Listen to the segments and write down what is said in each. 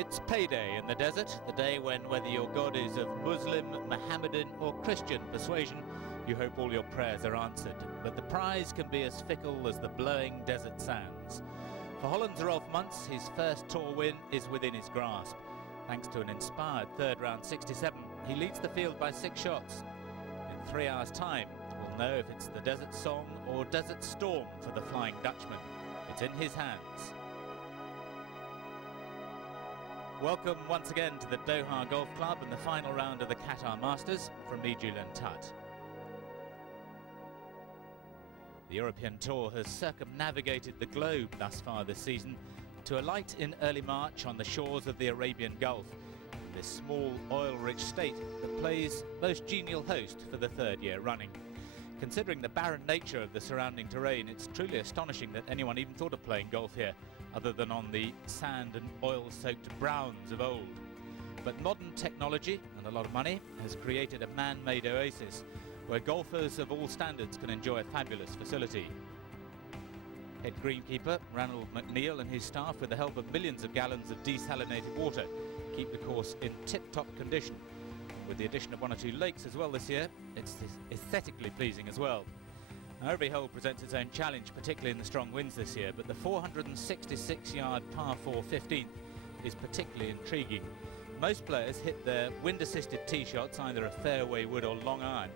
It's payday in the desert, the day when, whether your God is of Muslim, Mohammedan or Christian persuasion, you hope all your prayers are answered. But the prize can be as fickle as the blowing desert sands. For Holland's Rolf Muntz, his first tour win is within his grasp. Thanks to an inspired third round 67, he leads the field by 6 shots. In 3 hours' time, we'll know if it's the Desert Song or Desert Storm for the Flying Dutchman. It's in his hands. Welcome once again to the Doha Golf Club and the final round of the Qatar Masters. From me, Julian Tutt. The European Tour has circumnavigated the globe thus far this season to alight in early March on the shores of the Arabian Gulf, this small oil-rich state that plays most genial host for the 3rd year running. Considering the barren nature of the surrounding terrain, it's truly astonishing that anyone even thought of playing golf here, other than on the sand and oil-soaked browns of old. But modern technology and a lot of money has created a man-made oasis where golfers of all standards can enjoy a fabulous facility. Head greenkeeper Ranald McNeil and his staff, with the help of millions of gallons of desalinated water, keep the course in tip-top condition. With the addition of 1 or 2 lakes as well this year, it's aesthetically pleasing as well. Now, every hole presents its own challenge, particularly in the strong winds this year, but the 466-yard par 4 15th is particularly intriguing. Most players hit their wind-assisted tee shots, either a fairway wood or long iron,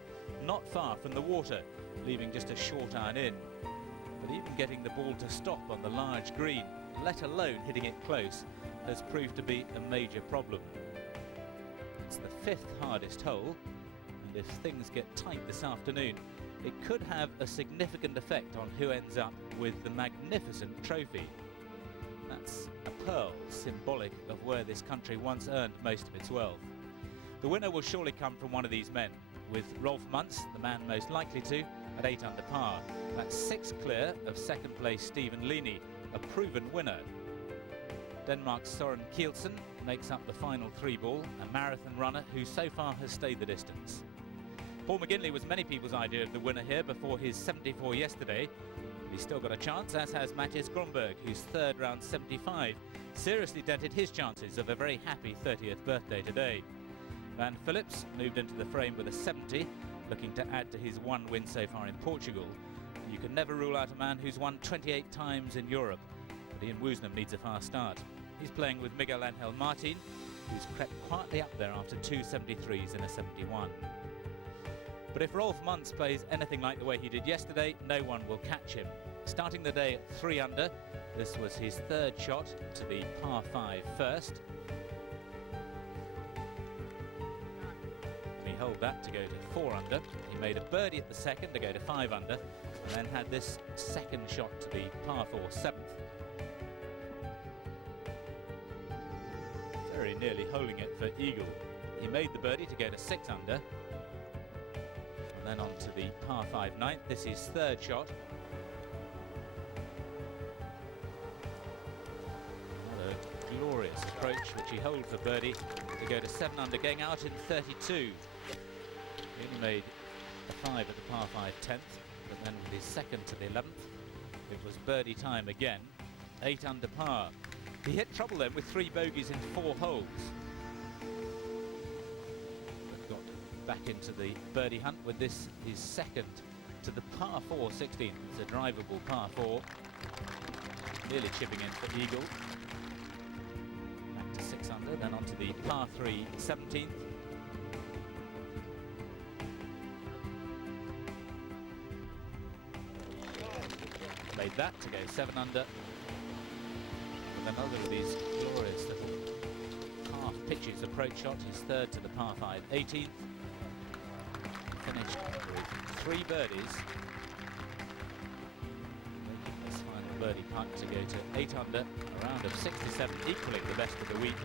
not far from the water, leaving just a short iron in. But even getting the ball to stop on the large green, let alone hitting it close, has proved to be a major problem. It's the 5th hardest hole, and if things get tight this afternoon, it could have a significant effect on who ends up with the magnificent trophy. That's a pearl symbolic of where this country once earned most of its wealth. The winner will surely come from one of these men, with Rolf Muntz, the man most likely to, at 8 under par. That's 6 clear of second place Stephen Leaney, a proven winner. Denmark's Søren Kjeldsen makes up the final 3-ball, a marathon runner who so far has stayed the distance. Paul McGinley was many people's idea of the winner here before his 74 yesterday. But he's still got a chance, as has Mathias Grönberg, whose 3rd round 75 seriously dented his chances of a very happy 30th birthday today. Van Phillips moved into the frame with a 70, looking to add to his 1 win so far in Portugal. And you can never rule out a man who's won 28 times in Europe. But Ian Woosnam needs a fast start. He's playing with Miguel Angel Martin, who's crept quietly up there after 2 73s and a 71. But if Rolf Muntz plays anything like the way he did yesterday, no one will catch him. Starting the day at 3 under, this was his 3rd shot to the par 5 first. And he held that to go to 4 under. He made a birdie at the 2nd to go to 5 under, and then had this 2nd shot to the par 4 7th. Very nearly holding it for eagle. He made the birdie to go to 6 under. And then on to the par 5 9th. This is 3rd shot. Another glorious approach, which he holds for birdie to go to 7 under, going out in 32. He only made a 5 at the par 5 10th, but then with his 2nd to the 11th, it was birdie time again. 8 under par. He hit trouble then with 3 bogeys in 4 holes. Back into the birdie hunt with this, his 2nd to the par 4 16th. It's a drivable par 4. Nearly chipping in for eagle. Back to 6 under, then onto the par 3 17th. Made that to go 7 under. And another of these glorious little half pitches approach shot, his 3rd to the par 5 18th. Finished with 3 birdies, making this final birdie putt to go to 8 under, a round of 67, equaling the best of the week.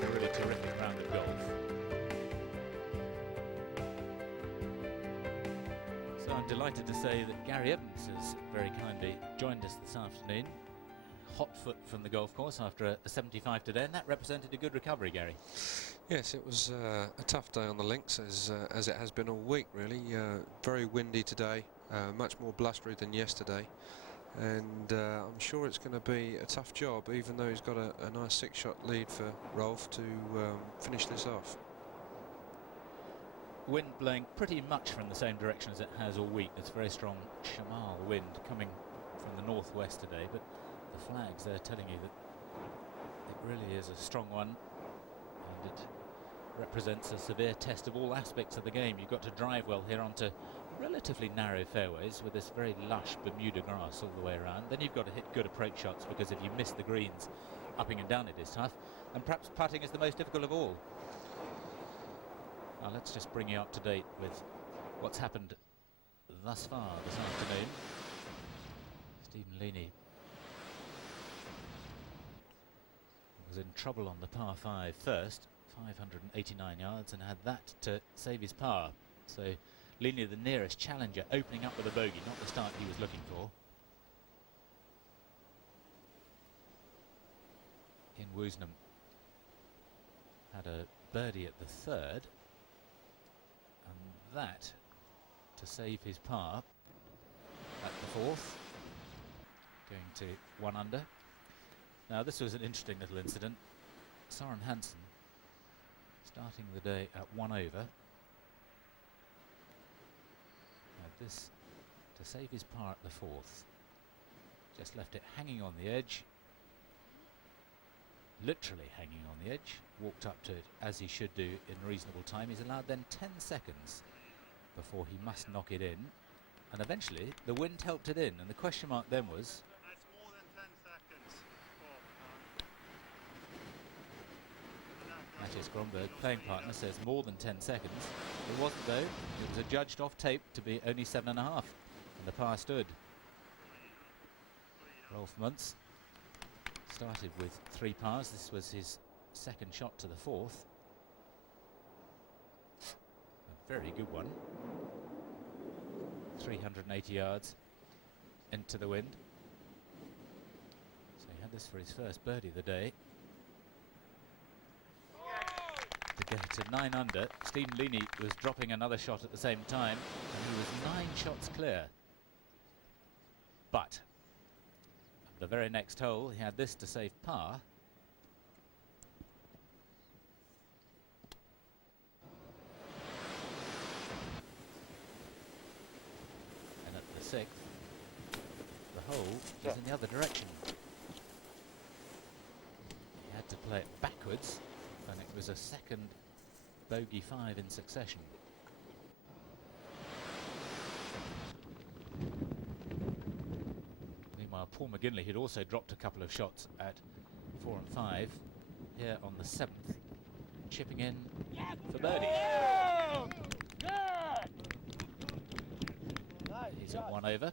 A really terrific round of golf. So I'm delighted to say that Gary Evans has very kindly joined us this afternoon. Hot foot from the golf course after a 75 today, and that represented a good recovery, Gary. Yes, it was a tough day on the links, as it has been all week, really. Very windy today, much more blustery than yesterday. and I'm sure it's going to be a tough job, even though he's got a nice 6-shot lead for Rolf to finish this off. Wind blowing pretty much from the same direction as it has all week. There's very strong Shamal wind coming from the northwest today, but the flags, they're telling you that it really is a strong one, and it represents a severe test of all aspects of the game. You've got to drive well here onto relatively narrow fairways with this very lush Bermuda grass all the way around. Then you've got to hit good approach shots, because if you miss the greens upping and down, it is tough. And perhaps putting is the most difficult of all. Now let's just bring you up to date with what's happened thus far this afternoon. Stephen Leaney was in trouble on the par 5 first, 589 yards, and had that to save his par. So Leaney, the nearest challenger, opening up with a bogey, not the start he was looking for. Ian Woosnam had a birdie at the third, and that to save his par at the fourth, going to 1 under. Now this was an interesting little incident. Søren Hansen starting the day at 1 over. This to save his par at the fourth. Just left it hanging on the edge, literally hanging on the edge. Walked up to it as he should do in reasonable time. He's allowed then 10 seconds before he must knock it in, and eventually the wind helped it in, and the question mark then was, that's more than 10 seconds. Mathias Gromberg, playing partner, says more than 10 seconds. It wasn't though. It was adjudged off tape to be only 7.5, and the par stood. Rolf Muntz started with 3 pars. This was his second shot to the fourth. A very good one. 380 yards into the wind. So he had this for his first birdie of the day. To go to 9 under, Stephen Leaney was dropping another shot at the same time, and he was 9 shots clear. But the very next hole, he had this to save par. And at the 6th, the hole was in the other direction. He had to play it backwards, and it was a second bogey 5 in succession. Meanwhile, Paul McGinley had also dropped a couple of shots at 4 and 5 here on the 7th, chipping in for birdie. He's at 1 over.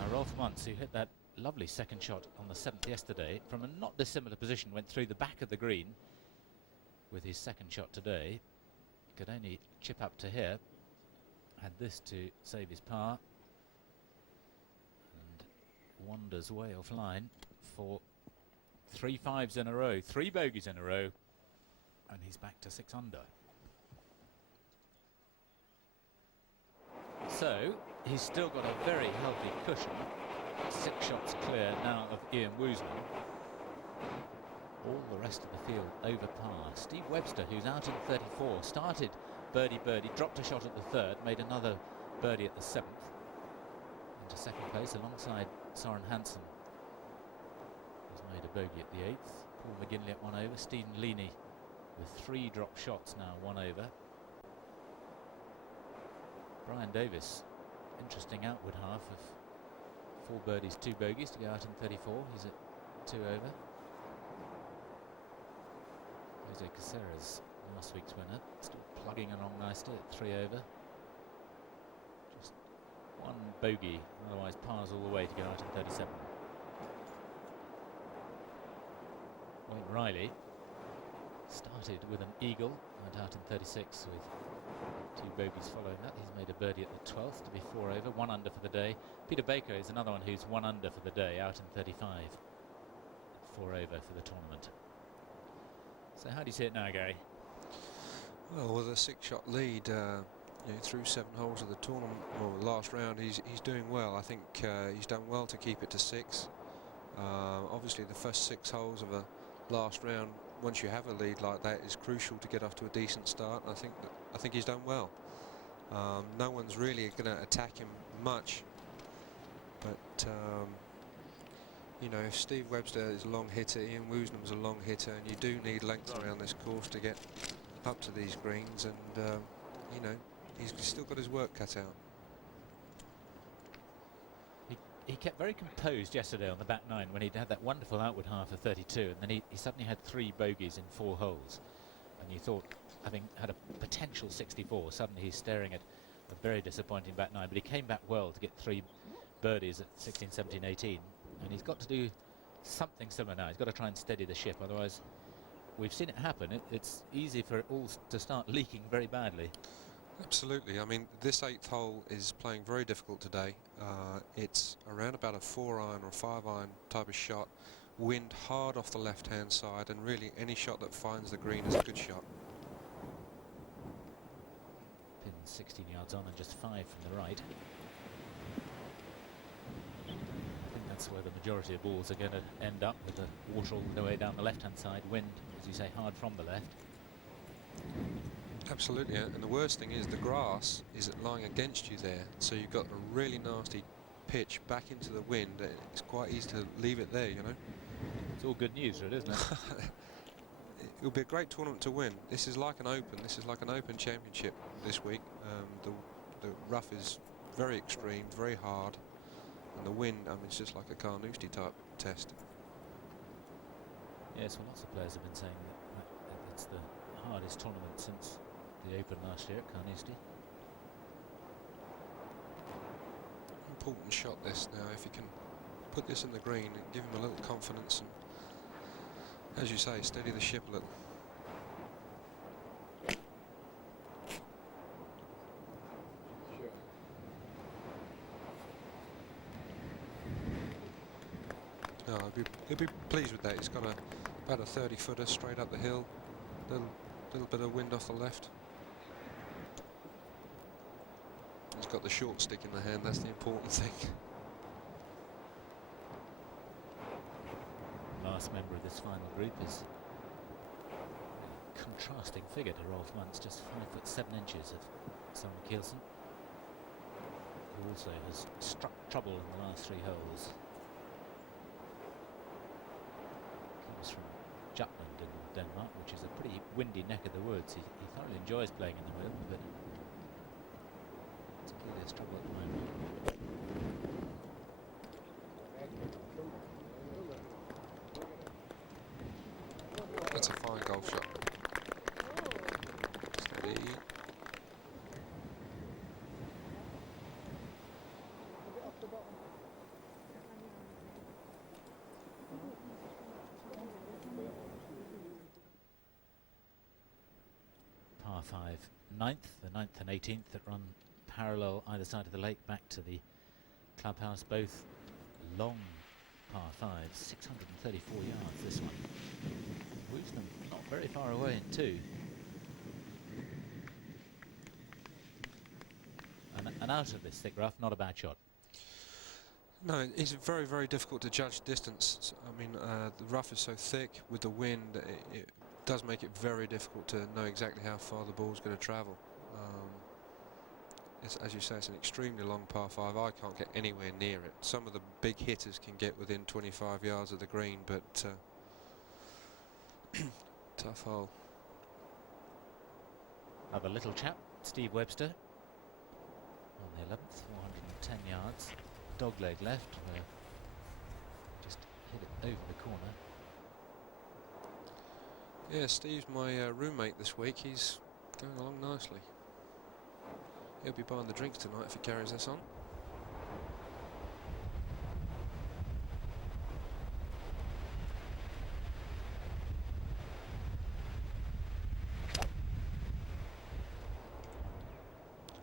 Now Rolf Muntz, who hit that lovely second shot on the 7th yesterday from a not dissimilar position, went through the back of the green with his second shot today. Could only chip up to here. Had this to save his par, and wanders way offline for 3 5s in a row, 3 bogeys in a row, and he's back to 6 under. So he's still got a very healthy cushion. 6 shots clear now of Ian Woosnam. All the rest of the field over par. Steve Webster, who's out in 34, started birdie, dropped a shot at the third, made another birdie at the 7th, into second place alongside Søren Hansen, who's made a bogey at the 8th. Paul McGinley at 1 over. Stephen Leaney with 3 drop shots now, 1 over. Brian Davis, interesting outward half of 4 birdies, 2 bogeys to go out in 34. He's at 2 over. Jose Caceres, last week's winner, still plugging along nicely at 3 over. Just 1 bogey, otherwise pars all the way to go out in 37. Wayne Riley started with an eagle, went out in 36 with 2 bogeys following that. He's made a birdie at the 12th to be 4 over, 1 under for the day. Peter Baker is another one who's 1 under for the day, out in 35, 4 over for the tournament. So how do you see it now, Gary? Well, with a 6-shot lead, through 7 holes of the tournament, or last round, he's doing well. I think he's done well to keep it to 6. Obviously, the first 6 holes of a last round, once you have a lead like that, is crucial to get off to a decent start. I think he's done well. No one's really going to attack him much, but if Steve Webster is a long hitter, Ian Woosnam's a long hitter, and you do need length around this course to get up to these greens, and he's still got his work cut out. He kept very composed yesterday on the back 9 when he'd had that wonderful outward half of 32, and then he suddenly had 3 bogeys in 4 holes, and you thought, having had a potential 64, suddenly he's staring at a very disappointing back 9, but he came back well to get 3 birdies at 16, 17, 18, and he's got to do something similar now. He's got to try and steady the ship, otherwise we've seen it happen. It's easy for it all to start leaking very badly. Absolutely. I mean, this 8th hole is playing very difficult today. It's around about a 4-iron or 5-iron type of shot. Wind hard off the left-hand side, and really any shot that finds the green is a good shot. Pin 16 yards on and just 5 from the right. I think that's where the majority of balls are going to end up, with the water all the way down the left-hand side. Wind, as you say, hard from the left. Absolutely, and the worst thing is the grass is lying against you there, so you've got a really nasty pitch back into the wind. It's quite easy to leave it there, It's all good news, really, isn't it? It will be a great tournament to win. This is like an open. This is like an open championship this week. The rough is very extreme, very hard, and the wind, it's just like a Carnoustie type test. Yes, well, lots of players have been saying that it's the hardest tournament since the Open last year at Carnoustie. Important shot this now, if you can put this in the green and give him a little confidence and, as you say, steady the ship a little. No, he'll be pleased with that. He's got about a 30-footer straight up the hill, little bit of wind off the left. He's got the short stick in the hand, that's the important thing. Last member of this final group is a contrasting figure to Rolf Muntz, just 5'7" of Søren Kielsen, who also has struck trouble in the last 3 holes. Comes from Jutland in Denmark, which is a pretty windy neck of the woods. He thoroughly enjoys playing in the wind, but it's clearly a struggle at the moment. That's a fine golf shot. Steady. Par 5 9th, the 9th and 18th that run parallel either side of the lake back to the clubhouse, both long par 5s, 634 yards this one. Woosnam not very far away in 2. And out of this thick rough, not a bad shot. No, it's very, very difficult to judge distance. I mean, the rough is so thick with the wind, it does make it very difficult to know exactly how far the ball's going to travel. As you say, it's an extremely long par 5. I can't get anywhere near it. Some of the big hitters can get within 25 yards of the green, but tough hole. Another little chap, Steve Webster, on the 11th, 410 yards, dogleg left, just hit it over the corner. Yeah, Steve's my roommate this week. He's going along nicely. He'll be buying the drinks tonight if he carries this on.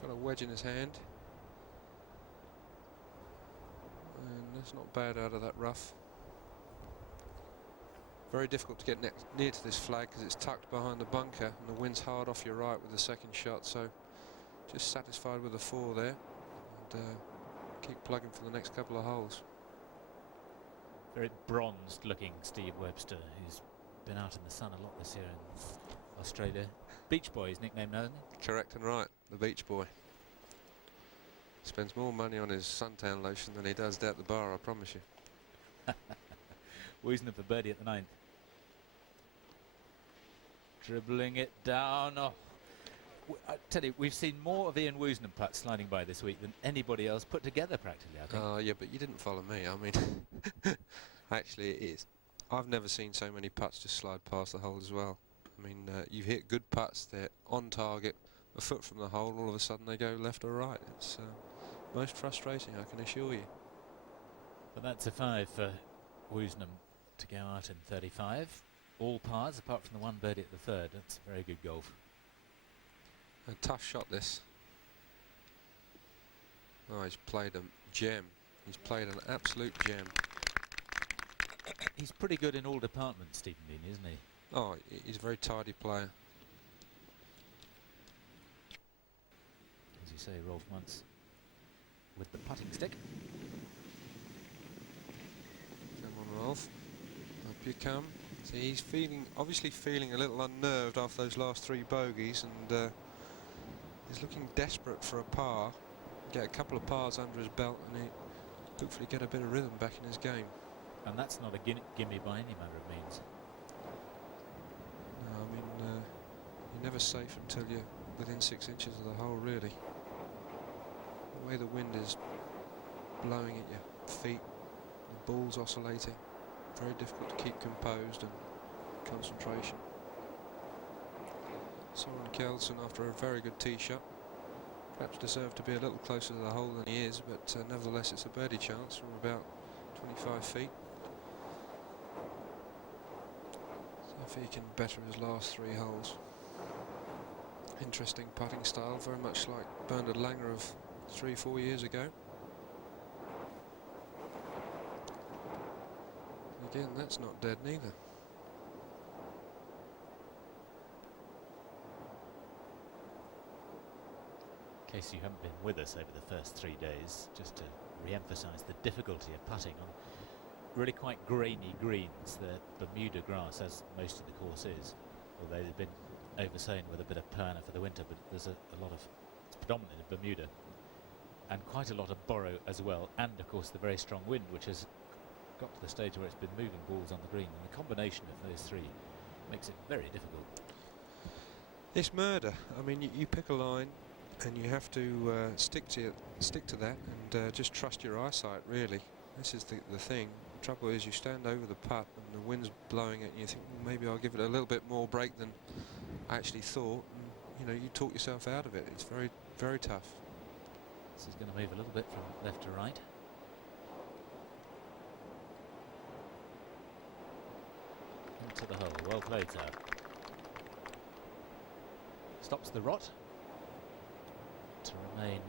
Got a wedge in his hand. And that's not bad out of that rough. Very difficult to get near to this flag because it's tucked behind the bunker and the wind's hard off your right with the second shot, so just satisfied with a 4 there, and keep plugging for the next couple of holes. Very bronzed looking Steve Webster, who's been out in the sun a lot this year in Australia. Beach Boy is nicknamed, hasn't he? Correct and right, the Beach Boy. Spends more money on his suntan lotion than he does down at the bar, I promise you. Woosnam for birdie at the 9th. Dribbling it down. Oh, I tell you, we've seen more of Ian Woosnam putts sliding by this week than anybody else put together practically, I think. Yeah, but you didn't follow me. I mean, actually it is. I've never seen so many putts just slide past the hole as well. I mean, you hit good putts, they're on target, a foot from the hole, all of a sudden they go left or right. It's most frustrating, I can assure you. But that's a 5 for Woosnam to go out in 35. All pars apart from the 1 birdie at the 3rd. That's very good golf. A tough shot, this. Oh, he's played a gem. He's played an absolute gem. He's pretty good in all departments, Stephen Dean, isn't he? Oh, he's a very tidy player. As you say, Rolf once with the putting stick. Come on, Rolf. Up you come. See, he's obviously feeling a little unnerved after those last 3 bogeys, and he's looking desperate for a par. Get a couple of pars under his belt, and he hopefully get a bit of rhythm back in his game. And that's not a gimme by any manner of means. No, I mean, you're never safe until you're within 6 inches of the hole, really. The way the wind is blowing at your feet, the ball's oscillating, very difficult to keep composed and concentration. Soren Kjeldsen, after a very good tee shot, perhaps deserved to be a little closer to the hole than he is, but nevertheless it's a birdie chance from about 25 feet. So if he can better his last 3 holes. Interesting putting style, very much like Bernard Langer of 3-4 years ago. Again, that's not dead neither. In case you haven't been with us over the first 3 days, just to re-emphasise the difficulty of putting on really quite grainy greens. The Bermuda grass, as most of the course is, although they've been oversown with a bit of perna for the winter, but there's a lot of, it's predominantly Bermuda, and quite a lot of borrow as well, and of course the very strong wind, which has got to the stage where it's been moving balls on the green, and the combination of those 3 makes it very difficult. It's murder. I mean, you pick a line and you have to stick to that and just trust your eyesight, really. This is the thing. The trouble is you stand over the putt and the wind's blowing it and you think, well, maybe I'll give it a little bit more break than I actually thought, and you know, you talk yourself out of it. It's very, very tough. This is going to move a little bit from left to right. Into the hole. Well played, sir. Stops the rot to remain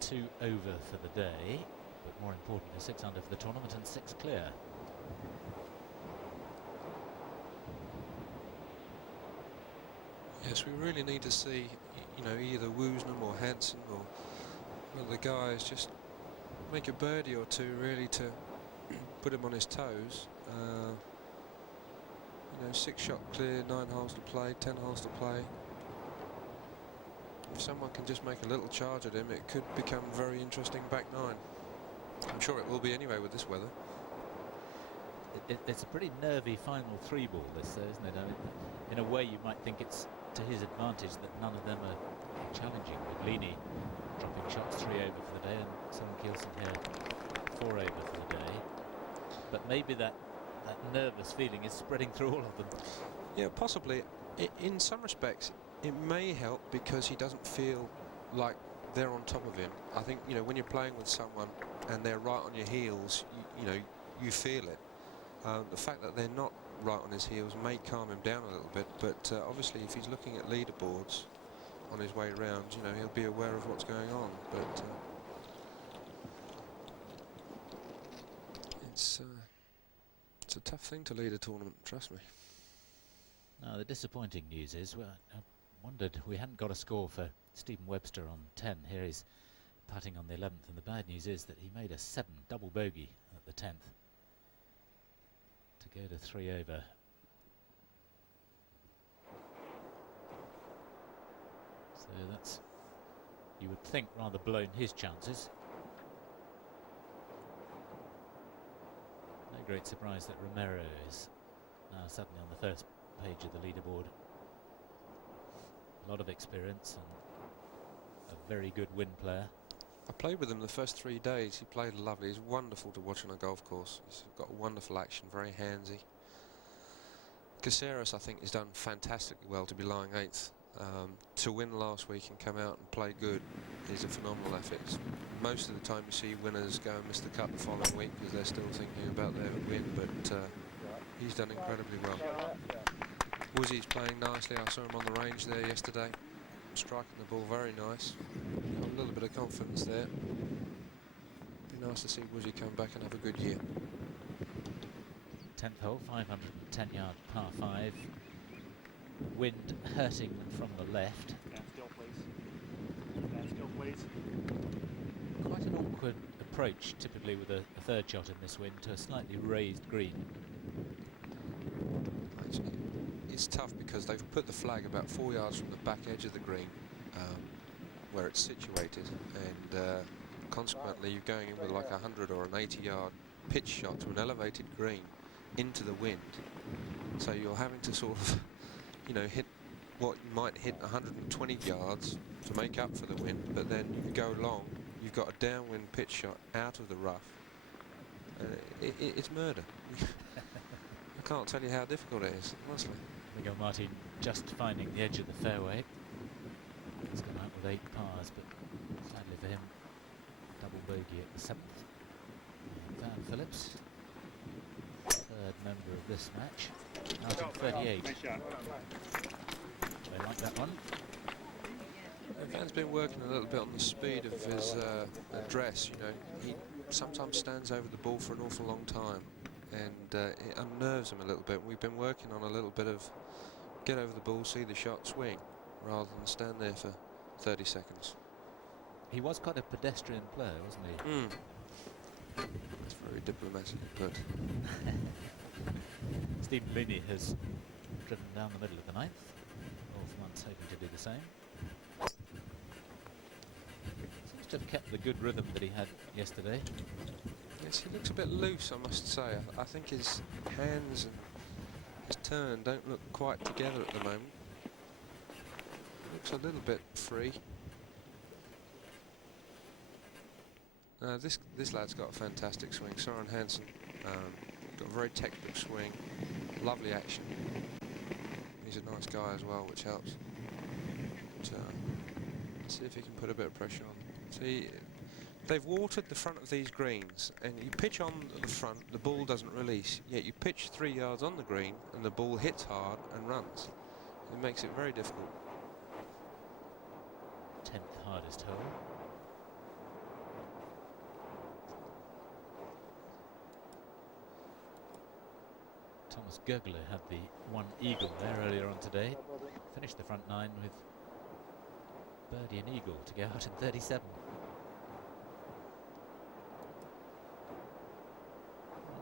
2 over for the day, but more importantly 6 under for the tournament and 6 clear. Yes, we really need to see, you know, either Woosnam or Hansen or one of the guys just make a birdie or 2 really to put him on his toes. You know, 6 shot clear, 9 holes to play, 10 holes to play. If someone can just make a little charge at him, it could become very interesting back 9. I'm sure it will be anyway with this weather. It's a pretty nervy final 3 ball, this, isn't it? I mean, in a way you might think it's to his advantage that none of them are challenging, with Leany dropping shots 3 over for the day and Soren Kjeldsen here 4 over for the day. But maybe that nervous feeling is spreading through all of them. Yeah, possibly. In some respects it may help because he doesn't feel like they're on top of him. I think, you know, when you're playing with someone and they're right on your heels, you know, you feel it. The fact that they're not right on his heels may calm him down a little bit, but obviously if he's looking at leaderboards on his way around, you know, he'll be aware of what's going on. But it's a tough thing to lead a tournament, trust me. Now the disappointing news is, well, Wondered we hadn't got a score for Stephen Webster on 10. Here he's putting on the 11th, and the bad news is that he made a 7 double bogey at the 10th to go to 3 over. So that's, you would think, rather blown his chances. No great surprise that Romero is now suddenly on the first page of the leaderboard. A lot of experience and a very good win player. I played with him the first 3 days. He played lovely. He's wonderful to watch on a golf course. He's got wonderful action, very handsy. Caceres, I think, has done fantastically well to be lying 8th. To win last week and come out and play good is a phenomenal effort. Most of the time you see winners go and miss the cut the following week because they're still thinking about their win, but he's done incredibly well. Woozie's playing nicely. I saw him on the range there yesterday, striking the ball very nice. Got a little bit of confidence there. Be nice to see Woozie come back and have a good year. 10th hole, 510 yard par 5. Wind hurting from the left. Stand still, please. Stand still, please. Quite an awkward approach, typically with a third shot in this wind, to a slightly raised green. It's tough because they've put the flag about 4 yards from the back edge of the green, where it's situated, and consequently you're going in with like 100 or an 80 yard pitch shot to an elevated green into the wind. So you're having to sort of, you know, hit what you might hit 120 yards to make up for the wind, but then you go long, you've got a downwind pitch shot out of the rough. It's murder. I can't tell you how difficult it is, honestly. Miguel Martin just finding the edge of the fairway. He's come out with 8 pars, but sadly for him, double bogey at the 7th. Van Phillips, third member of this match, out in 38. Nice shot. They like that one. Van's been working a little bit on the speed of his address. You know, he sometimes stands over the ball for an awful long time, and it unnerves him a little bit. We've been working on a little bit of get over the ball, see the shot, swing, rather than stand there for 30 seconds. He was quite a pedestrian player, wasn't he? That's very diplomatic, but Stephen Mooney has driven down the middle of the 9th. Wolfman's hoping to do the same. Seems to have kept the good rhythm that he had yesterday. yes, he looks a bit loose, I must say. I think his hands and his turn don't look quite together at the moment. Looks a little bit free. This lad's got a fantastic swing. Soren Hansen, got a very technical swing, lovely action. He's a nice guy as well, which helps. But, let's see if he can put a bit of pressure on. See, they've watered the front of these greens, and you pitch on the front, the ball doesn't release. Yet you pitch 3 yards on the green, and the ball hits hard and runs. It makes it very difficult. 10th hardest hole. Thomas Gergler had the one eagle there earlier on today. Finished the front 9 with birdie and eagle to go out in 37.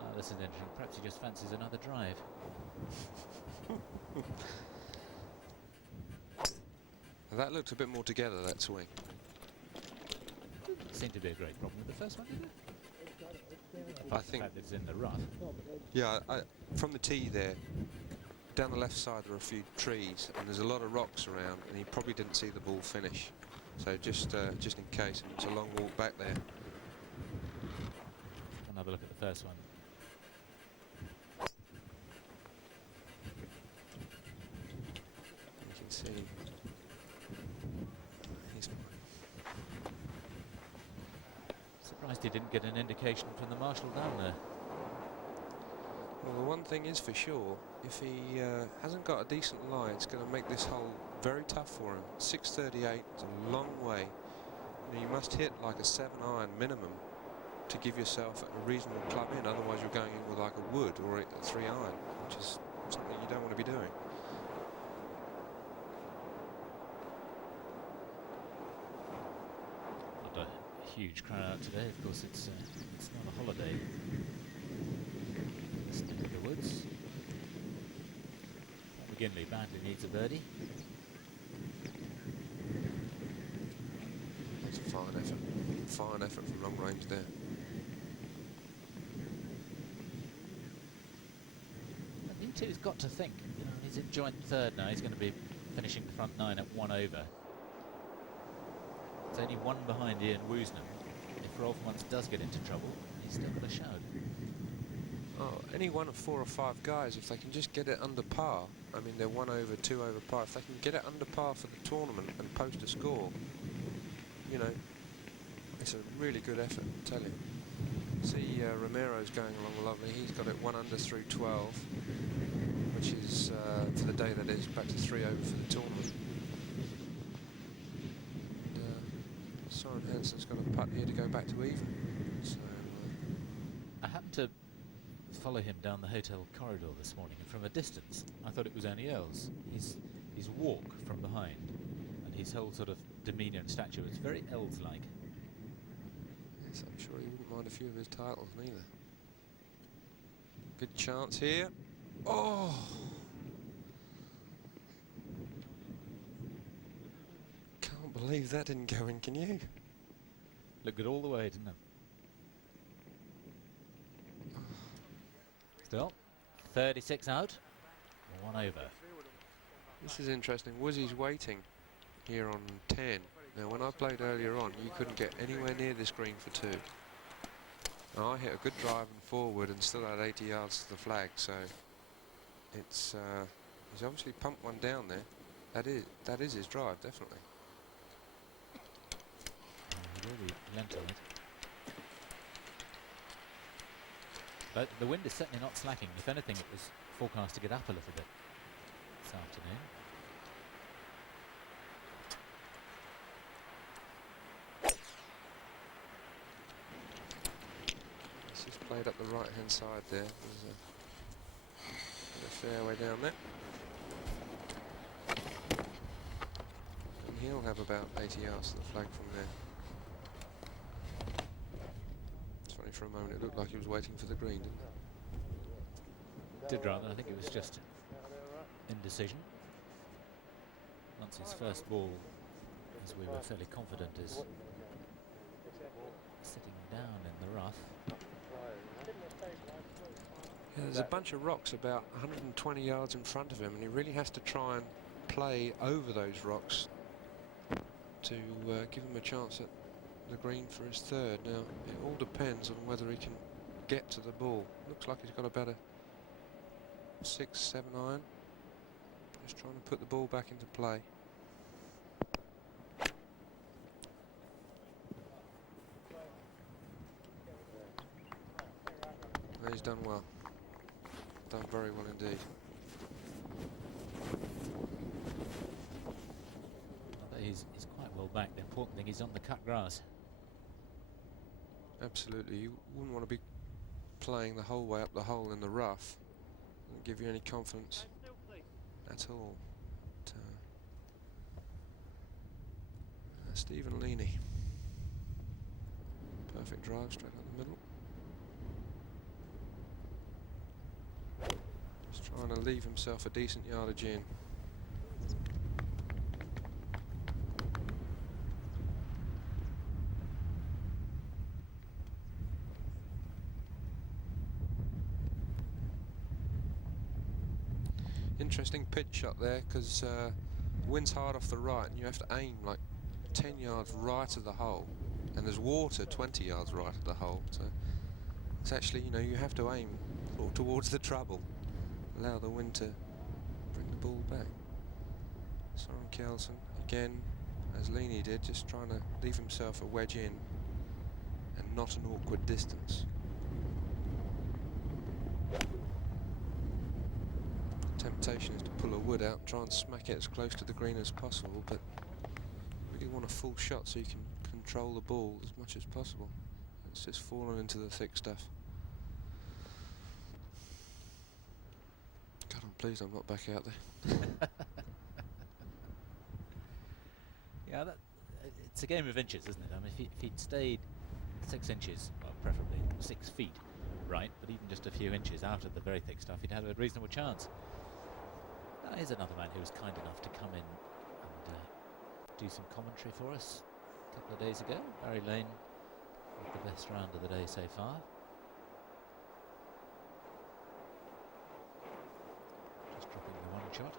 Oh, this is interesting. Perhaps he just fancies another drive. That looked a bit more together, that swing. Seemed to be a great problem with the first one, didn't it? I think that it's in the rough. Yeah, from the tee there, down the left side there are a few trees and there's a lot of rocks around, and he probably didn't see the ball finish. So just in case, and it's a long walk back there. Another look at the first one. You can see he's Surprised he didn't get an indication from the marshal down there. well, the one thing is for sure, if he hasn't got a decent lie, it's going to make this hole very tough for him. 638 is a long way. You must hit like a 7-iron minimum to give yourself a reasonable club in, otherwise you're going in with like a wood or a 3-iron, which is something you don't want to be doing. huge crowd out today. Of course, it's not a holiday. This neck of the woods. McGinley badly needs a birdie. That's a fine effort. Fine effort from long range there. And He2's got to think. You know, he's in joint third now. He's going to be finishing the front nine at 1 over. It's only 1 behind Ian Woosnam. If Rolf once does get into trouble, he's still got a shout. Oh, any one of 4 or 5 guys, if they can just get it under par, I mean, they're 1 over, 2 over par, if they can get it under par for the tournament and post a score, you know, it's a really good effort, I tell you. See, Romero's going along lovely. He's got it 1 under through 12, which is, for the day that is, back to 3 over for the tournament. Soren Hansen's got a putt here to go back to even. So, I happened to follow him down the hotel corridor this morning, and from a distance I thought it was only Earls. His walk from behind and his whole sort of demeanour and stature was very Earls-like. Yes, I'm sure he wouldn't mind a few of his titles neither. Good chance here. Oh! Can't believe that didn't go in, can you? Looked good all the way, didn't it? Still, 36 out, 1 over. This is interesting. Woozie's waiting here on 10. Now, when I played earlier on, you couldn't get anywhere near this green for 2. Now, I hit a good drive and forward and still had 80 yards to the flag, so it's he's obviously pumped one down there. That is his drive, definitely. He really lent on it. But the wind is certainly not slacking. If anything, it was forecast to get up a little bit this afternoon. This is played up the right-hand side there. There's a fairway down there. And he'll have about 80 yards to the flag from there. For a moment it looked like he was waiting for the green, didn't it? Did rather. I think it was just indecision. Once his first ball, as we were fairly confident, is sitting down in the rough. Yeah, there's a bunch of rocks about 120 yards in front of him, and he really has to try and play over those rocks to give him a chance at the green for his third. Now, it all depends on whether he can get to the ball. Looks like he's got about a 6-7 iron. Just trying to put the ball back into play. And he's done well. Done very well indeed. He's quite well back. The important thing is on the cut grass. Absolutely, you wouldn't want to be playing the whole way up the hole in the rough. Doesn't give you any confidence at all. But, Stephen Leaney. Perfect drive straight up the middle. Just trying to leave himself a decent yardage in. Interesting pitch shot there, because wind's hard off the right and you have to aim like 10 yards right of the hole, and there's water 20 yards right of the hole, so it's actually, you know, you have to aim towards the trouble, allow the wind to bring the ball back. Soren Kjeldsen again, as Leaney did, just trying to leave himself a wedge in and not an awkward distance. Temptation is to pull a wood out and try and smack it as close to the green as possible, but you really want a full shot so you can control the ball as much as possible. It's just fallen into the thick stuff. God, I'm pleased I'm not back out there. Yeah, it's a game of inches, isn't it? I mean, if he'd stayed 6 inches, well, preferably 6 feet, right, but even just a few inches out of the very thick stuff, he'd have a reasonable chance. Now, here's another man who was kind enough to come in and do some commentary for us a couple of days ago. Barry Lane with the best round of the day so far. Just dropping the one shot.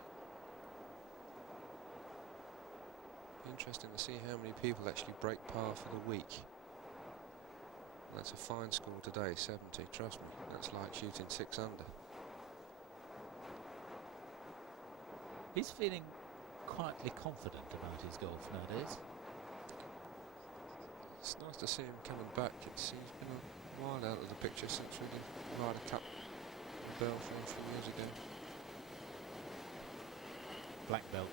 Interesting to see how many people actually break par for the week. That's a fine score today, 70, trust me. That's like shooting 6 under. He's feeling quietly confident about his golf nowadays. It's nice to see him coming back. He's been a while out of the picture since we did Ryder Cup Bell from a few years ago. Black belt,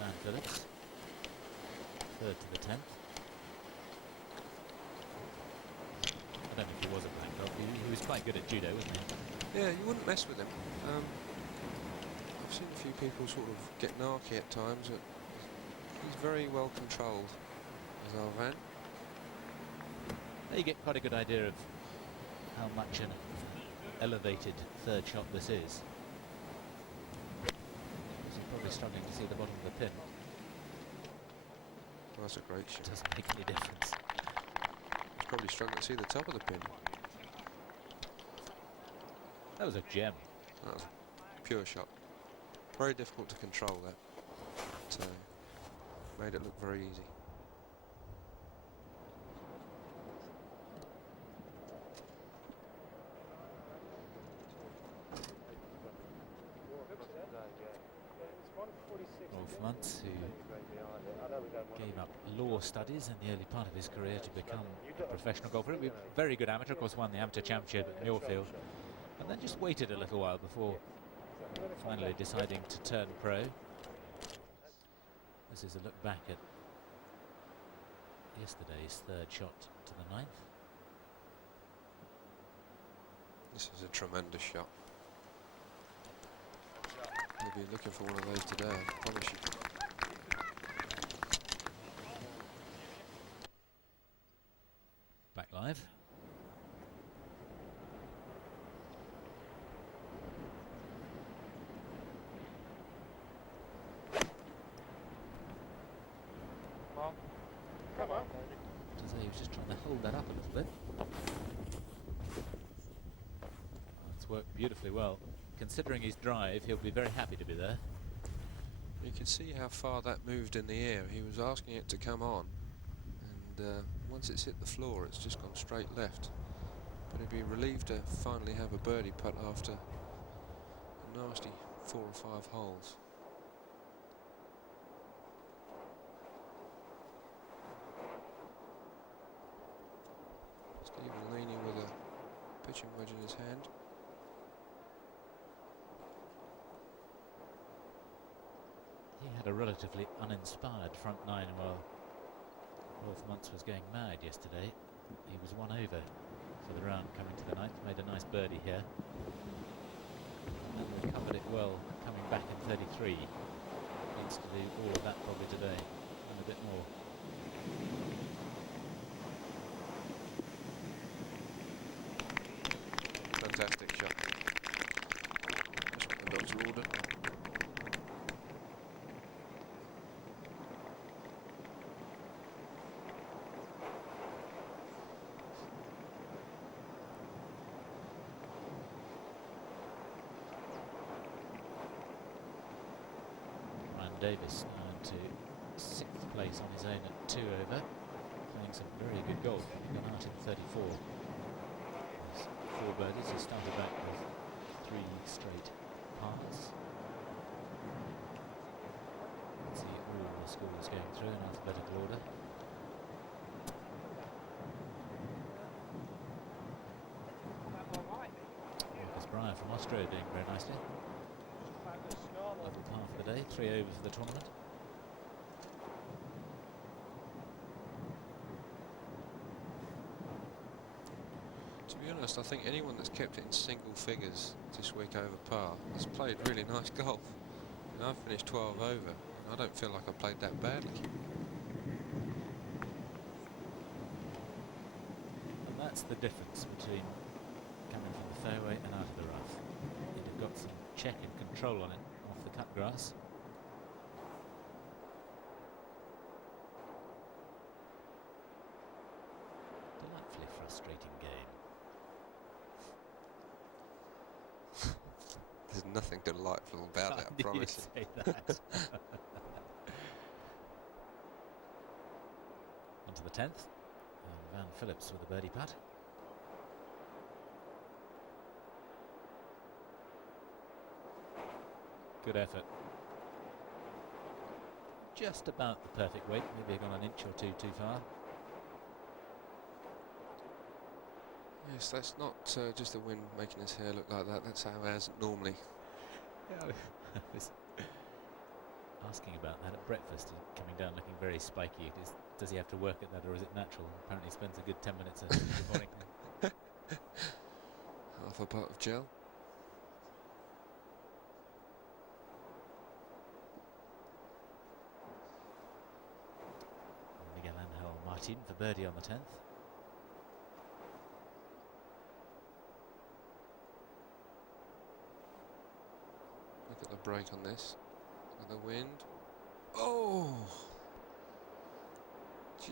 Van Phillips. 3rd to the 10th. I don't know if he was a black belt. He was quite good at judo, wasn't he? Yeah, you wouldn't mess with him. I've seen a few people sort of get narky at times, but he's very well controlled as our Van. There you get quite a good idea of how much an elevated 3rd shot this is. He's probably struggling to see the bottom of the pin. That's a great shot. Doesn't make any difference. He's probably struggling to see the top of the pin. That was a gem. That was a pure shot. Very difficult to control that. But, made it look very easy. Rolf Muntz, who gave up law studies in the early part of his career to become a professional golfer. He was a very good amateur, of course, won the amateur championship at Muirfield, and then just waited a little while before finally deciding to turn pro. This is a look back at yesterday's 3rd shot to the 9th. This is a tremendous shot. You'll be looking for one of those today, I promise you. Back live. Come on. He was just trying to hold that up a little bit. It's worked beautifully well. Considering his drive, he'll be very happy to be there. You can see how far that moved in the air. He was asking it to come on, and once it's hit the floor, it's just gone straight left. But he'd be relieved to finally have a birdie putt after a nasty 4 or 5 holes. Stephen leaning with a pitching wedge in his hand. He had a relatively uninspired front 9 while Rolf Muntz was going mad yesterday. He was 1 over for the round coming to the 9th, made a nice birdie here. And recovered it well coming back in 33. Needs to do all of that probably today, and a bit more. Fantastic shot. That's what the doctor ordered. Davis now into 6th place on his own at 2 over, playing some very good golf. He got out in 34. There's 4 birdies. He started back with 3 straight pars. Let's see all the scores going through in alphabetical order. Marcus Breyer from Australia doing very nicely. Double par for the day, 3 over for the tournament. To be honest, I think anyone that's kept it in single figures this week over par has played really nice golf. And I've finished 12 over. I don't feel like I played that badly. that's the difference between coming from the fairway and out of the rough. You'd have got some check and control on it off the cut grass. Delightfully frustrating game. There's nothing delightful about it, I promise. You say that. Onto the 10th. And Van Phillips with a birdie putt. Good effort. Just about the perfect weight. Maybe gone an inch or two too far. Yes, that's not just the wind making his hair look like that. That's how it has normally. Yeah, I was asking about that at breakfast. He's coming down looking very spiky. Does he have to work at that, or is it natural? Apparently, he spends a good 10 minutes every morning. Half a pot of gel. Miguel Angel Martin for birdie on the 10th. Look at the break on this. With the wind. Oh!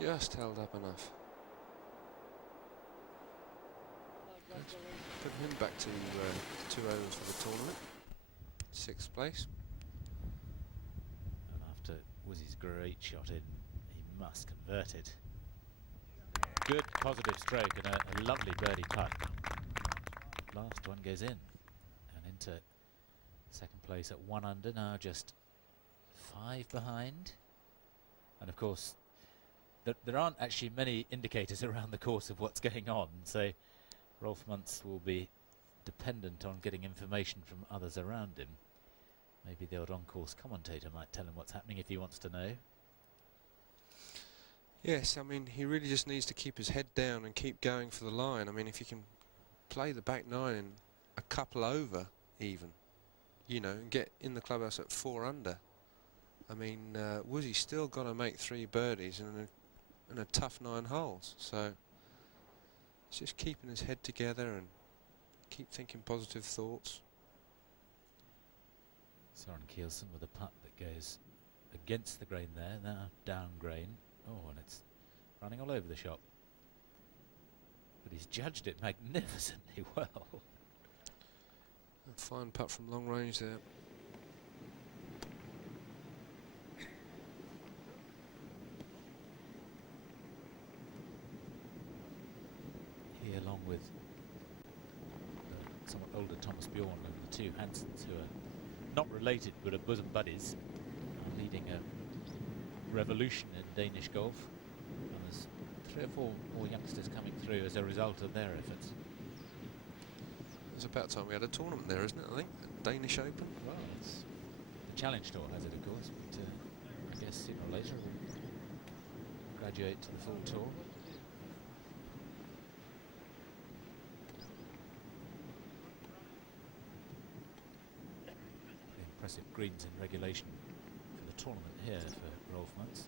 Just held up enough. Put him back to 2 overs for the tournament. 6th place. And after Woozy's great shot in, he must convert it. Good positive stroke and a lovely birdie putt. Last one goes in and into second place at 1 under, now just 5 behind. And of course, there aren't actually many indicators around the course of what's going on, so Rolf Muntz will be dependent on getting information from others around him. Maybe the odd on-course commentator might tell him what's happening if he wants to know. Yes, I mean, he really just needs to keep his head down and keep going for the line. I mean, if you can play the back 9 in a couple over even, you know, and get in the clubhouse at 4 under. I mean, Woozy's still got to make 3 birdies in a tough 9 holes. So it's just keeping his head together and keep thinking positive thoughts. Soren Kielsen with a putt that goes against the grain there, now down grain. Oh, and it's running all over the shop. But he's judged it magnificently well. A fine putt from long range there. He, along with somewhat older Thomas Bjorn, and the 2 Hansons, who are not related but are bosom buddies, are leading a revolution in Danish golf. And there's 3 or 4 more youngsters coming through as a result of their efforts. It's about time we had a tournament there, isn't it, I think? The Danish Open. Well, it's the Challenge Tour has it, of course, but I guess sooner or later we'll graduate to the full tour. Impressive greens in regulation for the tournament here for Rolf Muntz.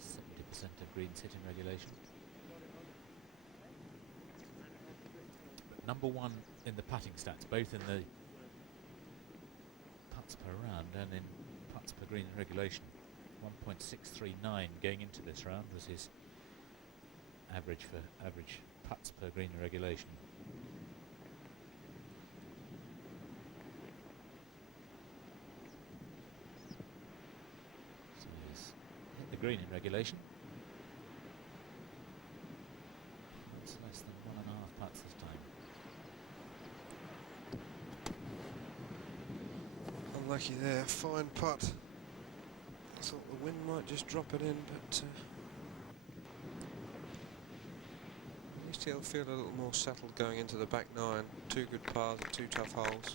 70% of greens hit in regulation. Number 1 in the putting stats, both in the putts per round and in putts per green in regulation. 1.639 going into this round was his average for average putts per green in regulation. So he's hit the green in regulation. That's less than 1.5 putts this time. Unlucky there, fine putt. I thought the wind might just drop it in, but at least he'll feel a little more settled going into the back 9. 2 good pars and 2 tough holes.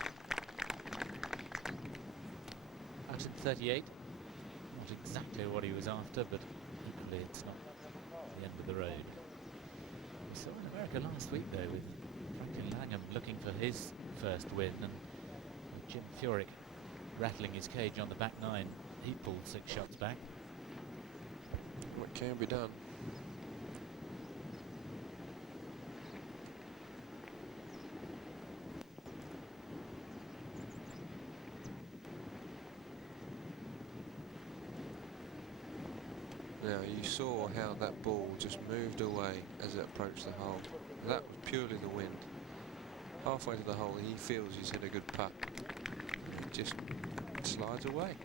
Out at 38, not exactly what he was after, but equally it's not the end of the road. We saw in America last week though with Franklin Langham looking for his first win, and Jim Furyk rattling his cage on the back 9. He pulled 6 shots back. What can be done? Now you saw how that ball just moved away as it approached the hole. That was purely the wind. Halfway to the hole, he feels he's hit a good putt. It just slides away.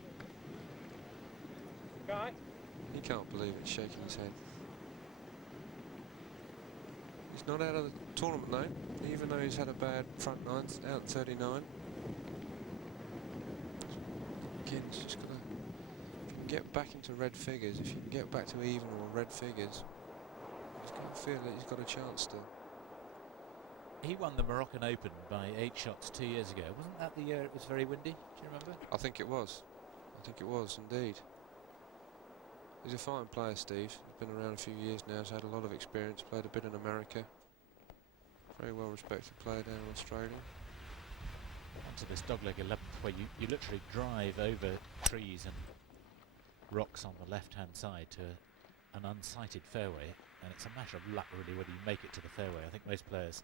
He can't believe it, shaking his head. He's not out of the tournament though, even though he's had a bad front nine, out 39. Again, he's just got to get back into red figures. If you can get back to even or red figures, he's going to feel that he's got a chance still. He won the Moroccan Open by 8 shots 2 years ago. Wasn't that the year it was very windy? Do you remember? I think it was. I think it was indeed. He's a fine player, Steve. He's been around a few years now. He's had a lot of experience. Played a bit in America. Very well respected player down in Australia. Onto this dogleg 11th, where you literally drive over trees and rocks on the left-hand side to an unsighted fairway, and it's a matter of luck really whether you make it to the fairway. I think most players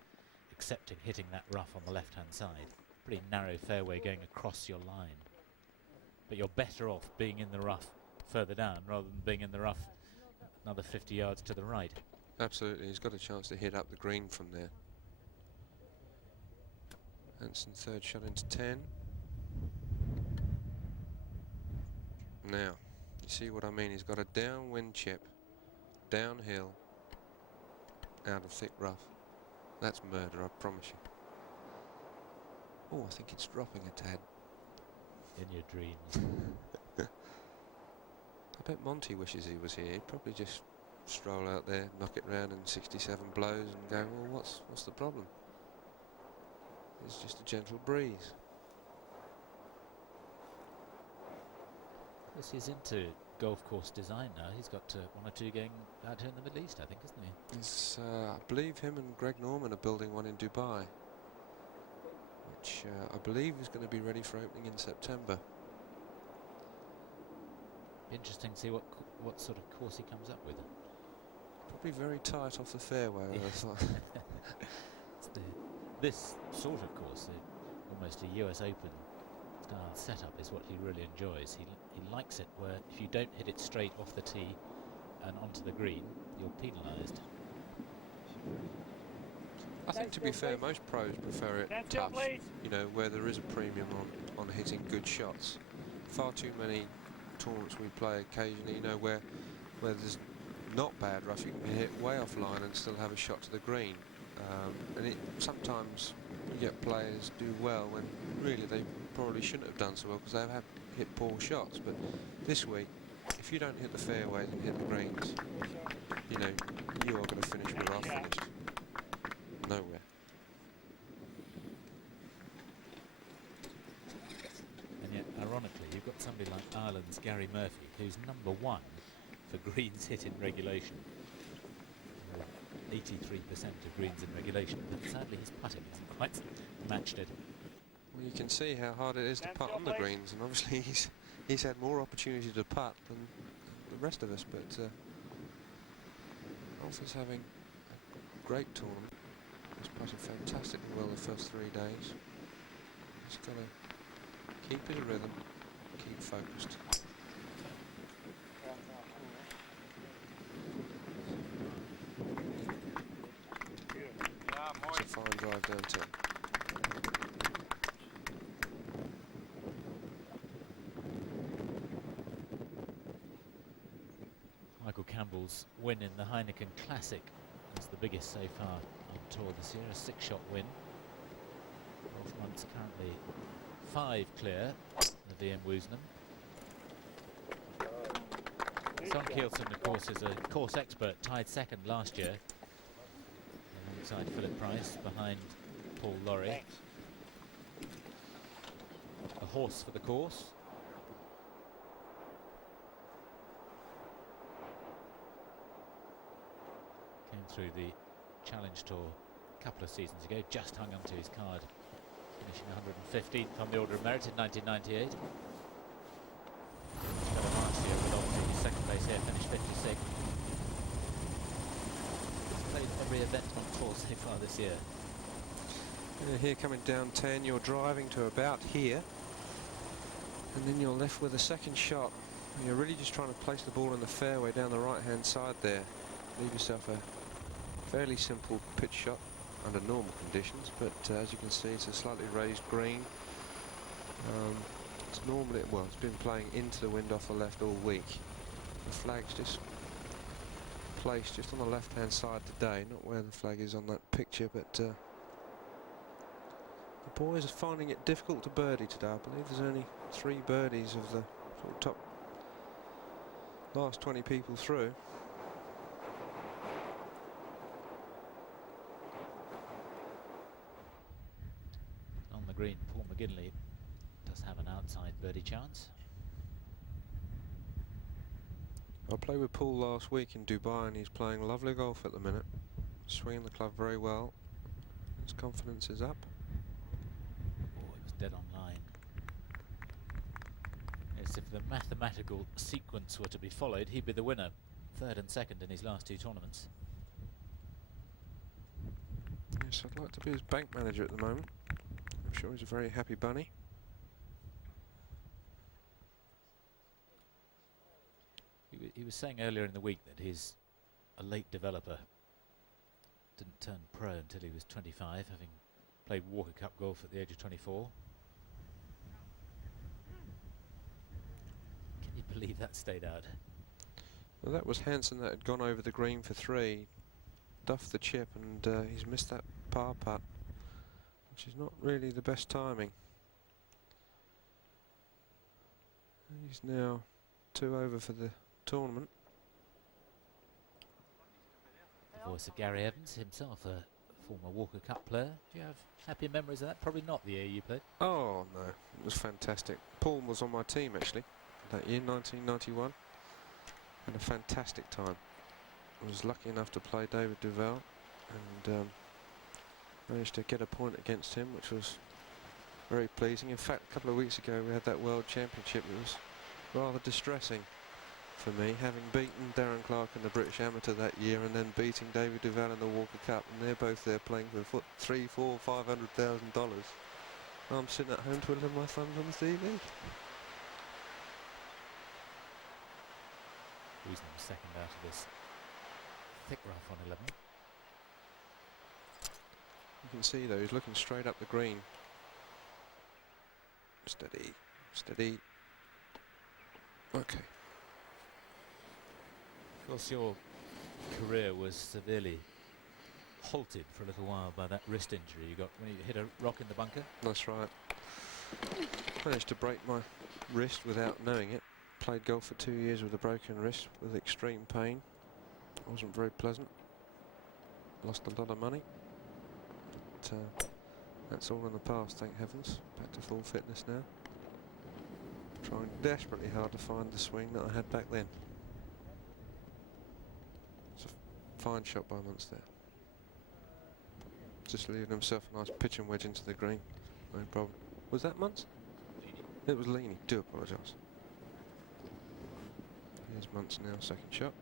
accepting hitting that rough on the left-hand side. Pretty narrow fairway going across your line, but you're better off being in the rough further down rather than being in the rough another 50 yards to the right. Absolutely, he's got a chance to hit up the green from there. Hanson third shot into 10. Now, you see what I mean? He's got a downwind chip, downhill, out of thick rough. That's murder, I promise you. Oh, I think it's dropping a tad. In your dreams. I bet Monty wishes he was here. He'd probably just stroll out there, knock it round in 67 blows and go, well, what's the problem? It's just a gentle breeze. Yes, he's into golf course design now. He's got 1 or 2 going out here in the Middle East, I think, isn't he? It's, I believe him and Greg Norman are building one in Dubai, which I believe is going to be ready for opening in September. Interesting to see what sort of course he comes up with. Probably very tight off the fairway, I thought. This sort of course, almost a US Open style setup, is what he really enjoys. He likes it where if you don't hit it straight off the tee and onto the green, you're penalised. I think, to be fair, most pros prefer it tough, you know, where there is a premium on hitting good shots. Far too many tournaments we play occasionally, you know, where there's not bad rough, you can hit way offline and still have a shot to the green. And sometimes you get players do well when really they probably shouldn't have done so well because they have hit poor shots. But this week, if you don't hit the fairways and hit the greens, you know, you are going to finish where I finished. Nowhere. And yet, ironically, you've got somebody like Ireland's Gary Murphy, who's #1 for greens hit in regulation. 83% of greens in regulation, but sadly his putting hasn't quite matched it. Well, you can see how hard it is to putt on the greens, and obviously he's had more opportunity to putt than the rest of us, but Alfred's having a great tournament. He's putted fantastically well the first 3 days. He's got to keep his rhythm, keep focused. It's a fine drive down 10. Michael Campbell's win in the Heineken Classic is the biggest so far on tour this year, a 6-shot win. Hoffman's currently 5 clear of Ian Woosnam. Son Kielsen, of course, is a course expert, tied 2nd last year alongside Philip Price, behind Paul Lawrie. A horse for the course. Came through the Challenge Tour a couple of seasons ago, just hung onto his card, finishing 115th on the Order of Merit in 1998. Last year with Oldfield, 2nd place here, finished 56th. Played every event on tour so far this year. Here coming down 10, you're driving to about here, and then you're left with a second shot You're really just trying to place the ball in the fairway down the right-hand side there. Leave yourself a fairly simple pitch shot under normal conditions, but as you can see, it's a slightly raised green. It's normally, well, it's been playing into the wind off the left all week. The flag's just placed just on the left-hand side today, not where the flag is on that picture, but the boys are finding it difficult to birdie today. I believe there's only 3 birdies of the sort of top last 20 people through. On the green, Paul McGinley does have an outside birdie chance. I played with Paul last week in Dubai and he's playing lovely golf at the minute. Swinging the club very well. His confidence is up. Oh, it was dead on line. As if the mathematical sequence were to be followed, he'd be the winner. 3rd and 2nd in his last 2 tournaments. Yes, I'd like to be his bank manager at the moment. I'm sure he's a very happy bunny. He was saying earlier in the week that he's a late developer. Didn't turn pro until he was 25, having played Walker Cup golf at the age of 24. Can you believe that stayed out? Well, that was Hansen that had gone over the green for 3, duffed the chip, and he's missed that par putt, which is not really the best timing. He's now 2 over for the tournament. The voice of Gary Evans, himself a former Walker Cup player. Do you have happy memories of that? Probably not the year you played. Oh no, it was fantastic. Paul was on my team actually that year, 1991. Had a fantastic time. I was lucky enough to play David Duval and managed to get a point against him, which was very pleasing. In fact, a couple of weeks ago we had that World Championship. It was rather distressing for me, having beaten Darren Clark in the British Amateur that year and then beating David Duval in the Walker Cup, and they're both there playing for $300,000, $400,000, $500,000. I'm sitting at home twiddling my thumbs on the TV. Reasonable 2nd out of this thick rough on 11. You can see though, he's looking straight up the green. Steady, steady. Okay. Of course, your career was severely halted for a little while by that wrist injury you got when you hit a rock in the bunker. That's right. Managed to break my wrist without knowing it. Played golf for 2 years with a broken wrist with extreme pain. Wasn't very pleasant. Lost a lot of money. But that's all in the past, thank heavens. Back to full fitness now. Trying desperately hard to find the swing that I had back then. It's a fine shot by Munster. Just leaving himself a nice pitching wedge into the green. No problem. Was that Muntz? It was Leany. Do apologise. Here's Muntz now, 2nd shot.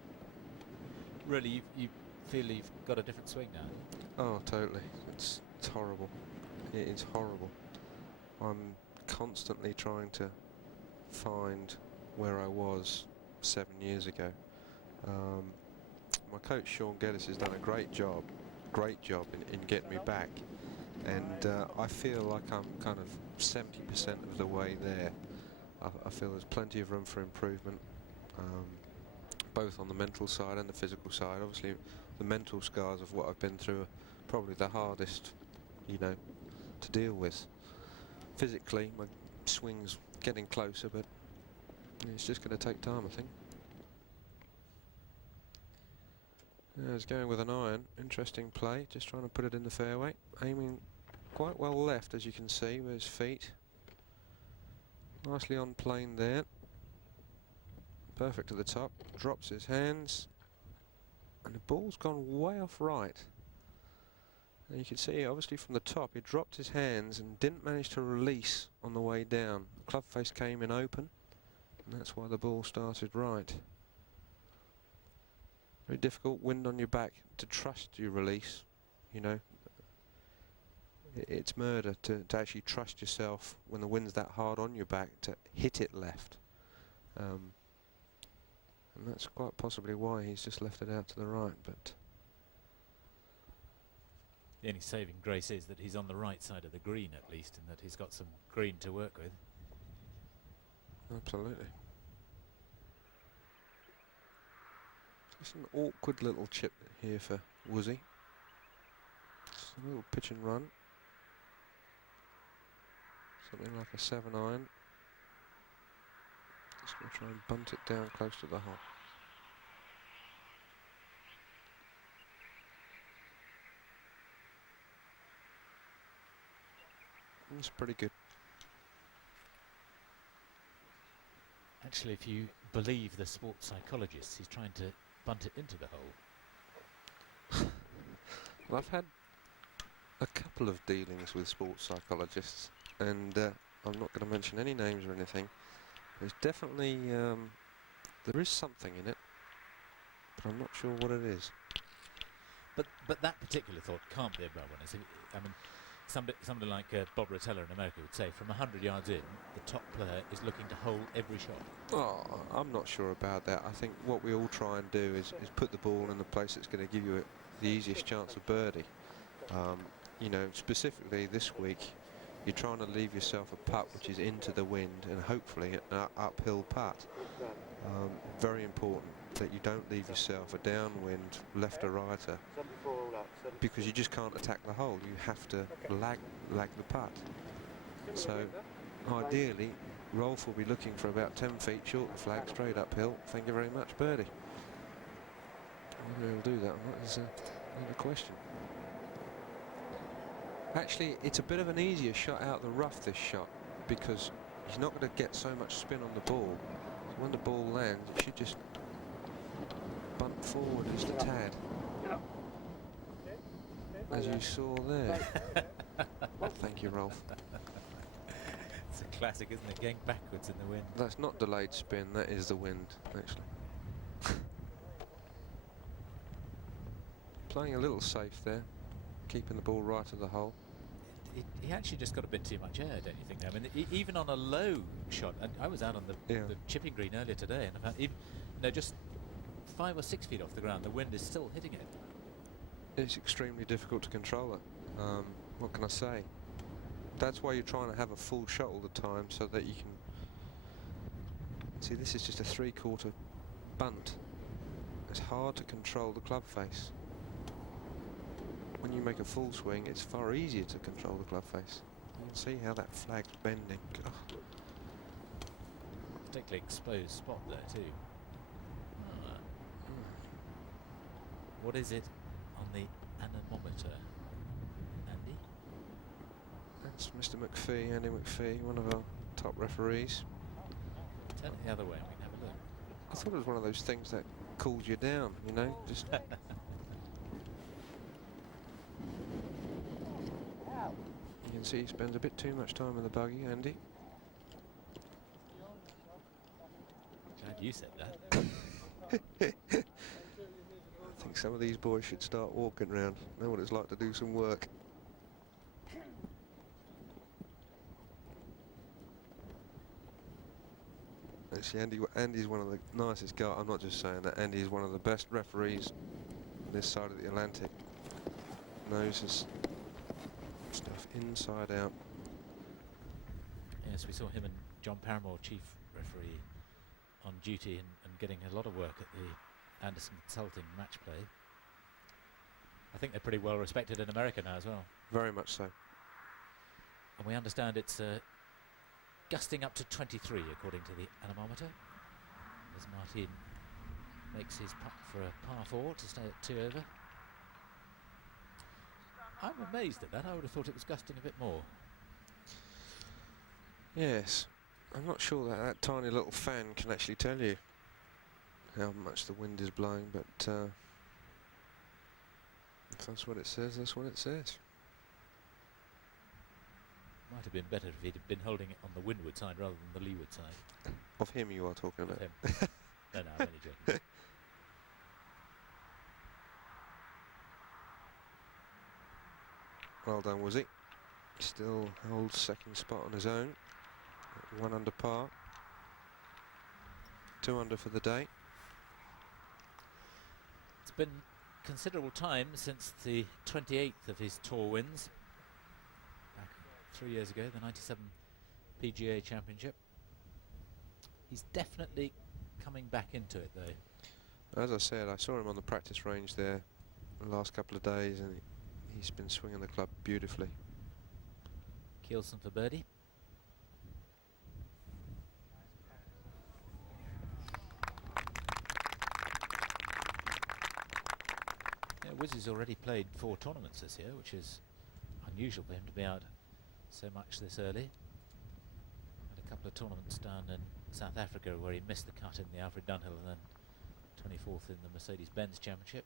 Really, you feel you've got a different swing now? Oh, totally. It's horrible. It is horrible. I'm constantly trying to find where I was 7 years ago. My coach Sean Geddes has done a great job in getting me back, and I feel like I'm kind of 70% of the way there. I feel there's plenty of room for improvement, both on the mental side and the physical side. Obviously the mental scars of what I've been through are probably the hardest, you know, to deal with. Physically my swing's getting closer, but it's just going to take time, I think. Yeah, he's going with an iron. Interesting play, just trying to put it in the fairway, aiming quite well left, as you can see, with his feet. Nicely on plane there. Perfect to the top, drops his hands, and the ball's gone way off right. And you can see, obviously from the top, he dropped his hands and didn't manage to release on the way down. The club face came in open, and that's why the ball started right. Very difficult, wind on your back, to trust your release, you know. It's murder to actually trust yourself when the wind's that hard on your back to hit it left. And that's quite possibly why he's just left it out to the right, but The only saving grace is that he's on the right side of the green at least, and that he's got some green to work with. absolutely. It's an awkward little chip here for Woozy. Just a little pitch and run. Something like a 7-iron. Just going to try and bunt it down close to the hole. It's pretty good. Actually, if you believe the sports psychologists, he's trying to bunt it into the hole. Well, I've had a couple of dealings with sports psychologists, and I'm not going to mention any names or anything. There's definitely there is something in it, but I'm not sure what it is. But that particular thought can't be a bad one. I mean, somebody like Bob Rotella in America would say, from 100 yards in, the top player is looking to hold every shot. Oh, I'm not sure about that. I think what we all try and do is put the ball in the place that's going to give you the easiest chance of birdie. You know, specifically this week, you're trying to leave yourself a putt which is into the wind and hopefully an uphill putt. Very important that you don't leave yourself a downwind left or righter, because you just can't attack the hole. You have to lag the putt. So ideally, Rolf will be looking for about 10 feet short of the flag, straight uphill. Thank you very much, birdie. Whether he'll do that or not is another question. Actually, it's a bit of an easier shot out the rough, this shot, because he's not going to get so much spin on the ball. So when the ball lands, it should just bunt forward just a tad, as you saw there. Thank you, Rolf. It's a classic, isn't it? Going backwards in the wind. That's not delayed spin, that is the wind, actually. Playing a little safe there, keeping the ball right of the hole. He actually just got a bit too much air, don't you think? I mean, even on a low shot, and I was out on the chipping green earlier today, and about even, just 5 or 6 feet off the ground, the wind is still hitting it. It's extremely difficult to control it. What can I say? That's why you're trying to have a full shot all the time, so that you can see. This is just a 3/4 bunt. It's hard to control the club face. When you make a full swing, it's far easier to control the club face. You can see how that flag's bending. Oh. Particularly exposed spot there too. What is it on the anemometer, Andy? That's Mr. McPhee, Andy McPhee, one of our top referees. Turn it the other way and we can have a look. I thought it was one of those things that cools you down, you know, just. You can see he spends a bit too much time in the buggy, Andy. Glad you said that. I think some of these boys should start walking around, know what it's like to do some work. Actually, Andy's one of the nicest guys. I'm not just saying that. Andy's one of the best referees on this side of the Atlantic. Knows his stuff inside out. Yes, we saw him and John Paramore, chief referee, on duty and getting a lot of work at the Anderson Consulting match play. I think they're pretty well respected in America now as well. Very much so. And we understand it's gusting up to 23 according to the anemometer, as Martin makes his putt for a par 4 to stay at 2 over. I'm amazed at that. I would have thought it was gusting a bit more. Yes, I'm not sure that that tiny little fan can actually tell you how much the wind is blowing, but if that's what it says, that's what it says. Might have been better if he'd been holding it on the windward side rather than the leeward side. Of him you are talking about. No, I'm only joking. Well done, Woozy. Still holds second spot on his own. 1 under par. 2 under for the day. It's been considerable time since the 28th of his tour wins. Back 3 years ago, the 97 PGA Championship. He's definitely coming back into it, though. As I said, I saw him on the practice range there the last couple of days, and he's been swinging the club beautifully. Keelson for birdie. Yeah, Wizzy's already played 4 tournaments this year, which is unusual for him to be out so much this early. Had a couple of tournaments down in South Africa where he missed the cut in the Alfred Dunhill, and then 24th in the Mercedes-Benz Championship.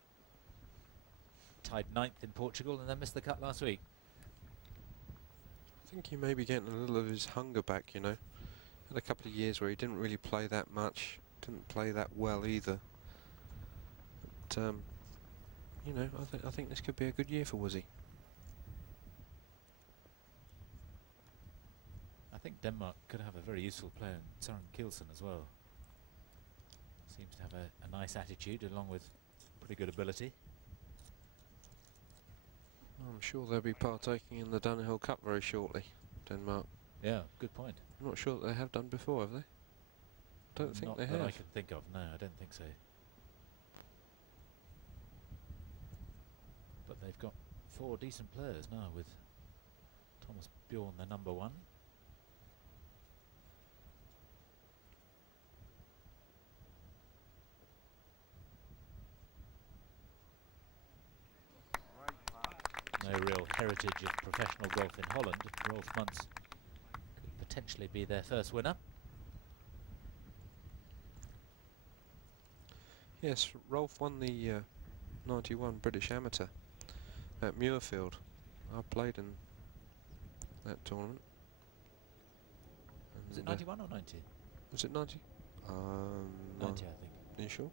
Tied 9th in Portugal and then missed the cut last week. I think he may be getting a little of his hunger back, you know. Had a couple of years where he didn't really play that much, didn't play that well either. But, you know, I think this could be a good year for Wizzy. I think Denmark could have a very useful player in Søren Keelson as well. Seems to have a nice attitude along with pretty good ability. I'm sure they'll be partaking in the Dunhill Cup very shortly, Denmark. Yeah, good point. I'm not sure that they have done before, have they? Don't think Not they that have. I can think of, no, I don't think so. But they've got 4 decent players now with Thomas Bjorn, the number 1. No real heritage of professional golf in Holland. Rolf Muntz could potentially be their first winner. Yes, Rolf won the 91 British Amateur at Muirfield. I played in that tournament. Was it 91 or 90? Was it 90? 90, I think. Are you sure?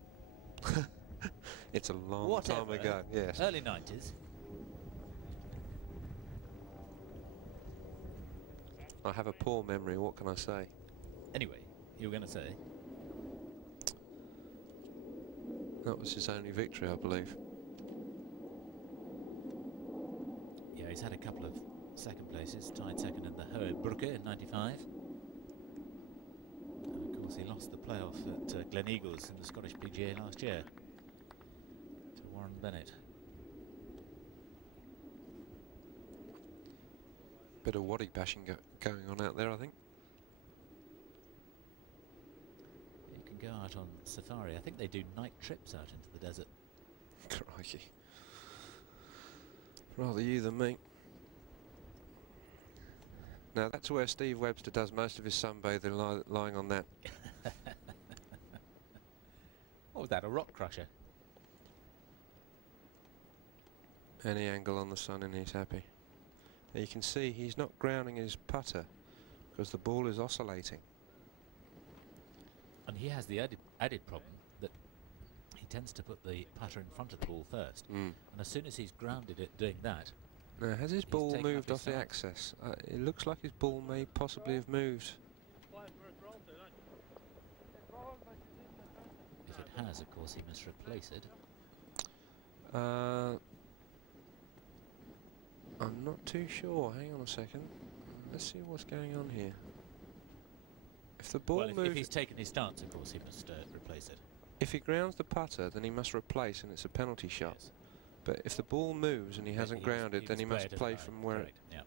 It's a long time ago, yes. Early 90s. I have a poor memory, what can I say? Anyway, you were going to say? That was his only victory, I believe. Yeah, he's had a couple of second places, tied second in the Hohe in 95. And of course he lost the playoff at Glen Eagles in the Scottish PGA last year to Warren Bennett. Bit of waddy bashing going on out there, I think. You can go out on safari. I think they do night trips out into the desert. Crikey. Rather you than me. Now that's where Steve Webster does most of his sunbathing, lying on that. What was that, a rock crusher? Any angle on the sun and he's happy. Now you can see he's not grounding his putter because the ball is oscillating. And he has the added problem that he tends to put the putter in front of the ball first. And as soon as he's grounded it doing that... Now has his ball taken moved up off his the stance. axis? It looks like his ball may possibly have moved. If it has, of course, he must replace it. I'm not too sure. Hang on a second. Let's see what's going on here. If the ball Well, moves, if he's taken his stance, of course, he must replace it. if he grounds the putter, then he must replace, and it's a penalty shot. Yes. But if the ball moves and he hasn't grounded, then he must play from where. Correct, yeah.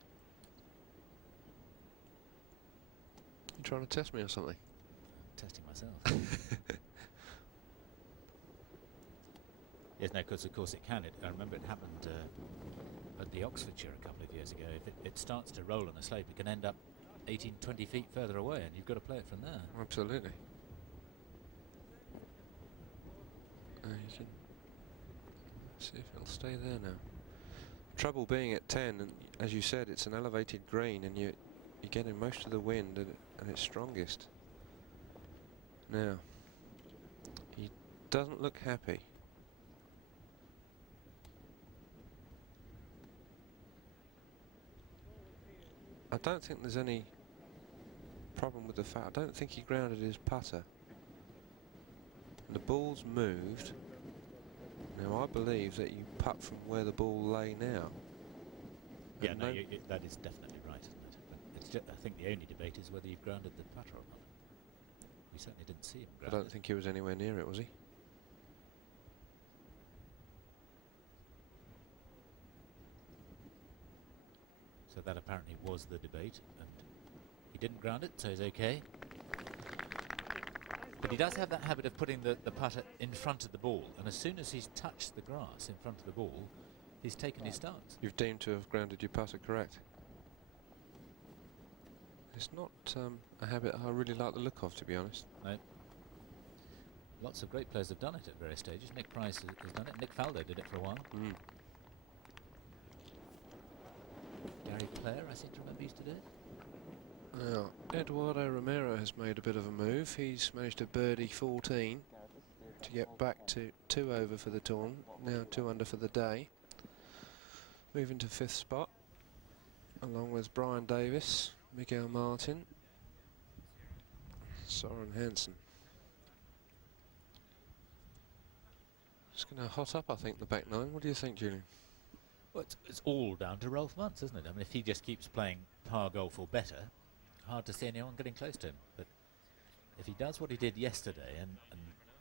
You trying to test me or something? Testing myself. Yes, no, because of course it can. I remember it happened at the Oxfordshire a couple of years ago. If it starts to roll on a slope, it can end up 18, 20 feet further away, and you've got to play it from there. Absolutely. You can see if it'll stay there now. Trouble being at 10, and as you said, it's an elevated green, and you're getting most of the wind at its strongest. Now, he doesn't look happy. I don't think there's any problem with the fact. I don't think he grounded his putter. And the ball's moved. Now I believe that you putt from where the ball lay now. Yeah, And no, that is definitely right, isn't it? But it's just, I think the only debate is whether you've grounded the putter or not. We certainly didn't see him ground I don't think he was anywhere near it, was he? So that apparently was the debate, and he didn't ground it, so he's okay. But he does have that habit of putting the putter in front of the ball, and as soon as he's touched the grass in front of the ball, he's taken his stance. You've deemed to have grounded your putter correct. It's not a habit I really like the look of, to be honest. No. Lots of great players have done it at various stages. Nick Price has done it. Nick Faldo did it for a while. Gary Player, I seem to remember, used to do it. Now, Eduardo Romero has made a bit of a move. He's managed to birdie 14 to get back to 2 over for the tournament. Now 2 under for the day. Moving to 5th spot, along with Brian Davis, Miguel Martin, Soren Hansen. It's going to hot up, I think, the back nine. What do you think, Julian? Well, it's all down to Rolf Muntz, isn't it? I mean, if he just keeps playing par golf or better, hard to see anyone getting close to him. But if he does what he did yesterday and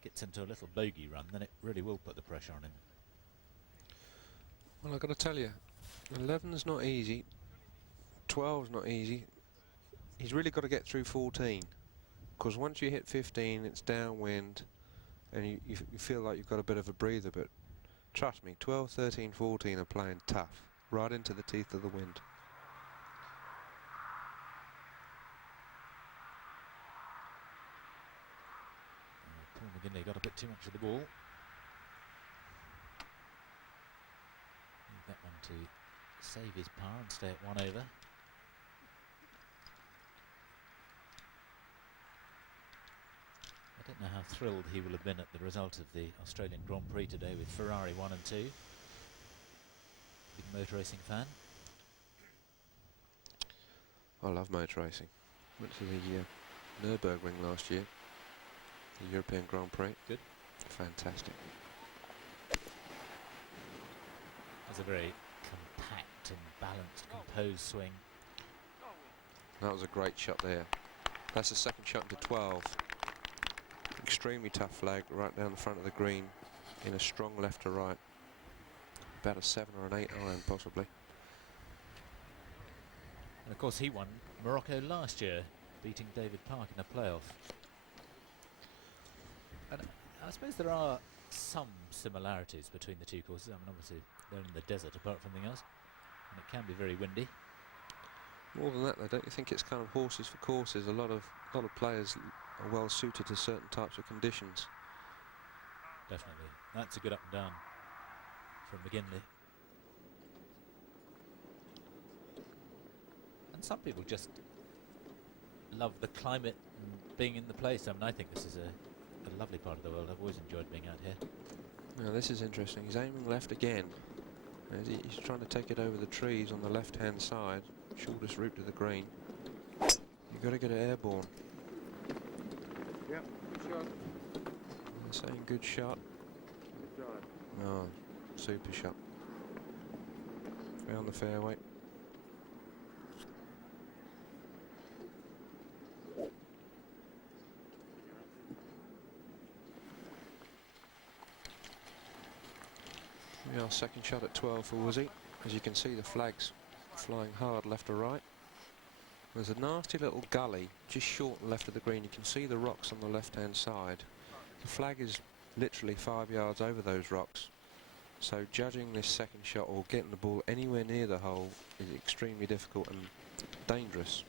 gets into a little bogey run, then it really will put the pressure on him. Well, I've got to tell you, 11's not easy, 12's not easy. He's really got to get through 14, because once you hit 15, it's downwind, and you feel like you've got a bit of a breather. But trust me, 12, 13, 14 are playing tough, right into the teeth of the wind. Paul McGinley got a bit too much of the ball. That one to save his par and stay at 1 over. I don't know how thrilled he will have been at the result of the Australian Grand Prix today with Ferrari 1 and 2. Big motor racing fan. I love motor racing. Went to the Nürburgring last year, the European Grand Prix. Good. Fantastic. That's a very compact and balanced, composed swing. That was a great shot there. That's the second shot into 12. Extremely tough flag right down the front of the green in a strong left to right. About a 7 or an 8 iron possibly. And of course he won Morocco last year, beating David Park in a playoff. And I suppose there are some similarities between the two courses. I mean, obviously they're in the desert apart from anything else, and it can be very windy. More than that though, don't you think it's kind of horses for courses? A lot of players are well suited to certain types of conditions. Definitely. That's a good up and down from McGinley. And some people just love the climate and being in the place. I mean, I think this is a lovely part of the world. I've always enjoyed being out here. Now this is interesting. He's aiming left again. He's trying to take it over the trees on the left-hand side. Shortest route to the green. You've got to get it airborne. Yep, good shot. They're saying good shot. Good shot. Oh, super shot. Round the fairway. Yeah, second shot at 12 for Woozy. As you can see, the flag's flying hard left to right. There's a nasty little gully just short and left of the green. You can see the rocks on the left-hand side. The flag is literally 5 yards over those rocks. So judging this second shot or getting the ball anywhere near the hole is extremely difficult and dangerous.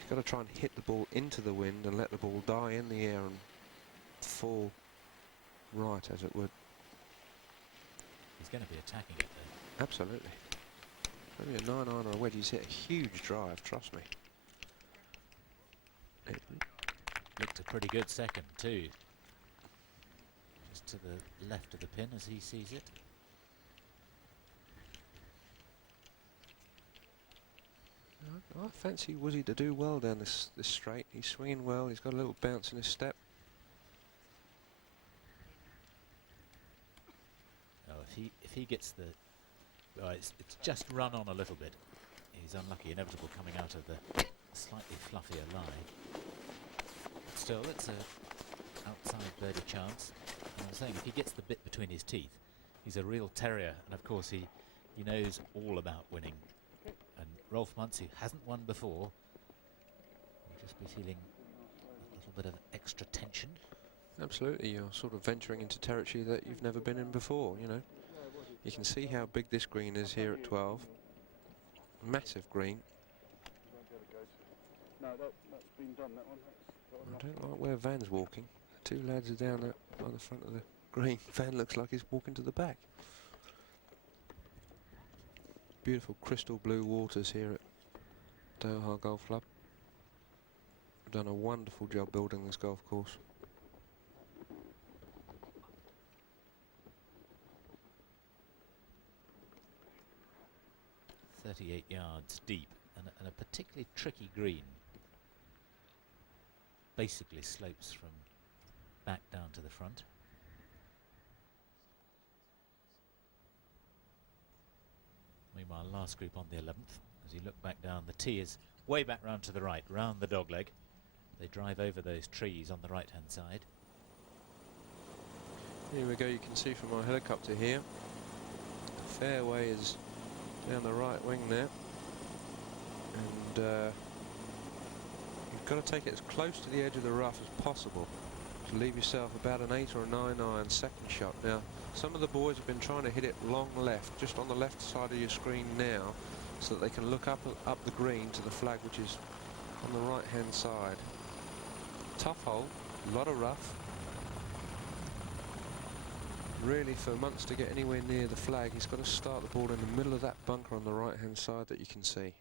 You've got to try and hit the ball into the wind and let the ball die in the air and fall right as it would. He's going to be attacking it though. Absolutely. Only a 9 iron or a wedge. He's hit a huge drive, trust me. It Looked a pretty good second too. Just to the left of the pin as he sees it. I fancy Woozy to do well down this straight. He's swinging well. He's got a little bounce in his step. if he gets the, it's just run on a little bit. He's unlucky, inevitable coming out of the slightly fluffier lie. But still, it's a outside birdie chance. And I'm saying if he gets the bit between his teeth, he's a real terrier, and of course he knows all about winning. And Rolf Muntz, who hasn't won before, will just be feeling a little bit of extra tension. Absolutely, you're sort of venturing into territory that you've never been in before, you know. You can see how big this green is here at 12. Massive green. No, that's been done, that one. I don't like where Van's walking. The two lads are down by the front of the green. Van looks like he's walking to the back. Beautiful crystal blue waters here at Doha Golf Club. Done a wonderful job building this golf course. .38 yards deep and a particularly tricky green. Basically slopes from back down to the front. Meanwhile, last group on the 11th. As you look back down, the tee is way back round to the right, round the dogleg. They drive over those trees on the right-hand side. Here we go, you can see from our helicopter here. The fairway is down the right wing there. And you've got to take it as close to the edge of the rough as possible to leave yourself about an 8 or a 9 iron second shot. Now, some of the boys have been trying to hit it long left, just on the left side of your screen now, so that they can look up the green to the flag, which is on the right-hand side. Tough hole, a lot of rough. Really, for Muntz to get anywhere near the flag, he's got to start the ball in the middle of that bunker on the right-hand side that you can see.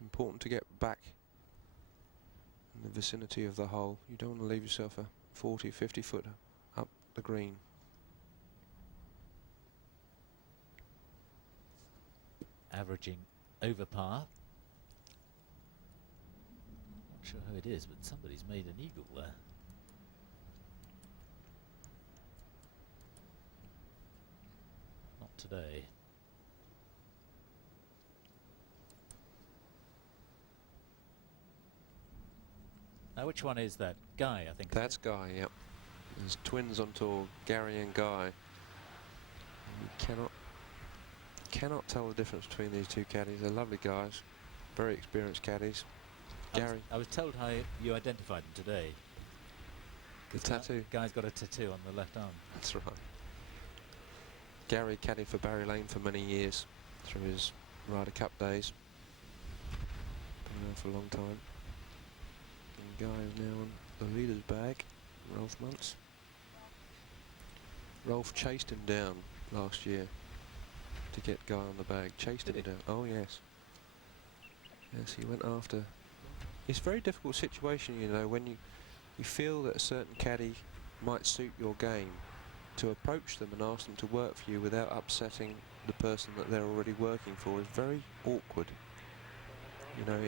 Important to get back in the vicinity of the hole. You don't want to leave yourself a 40, 50 foot up the green. Averaging over par. Not sure who it is, but somebody's made an eagle there. Not today. Now, which one is that? Guy, I think. That's Guy, yep. There's twins on tour, Gary and Guy. You cannot tell the difference between these two caddies. They're lovely guys, very experienced caddies. Gary. I was told how you identified them today. The tattoo. Guy's got a tattoo on the left arm. That's right. Gary caddied for Barry Lane for many years through his Ryder Cup days. Been there for a long time. And Guy is now on the leader's bag, Rolf Muntz. Rolf chased him down last year to get Guy on the bag. Chased him down. Oh yes. Yes, he went after. It's a very difficult situation, you know, when you feel that a certain caddy might suit your game, to approach them and ask them to work for you without upsetting the person that they're already working for is very awkward. You know,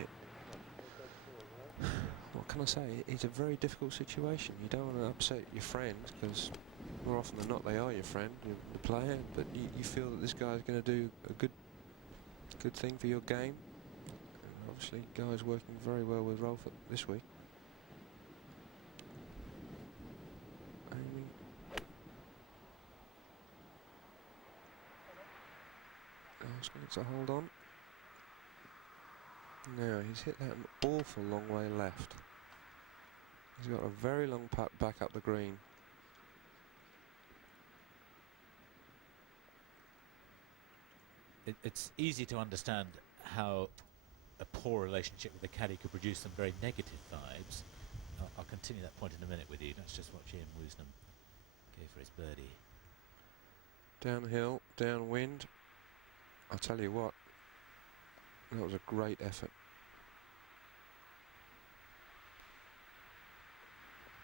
what can I say? It's a very difficult situation. You don't want to upset your friends, because more often than not they are your friend, the player, but you feel that this guy's going to do a good thing for your game. And obviously, Guy's working very well with Rolf this week. Asking it to hold on. Now he's hit that an awful long way left. He's got a very long putt back up the green. It's easy to understand how a poor relationship with the caddy could produce some very negative vibes. I'll continue that point in a minute with you. Let's just watch Ian Woosnam go for his birdie. Downhill, downwind. I'll tell you what, that was a great effort.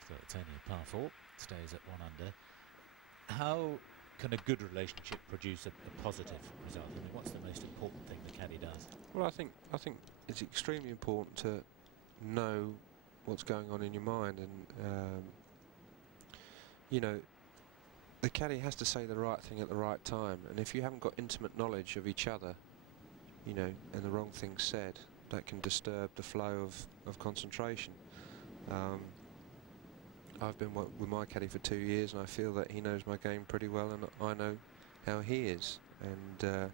So it's only a par 4, stays at 1 under. How can a good relationship produce a positive result? I mean, what's the most important thing the caddy does? Well, I think it's extremely important to know what's going on in your mind, and you know, the caddy has to say the right thing at the right time, and if you haven't got intimate knowledge of each other, you know, and the wrong thing said, that can disturb the flow of concentration. I've been with my caddy for 2 years, and I feel that he knows my game pretty well, and I know how he is. And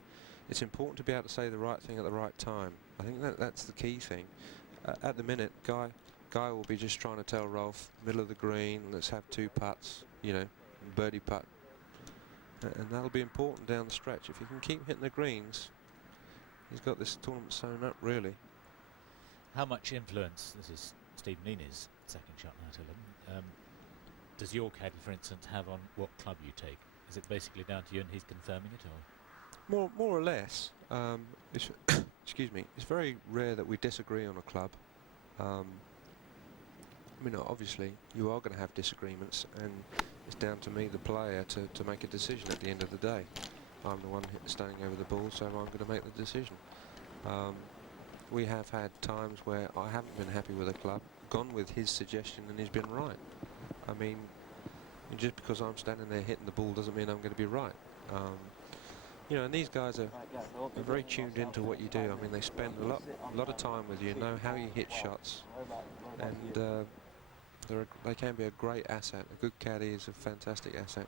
it's important to be able to say the right thing at the right time. I think that's the key thing. At the minute, Guy will be just trying to tell Rolf, middle of the green, let's have 2 putts, you know, birdie putt. And that'll be important down the stretch. If you can keep hitting the greens, he's got this tournament sewn up, really. How much influence, this is Steve Nini's second shot now to 11, does your caddy, for instance, have on what club you take? Is it basically down to you and he's confirming it, or? More or less. It's excuse me. It's very rare that we disagree on a club. I mean, obviously, you are going to have disagreements, and it's down to me, the player, to make a decision at the end of the day. I'm the one standing over the ball, so I'm going to make the decision. We have had times where I haven't been happy with a club, gone with his suggestion, and he's been right. I mean, just because I'm standing there hitting the ball doesn't mean I'm going to be right. You know, and these guys are very tuned into what you do. I mean, they spend a lot of time with you, know how you hit shots, and they can be a great asset. A good caddy is a fantastic asset.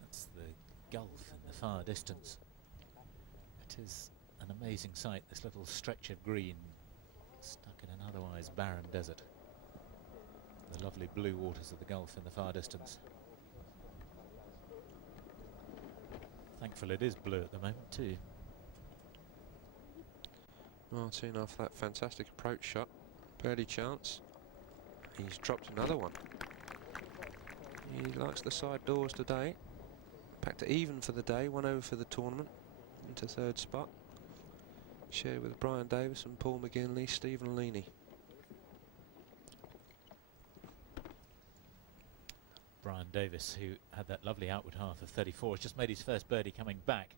That's the Gulf in the far distance. It is an amazing sight, this little stretch of green stuck in an otherwise barren desert. The lovely blue waters of the Gulf in the far distance. Thankful it is blue at the moment too. Well, seeing off that fantastic approach shot, birdie chance. He's dropped another one. He likes the side doors today. Packed it even for the day, 1 over for the tournament, into 3rd spot. Shared with Brian Davis and Paul McGinley, Stephen Leaney. Brian Davis, who had that lovely outward half of 34, has just made his first birdie coming back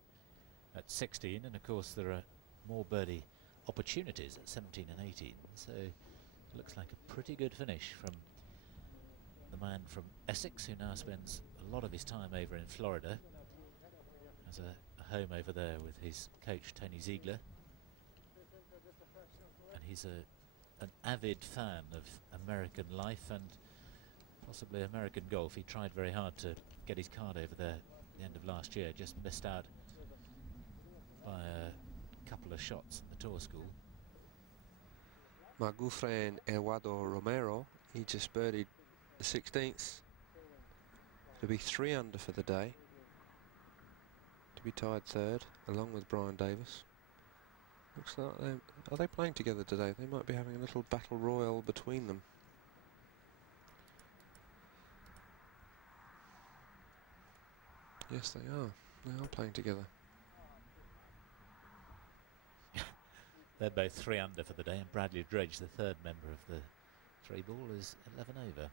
at 16, and of course there are more birdie opportunities at 17 and 18, so it looks like a pretty good finish from the man from Essex, who now spends a lot of his time over in Florida, has a home over there with his coach Tony Ziegler, and he's an avid fan of American life and possibly American golf. He tried very hard to get his card over there at the end of last year, just missed out by a couple of shots at the tour school. My good friend Eduardo Romero, he just birdied the 16th to be 3 under for the day, to be tied 3rd along with Brian Davis. Looks like are they playing together today? They might be having a little battle royal between them. Yes, they are. They are playing together. They're both 3 under for the day, and Bradley Dredge, the 3rd member of the 3 ball, is 11 over.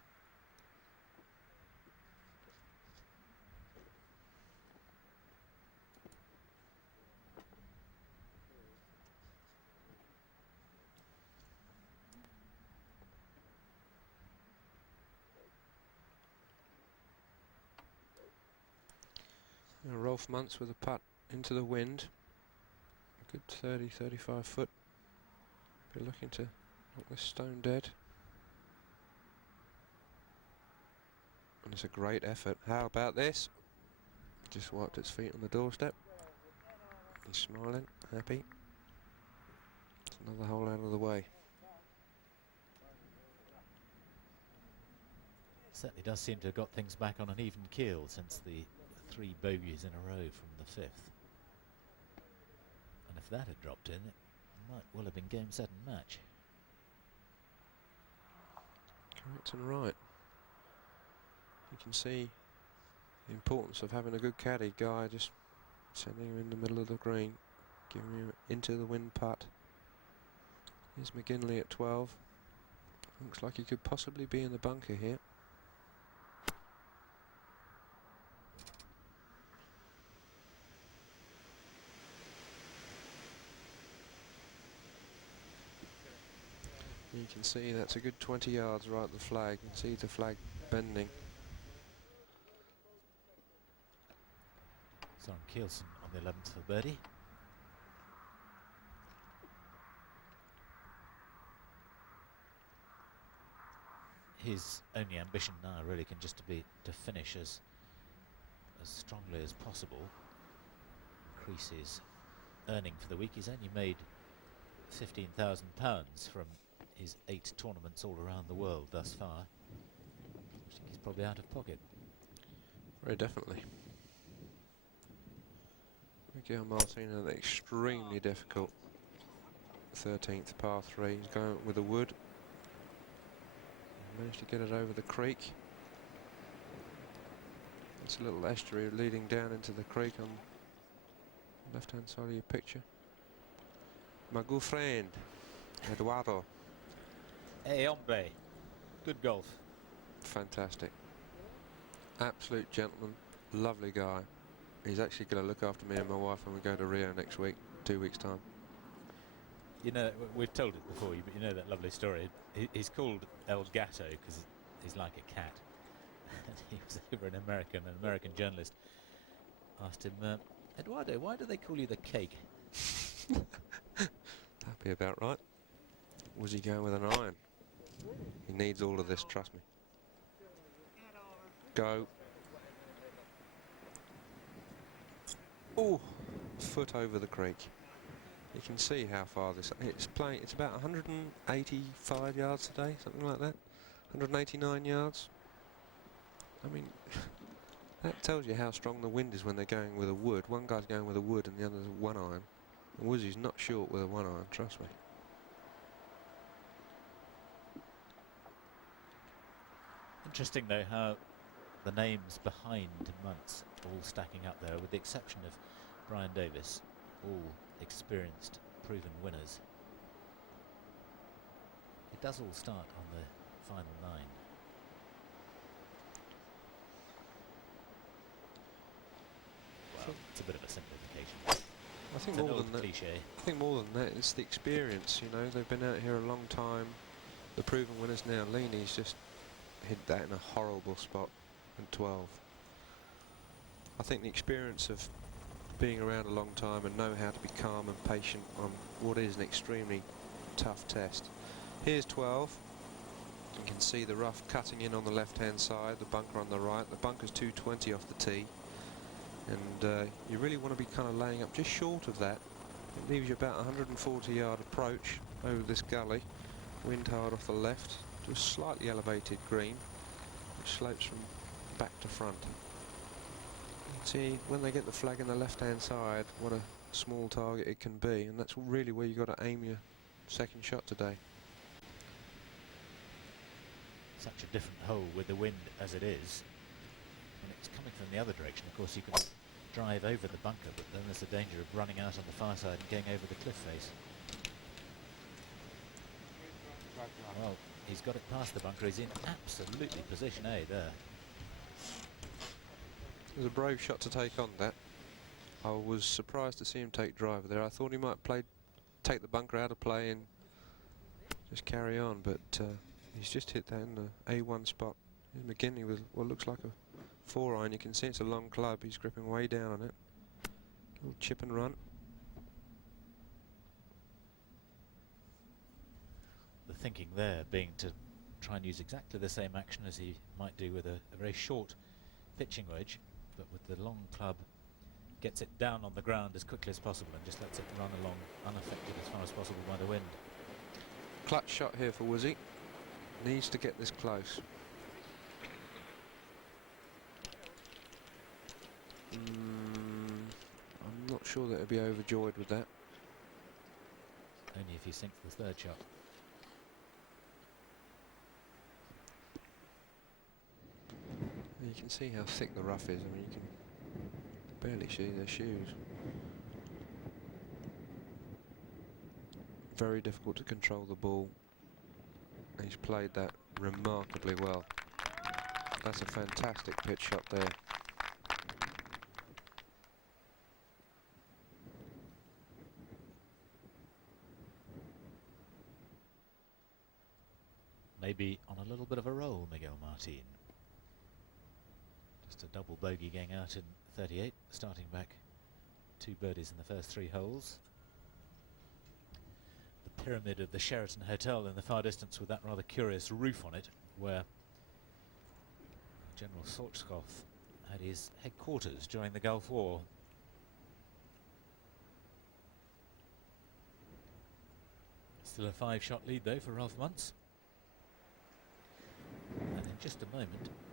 Rolf Muntz with a putt into the wind. A good 30, 35 foot. Be looking to knock this stone dead. And it's a great effort. How about this? Just wiped its feet on the doorstep. He's smiling, happy. It's another hole out of the way. Certainly does seem to have got things back on an even keel since the 3 bogeys in a row from the 5th. And if that had dropped in, it might well have been game, set and match. Correct and right. You can see the importance of having a good caddy. Guy just sending him in the middle of the green, giving him into the wind putt. Here's McGinley at 12. Looks like he could possibly be in the bunker here. You can see that's a good 20 yards right at the flag. You can see the flag bending. Soren Kielsen on the 11th for birdie. His only ambition now really can just be to finish as strongly as possible. Increase his earning for the week. He's only made £15,000 from his 8 tournaments all around the world thus far. I think he's probably out of pocket. Very definitely. Miguel Martin, an extremely difficult 13th par 3. He's going with a wood. Managed to get it over the creek. It's a little estuary leading down into the creek on the left-hand side of your picture. My good friend, Eduardo. Hey, hombre. Good golf. Fantastic. Absolute gentleman. Lovely guy. He's actually going to look after me and my wife when we go to Rio next week, 2 weeks' time. You know, we've told it before, but you know that lovely story. He's called El Gato because he's like a cat. And he was over in America, and an American journalist asked him, Eduardo, why do they call you the cake? That'd be about right. Was he going with an iron? He needs all of this, trust me. Go. Oh, foot over the creek. You can see how far this it's playing. It's about 185 yards today, something like that. 189 yards. I mean, that tells you how strong the wind is when they're going with a wood. One guy's going with a wood and the other's a 1 iron. And Woozie's not short with a 1 iron, trust me. Interesting though how the names behind Muntz all stacking up there, with the exception of Brian Davis, all experienced, proven winners. It does all start on the final 9. Well, it's a bit of a simplification. I think it's more than that. Cliche. I think more than that, it's the experience. You know, they've been out here a long time. The proven winners now. Leanie's just hit that in a horrible spot at 12. I think the experience of being around a long time and know how to be calm and patient on what is an extremely tough test. Here's 12. You can see the rough cutting in on the left-hand side, the bunker on the right. The bunker's 220 off the tee, and you really want to be kind of laying up just short of that. It leaves you about 140-yard approach over this gully, wind hard off the left, to a slightly elevated green, which slopes from back to front. See, when they get the flag in the left-hand side, what a small target it can be, and that's really where you've got to aim your second shot today. Such a different hole with the wind as it is. When it's coming from the other direction, of course, you can drive over the bunker, but then there's the danger of running out on the far side and going over the cliff face. Well, he's got it past the bunker. He's in absolutely position A there. It was a brave shot to take on that. I was surprised to see him take driver there. I thought he might take the bunker out of play and just carry on, but he's just hit that in the A1 spot. He's McGinley with what looks like a 4 iron. You can see it's a long club. He's gripping way down on it. Little chip and run. The thinking there being to try and use exactly the same action as he might do with a very short pitching wedge, but with the long club gets it down on the ground as quickly as possible and just lets it run along unaffected as far as possible by the wind. Clutch shot here for Woozie. Needs to get this close. I'm not sure that he'll be overjoyed with that. Only if he sinks the third shot. You can see how thick the rough is. I mean, you can barely see their shoes. Very difficult to control the ball. He's played that remarkably well. That's a fantastic pitch shot there. maybe on a little bit of a roll, Miguel Martin. Just a double bogey going out in 38, starting back 2 birdies in the first 3 holes. The pyramid of the Sheraton Hotel in the far distance with that rather curious roof on it, where General Sorchkov had his headquarters during the Gulf War. Still a 5-shot lead though for Rolf Muntz. And in just a moment,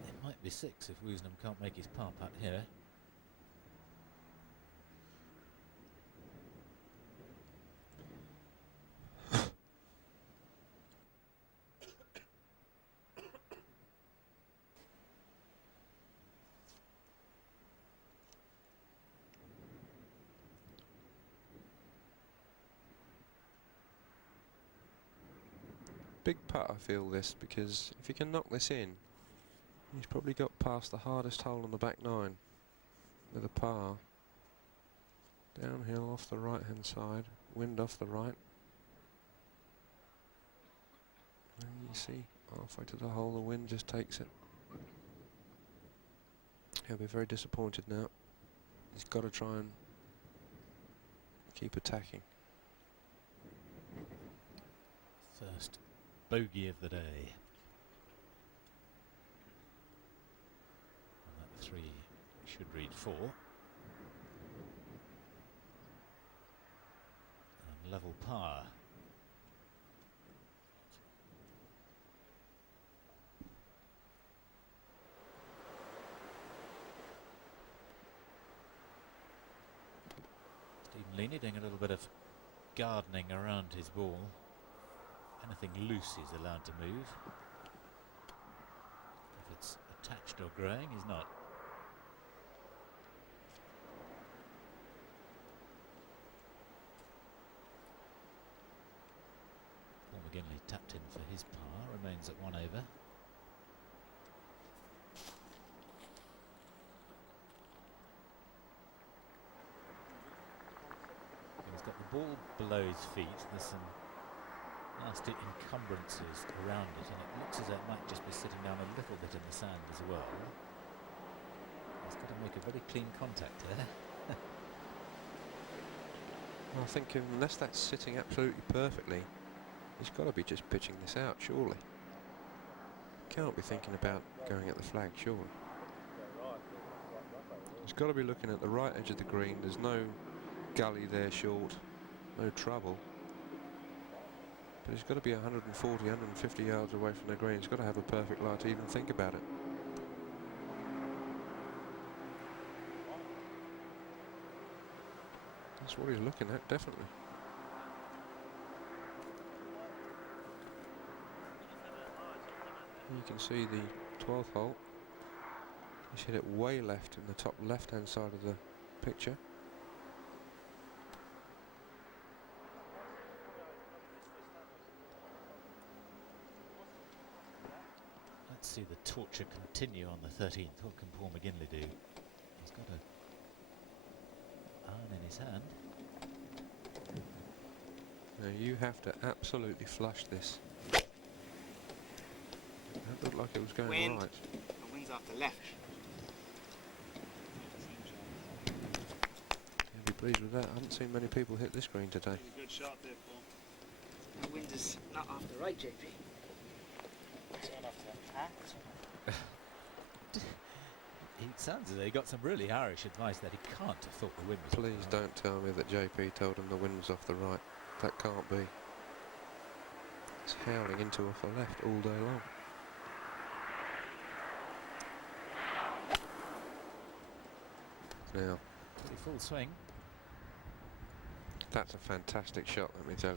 it might be 6 if Woosnam can't make his par putt here. Big putt, I feel this, because if he can knock this in, he's probably got past the hardest hole on the back 9 with a par. Downhill off the right hand side, wind off the right. And you see, halfway to the hole, the wind just takes it. He'll be very disappointed now. He's got to try and keep attacking. First bogey of the day. And that 3 should read 4. And level par. Stephen Leaney doing a little bit of gardening around his ball. Anything loose is allowed to move. If it's attached or growing, he's not. Paul McGinley tapped in for his par, remains at 1 over. He's got the ball below his feet. There's some nasty encumbrances around it, and it looks as though it might just be sitting down a little bit in the sand as well. He's got to make a very clean contact here. I think unless that's sitting absolutely perfectly, he's got to be just pitching this out, surely. Can't be thinking about going at the flag, surely. He's got to be looking at the right edge of the green. There's no gully there short, no trouble. But he's got to be 140, 150 yards away from the green. He's got to have a perfect lie to even think about it. That's what he's looking at, definitely. You can see the 12th hole. He's hit it way left in the top left-hand side of the picture. Let's see the torture continue on the 13th. What can Paul McGinley do? He's got a iron in his hand. Now you have to absolutely flush this. That looked like it was going Wind. right. The wind's off the left. You'll be pleased with that. I haven't seen many people hit this green today. Good shot there, Paul. The wind is not off the right, JP. It sounds as though he got some really Irish advice that he can't have thought the wind was. Please don't tell me that JP told him the wind was off the right. That can't be. It's howling into off the left all day long. Now, Pretty full swing. that's a fantastic shot, let me tell you.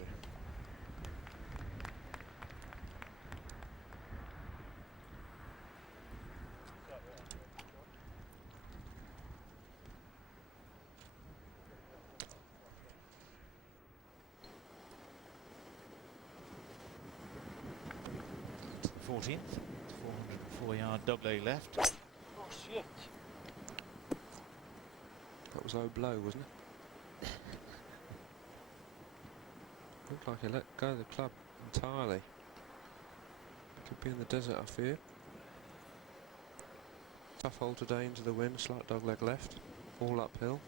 To the 14th, 404-yard dogleg left. Oh, shit. That was O'Blow, wasn't it? Looked like he let go of the club entirely. Could be in the desert, I fear. Tough hole today into the wind, slight dogleg left, all uphill.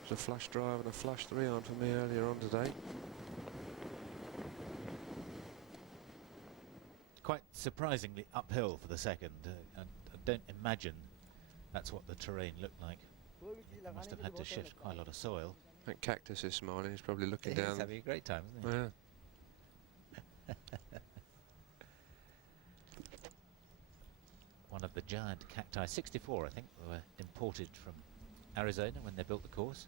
There's a flush drive and a flush 3-iron for me earlier on today. Quite surprisingly uphill for the second, and I don't imagine that's what the terrain looked like. He must have had to shift quite a lot of soil. That cactus is smiling, he's probably looking He's down. having a great time, isn't he? Yeah. One of the giant cacti, 64 I think, were imported from Arizona when they built the course.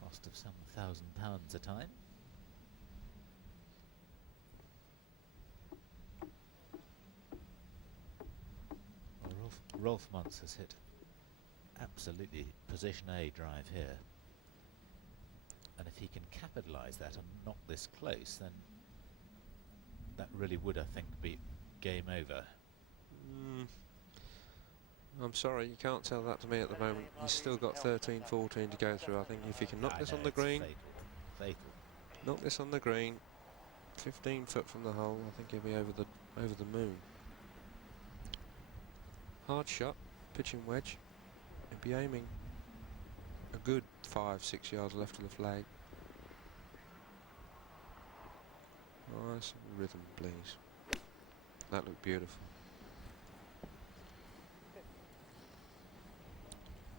Cost of some £1,000 a time. Well, Rolf Muntz has hit absolutely position A drive here. And if he can capitalise that and knock this close, then that really would, I think, be game over. I'm sorry, you can't tell that to me at the moment. He's still got 13, 14 to go through. I think if he can knock this on the green, fatal. knock this on the green, 15 foot from the hole, I think he'll be over the moon. Hard shot, pitching wedge. He'll be aiming a good 5-6 yards left of the flag. Nice rhythm, please. That looked beautiful.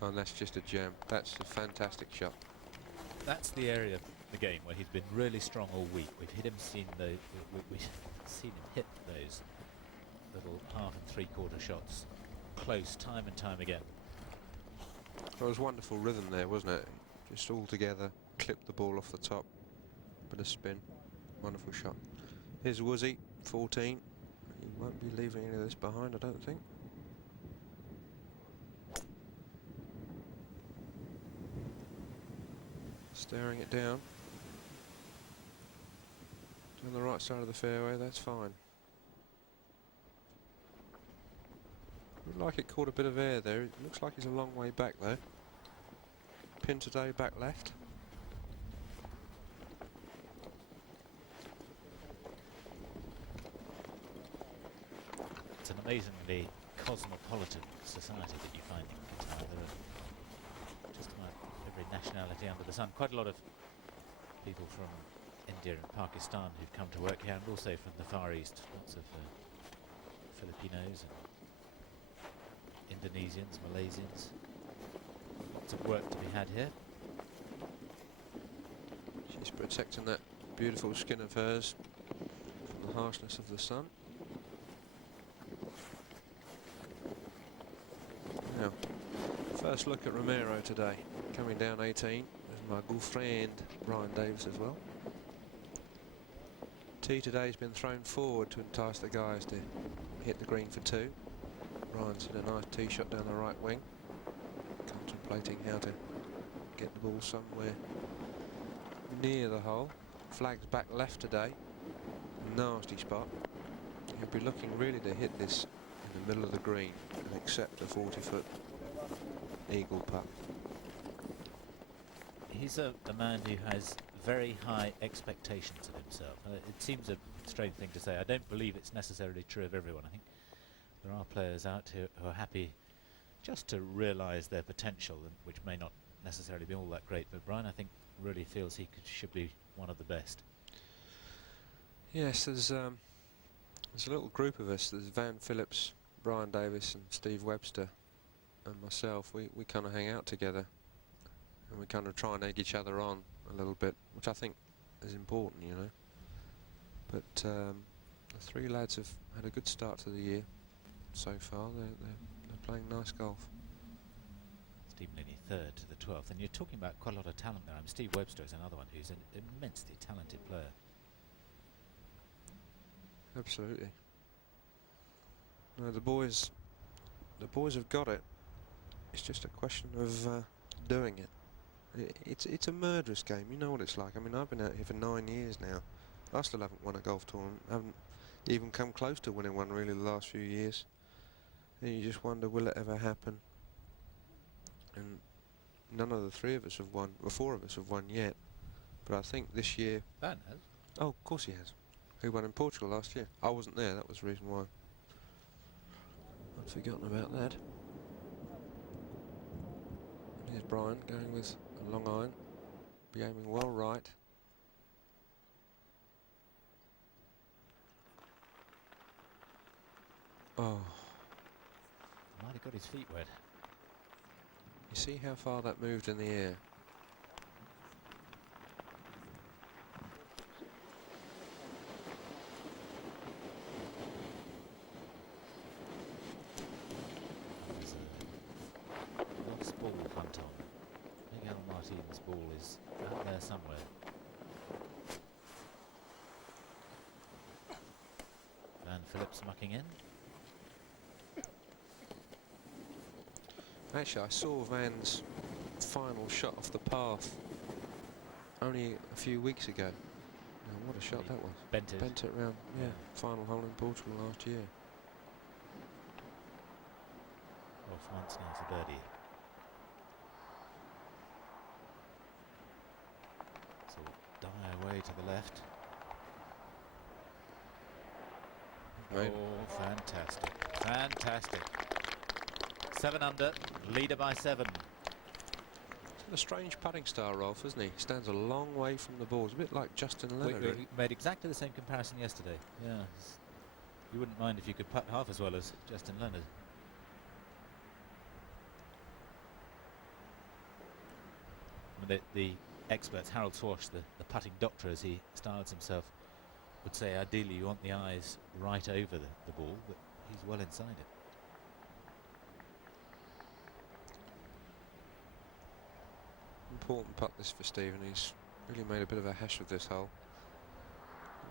And that's just a gem. That's a fantastic shot. That's the area of the game where he's been really strong all week. We've seen him hit those little half and three-quarter shots close time and time again. There was wonderful rhythm there, wasn't it? Just all together, clipped the ball off the top, bit of spin, wonderful shot. Here's Woozy, 14. He won't be leaving any of this behind, I don't think. Staring it down. On the right side of the fairway, that's fine. Looked like it caught a bit of air there. It looks like he's a long way back though. Pin today, back left. It's an amazingly cosmopolitan society that you find in Qatar. There are just about every nationality under the sun. Quite a lot of people from India and Pakistan who've come to work here, and also from the Far East. Lots of Filipinos and Indonesians, Malaysians. Lots of work to be had here. She's protecting that beautiful skin of hers from the harshness of the sun. Now, first look at Romero today, coming down 18. There's my good friend Brian Davis as well. Tee today's been thrown forward to entice the guys to hit the green for 2. Ryan's hit a nice tee shot down the right wing, contemplating how to get the ball somewhere near the hole. Flag's back left today, nasty spot. He'll be looking really to hit this in the middle of the green and accept a 40-foot eagle putt. He's a man who has very high expectations of himself. It seems a strange thing to say. I don't believe it's necessarily true of everyone. I think there are players out here who are happy just to realise their potential, which may not necessarily be all that great. But Brian, I think, really feels he should be one of the best. Yes, there's a little group of us. There's Van Phillips, Brian Davis and Steve Webster and myself. We kind of hang out together and we kind of try and egg each other on a little bit, which I think is important, you know. But the 3 lads have had a good start to the year so far. They're playing nice golf. Steve Linney third to the 12th, and you're talking about quite a lot of talent there. Steve Webster is another one who's an immensely talented player. Absolutely. No, the boys have got it. It's just a question of doing it. It's a murderous game. You know what it's like. I mean, I've been out here for 9 years now. I still haven't won a golf tournament. I haven't even come close to winning one really the last few years. And you just wonder, will it ever happen? And none of the 3 of us have won, or 4 of us have won yet. But I think this year... Van has. Oh, of course he has. He won in Portugal last year. I wasn't there, that was the reason why. I'd forgotten about that. Here's Brian going with a long iron. Be aiming well right. Oh. Might have got his feet wet. You see how far that moved in the air? There's a lost ball hunt on. Miguel Martin's ball is out there somewhere. Van Phillips mucking in. Actually, I saw Van's final shot off the path only a few weeks ago. Now, what a shot He that was. bent it. Bent it round, yeah. Yeah. Final hole in Portugal last year. Off once now for birdie. So die away to the left. Right. Oh, fantastic. Fantastic. 7 under, leader by 7. A strange putting style, Rolf, isn't he? He stands a long way from the ball. It's a bit like Justin Leonard. We made exactly the same comparison yesterday. Yeah. You wouldn't mind if you could putt half as well as Justin Leonard. I mean, the experts, Harold Swash, the putting doctor as he styles himself, would say ideally you want the eyes right over the ball, but he's well inside it. Important putt this for Stephen. He's really made a bit of a hash of this hole.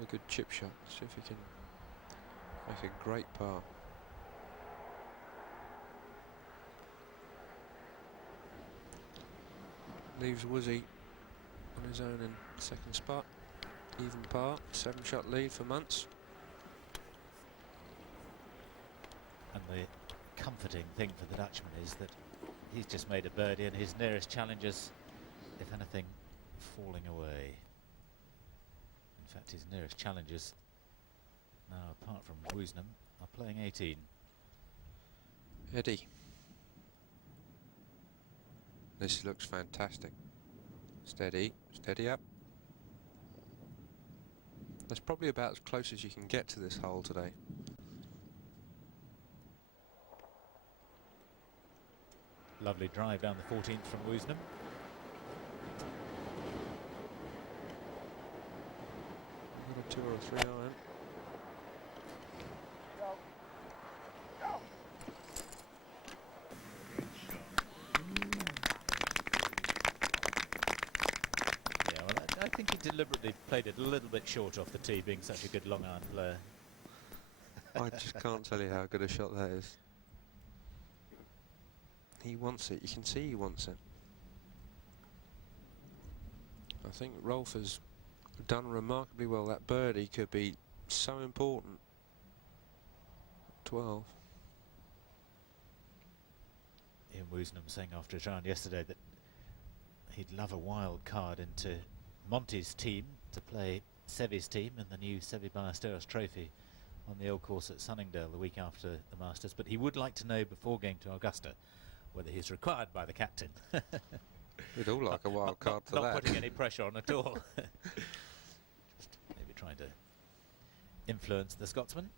A good chip shot. See if he can make a great par. Leaves Woodsy on his own in second spot. Even par. 7-shot lead for Muntz. And the comforting thing for the Dutchman is that he's just made a birdie and his nearest challengers, if anything, falling away. In fact, his nearest challengers, now apart from Woosnam, are playing 18. Eddie. This looks fantastic. Steady, steady up. That's probably about as close as you can get to this hole today. Lovely drive down the 14th from Woosnam. Another 2 or 3 iron. Yeah, well, I think he deliberately played it a little bit short off the tee, being such a good long iron player. I just can't tell you how good a shot that is. He wants it. You can see he wants it. I think Rolf has done remarkably well. That birdie could be so important. 12. Ian Woosnam saying after his round yesterday that he'd love a wild card into Monty's team to play Seve's team in the new Seve Ballesteros Trophy on the old course at Sunningdale the week after the Masters, but he would like to know before going to Augusta whether he's required by the captain. We'd all like a wild card for that. Not putting any pressure on at all. Just maybe trying to influence the Scotsman.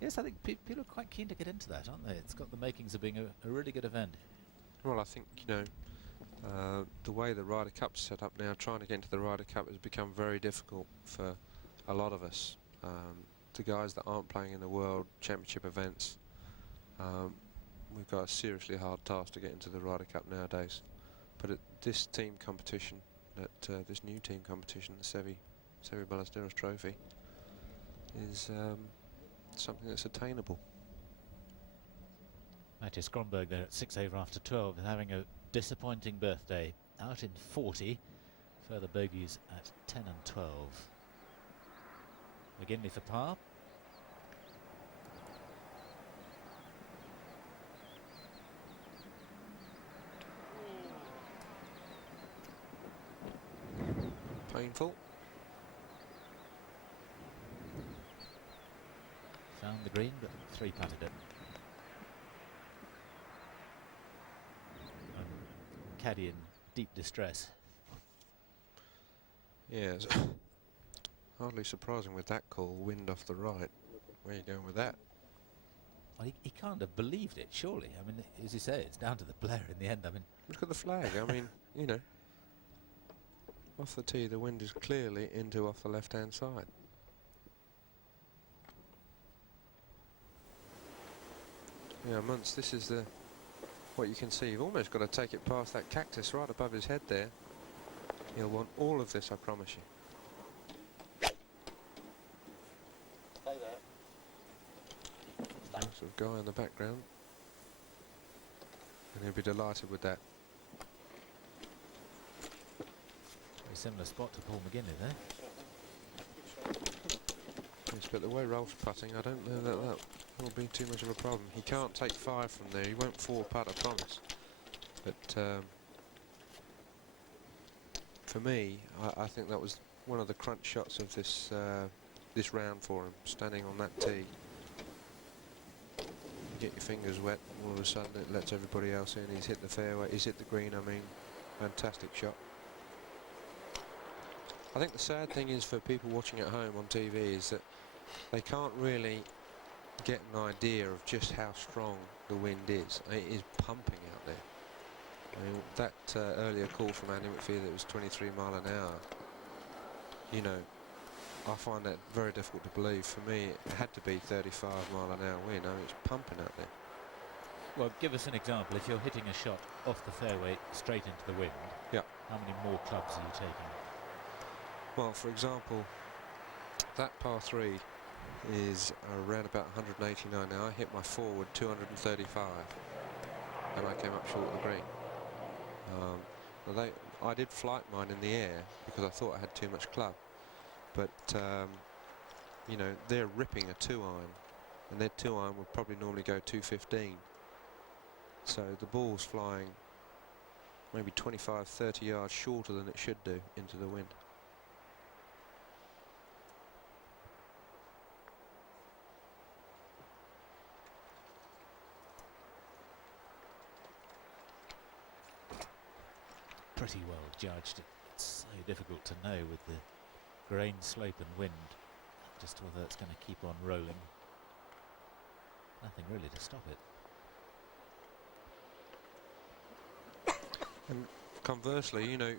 Yes, I think people are quite keen to get into that, aren't they? It's got the makings of being a really good event. Well, I think, you know, the way the Ryder Cup's set up now, trying to get into the Ryder Cup has become very difficult for a lot of us. The guys that aren't playing in the World Championship events, we've got a seriously hard task to get into the Ryder Cup nowadays. But at this team competition, this new team competition, the Seve Ballesteros Trophy, is something that's attainable. Matthias Kronberg there at 6 over after 12 is having a disappointing birthday. Out in 40, further bogeys at 10 and 12. McGinley for par. painful. Found the green, but three-putted it. Caddy in deep distress. Yeah, it's hardly surprising with that call, wind off the right. Where are you going with that? Well, he can't have believed it, surely. I mean, as you say, it's down to the player in the end. I mean, Look at the flag. I mean, you know, off the tee, the wind is clearly into off the left-hand side. Yeah, Muntz, this is the what you can see. You've almost got to take it past that cactus right above his head there. He'll want all of this, I promise you. Stay there. Sort of guy in the background, and he'll be delighted with that. very similar spot to Paul McGinley there. Yes, but the way Rolf's putting, I don't know that will be too much of a problem. He can't take 5 from there. He won't 4-putt, I promise. But for me, I think that was one of the crunch shots of this this round for him, standing on that tee. You get your fingers wet, all of a sudden it lets everybody else in. He's hit the fairway, he's hit the green, I mean, fantastic shot. I think the sad thing is for people watching at home on TV is that they can't really get an idea of just how strong the wind is. It is pumping out there. I mean, that earlier call from Andy McPhee that it was 23 mile an hour, you know, I find that very difficult to believe. For me, it had to be 35 mile an hour wind. I mean, it's pumping out there. Well, give us an example. If you're hitting a shot off the fairway straight into the wind, yeah, how many more clubs are you taking? Well, for example, that par 3 is around about 189 now. I hit my forward 235, and I came up short of the green. I did flight mine in the air because I thought I had too much club, but you know, they're ripping a 2-iron, and their 2-iron would probably normally go 215. So the ball's flying maybe 25-30 yards shorter than it should do into the wind. Pretty well judged. It's so difficult to know with the grain slope and wind just whether it's going to keep on rolling. Nothing really to stop it. And conversely, you know,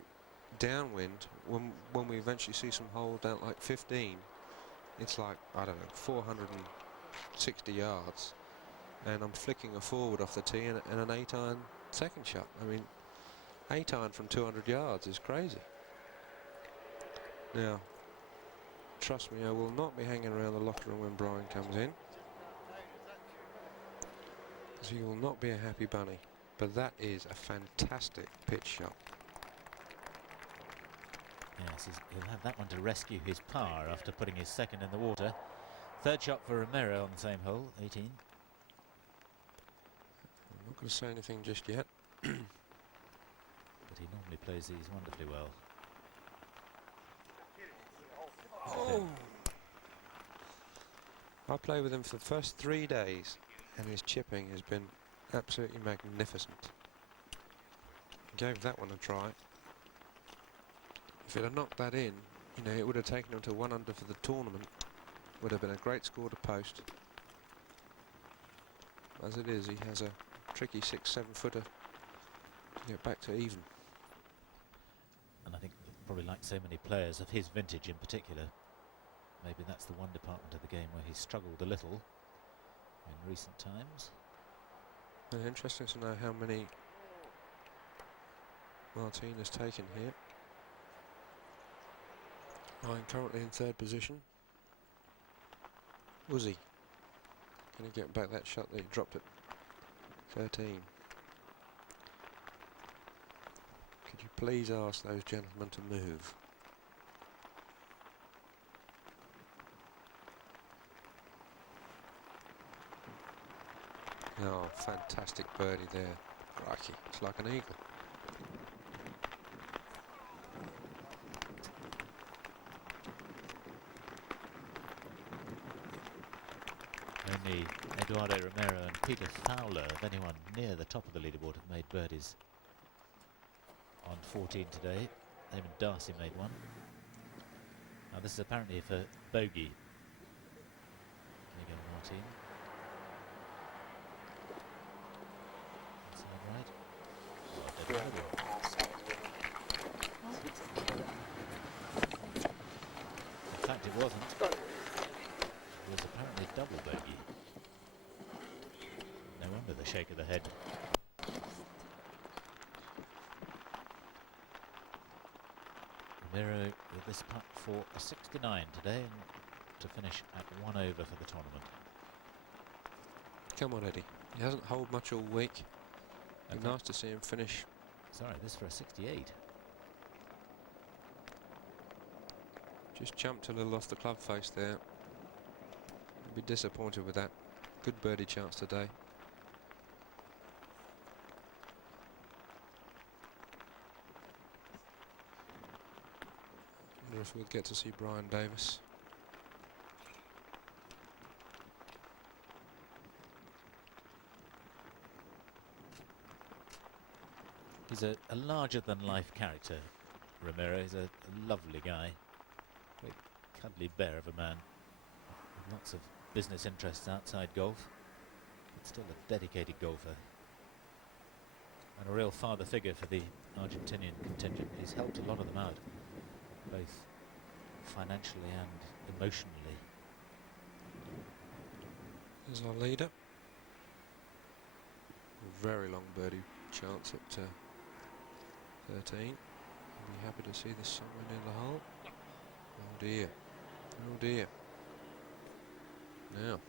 downwind, when we eventually see some holes down like 15, it's like, I don't know, 460 yards, and I'm flicking a forward off the tee and an 8-iron second shot. I mean, 8-iron from 200 yards is crazy. Now, trust me, I will not be hanging around the locker room when Brian comes in, because he will not be a happy bunny. But that is a fantastic pitch shot. Yes, he'll have that one to rescue his par after putting his second in the water. Third shot for Romero on the same hole, 18. I'm not going to say anything just yet. But he normally plays these wonderfully well. Oh! I played with him for the first 3 days, and his chipping has been absolutely magnificent. Gave that one a try. If it had knocked that in, you know, it would have taken him to 1 under for the tournament. Would have been a great score to post. As it is, he has a tricky 6-7 footer to get back to even. And I think probably like so many players of his vintage in particular, maybe that's the one department of the game where he's struggled a little in recent times. Interesting to know how many Martin has taken here. Ryan currently in 3rd position. Uzi, can he get back that shot that he dropped at 13? Could you please ask those gentlemen to move? Oh, fantastic birdie there. Crikey, it's like an eagle. Eduardo Romero and Peter Fowler, of anyone near the top of the leaderboard, have made birdies on 14 today. Eamon Darcy made one. Now this is apparently for bogey. Miguel Martin. That's all right. In fact, it wasn't. It was apparently double bogey. No wonder the shake of the head. Romero with this putt for a 69 today, and to finish at 1 over for the tournament. Come on, Eddie. He hasn't holed much all week. Be Okay. nice to see him finish. Sorry, this for a 68. Just jumped a little off the club face there. I'd be disappointed with that. Good birdie chance today. Wonder if we'll get to see Brian Davis. He's a larger-than-life character, Romero. He's a lovely guy. Great cuddly bear of a man. With lots of business interests outside golf. But still a dedicated golfer. And a real father figure for the Argentinian contingent. He's helped a lot of them out, both financially and emotionally. There's our leader. A very long birdie chance at 13. I'll be happy to see this somewhere near the hole. Oh dear. Oh dear. Now.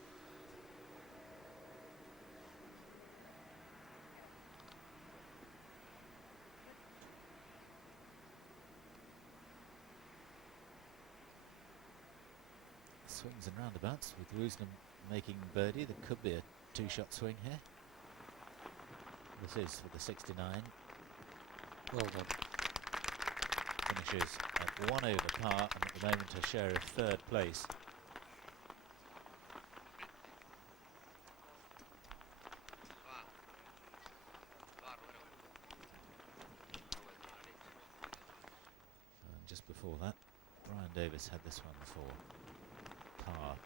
Swings and roundabouts with Ruslan making birdie. There could be a two-shot swing here. This is for the 69. Well done. Finishes at 1 over par, and at the moment a share of 3rd place. And just before that, Brian Davis had this one for par.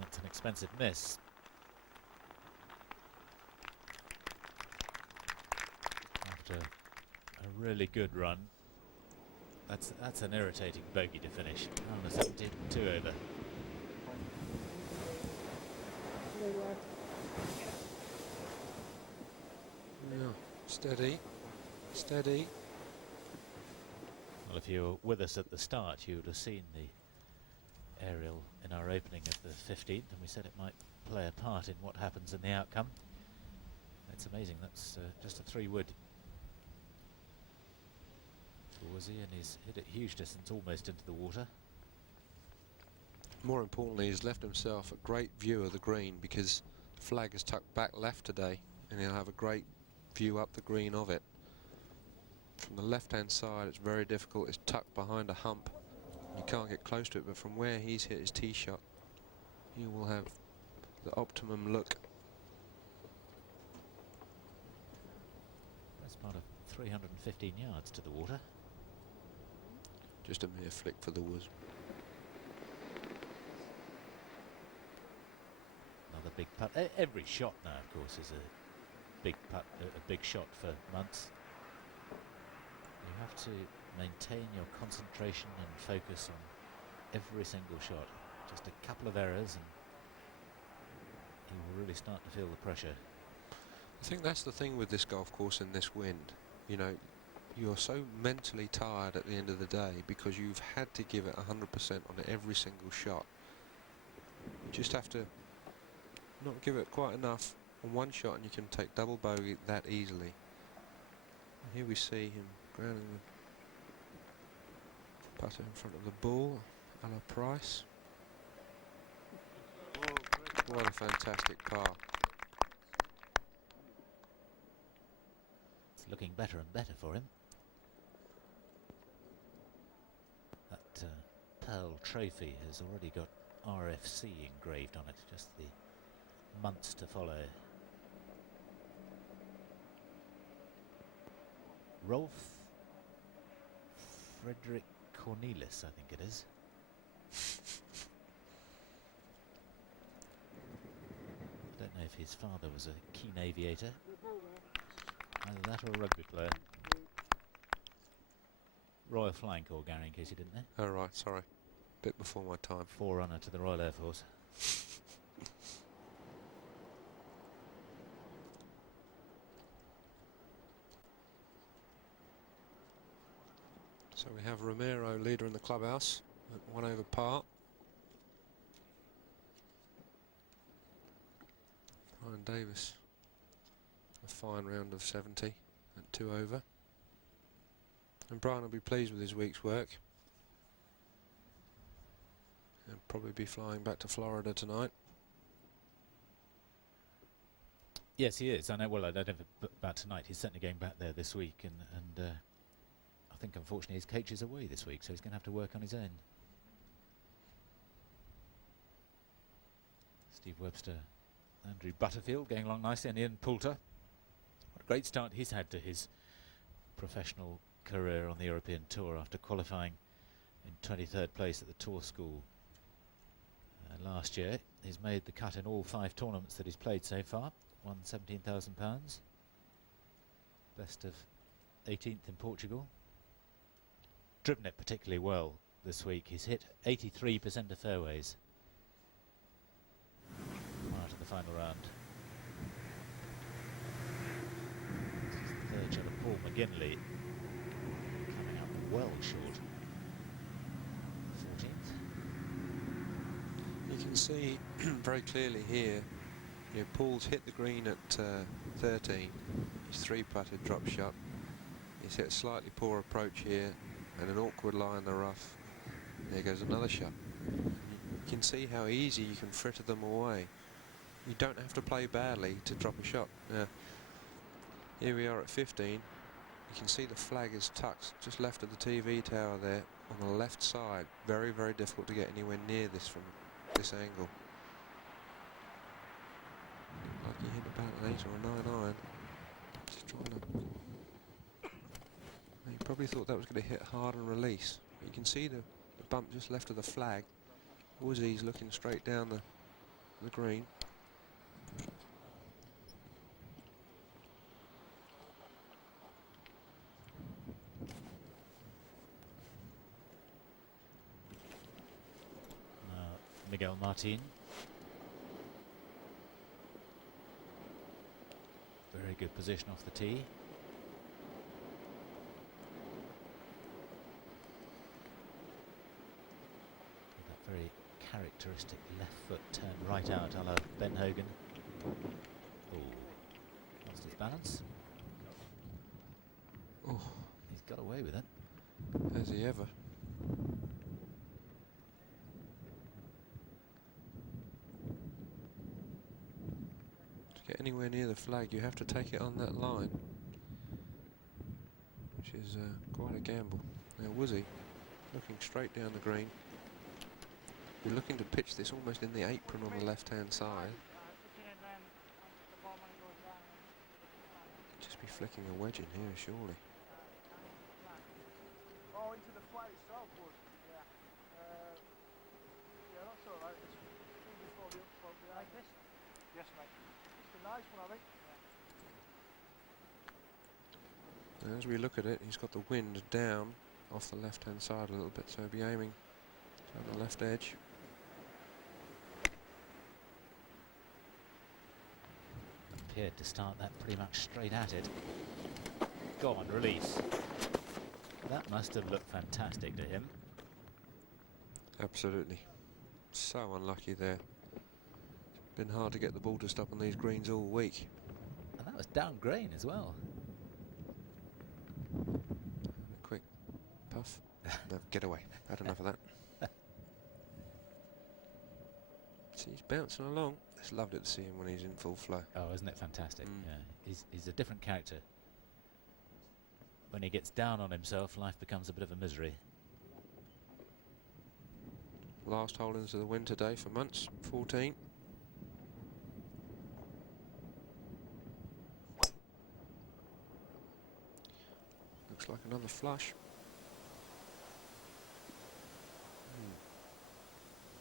That's an expensive miss. After a really good run, that's an irritating bogey to finish. On a 72 over. Yeah. Steady. Steady. Well, if you were with us at the start, you would have seen the aerial in our opening of the 15th, and we said it might play a part in what happens in the outcome. It's amazing. That's just a 3-wood for Woodsy, and he's hit at huge distance, almost into the water. More importantly, he's left himself a great view of the green, because the flag is tucked back left today, and he'll have a great view up the green of it. From the left-hand side, it's very difficult. It's tucked behind a hump. You can't get close to it, but from where he's hit his tee shot, he will have the optimum look. That's part of 315 yards to the water. Just a mere flick for the woods. Another big putt. Every shot now, of course, is a big putt, a big shot for Muntz. You have to maintain your concentration and focus on every single shot. Just a couple of errors and you will really start to feel the pressure. I think that's the thing with this golf course and this wind. You know, you're so mentally tired at the end of the day because you've had to give it 100% on every single shot. You just have to not give it quite enough on one shot and you can take double bogey that easily. And here we see him grounding the putter in front of the ball, a la Price. What a fantastic par. It's looking better and better for him. Pearl Trophy has already got RFC engraved on it, just the months to follow. Rolf Frederick Cornelis, I think it is. I don't know if his father was a keen aviator. Either that or a rugby player. Royal Flying Corps, Gary, in case you didn't know. Oh, right, sorry. Bit before my time. Forerunner to the Royal Air Force. So we have Romero leader in the clubhouse at 1 over par. Ryan Davis, a fine round of 70 at 2 over. And Brian will be pleased with his week's work. He'll probably be flying back to Florida tonight. Yes, he is. I know. Well, I don't know about tonight. He's certainly going back there this week, and I think unfortunately his coach is away this week, so he's going to have to work on his own. Steve Webster, Andrew Butterfield going along nicely, and Ian Poulter. What a great start he's had to his professional career on the European Tour after qualifying in 23rd place at the Tour School last year. He's made the cut in all 5 tournaments that he's played so far, won £17,000, best of 18th in Portugal. Driven it particularly well this week. He's hit 83% of fairways prior to the final round. This is the 3rd shot of Paul McGinley, coming up well short. 14th. You can see very clearly here, Paul's hit the green at 13. He's 3-putted drop shot. He's hit a slightly poor approach here and an awkward lie in the rough. There goes another shot. You can see how easy you can fritter them away. You don't have to play badly to drop a shot. Here we are at 15. You can see the flag is tucked just left of the TV tower there on the left side. Very, very difficult to get anywhere near this from this angle. Like he hit about an 8 or a 9 iron. Just trying to... He probably thought that was going to hit hard and release. But you can see the bump just left of the flag. Woozie's looking straight down the green. Miguel Martin. Very good position off the tee. That very characteristic left foot turn right out a la Ben Hogan. Oh, lost his balance. Oh, he's got away with it. Has he ever? Anywhere near the flag, you have to take it on that line, which is quite a gamble. Now Woozy looking straight down the green. You're looking to pitch this almost in the apron on the left hand side. Just be flicking a wedge in here, surely. Oh, into the flat itself, would. Yeah, that's all right. It's before the upslope behind. Like this? Yes, mate. Nice one, I think. Now, as we look at it, he's got the wind down off the left hand side a little bit, so he'll be aiming on the left edge. Appeared to start that pretty much straight at it. Go on, release. That must have looked fantastic to him. Absolutely. So unlucky there. Been hard to get the ball to stop on these greens all week. And that was down grain as well. A quick puff. No, get away. Had enough of that. See, he's bouncing along. Just loved it to see him when he's in full flow. Oh, isn't it fantastic? Yeah, he's a different character. When he gets down on himself, life becomes a bit of a misery. Last hole into the wind today for Muntz, 14. Looks like another flush.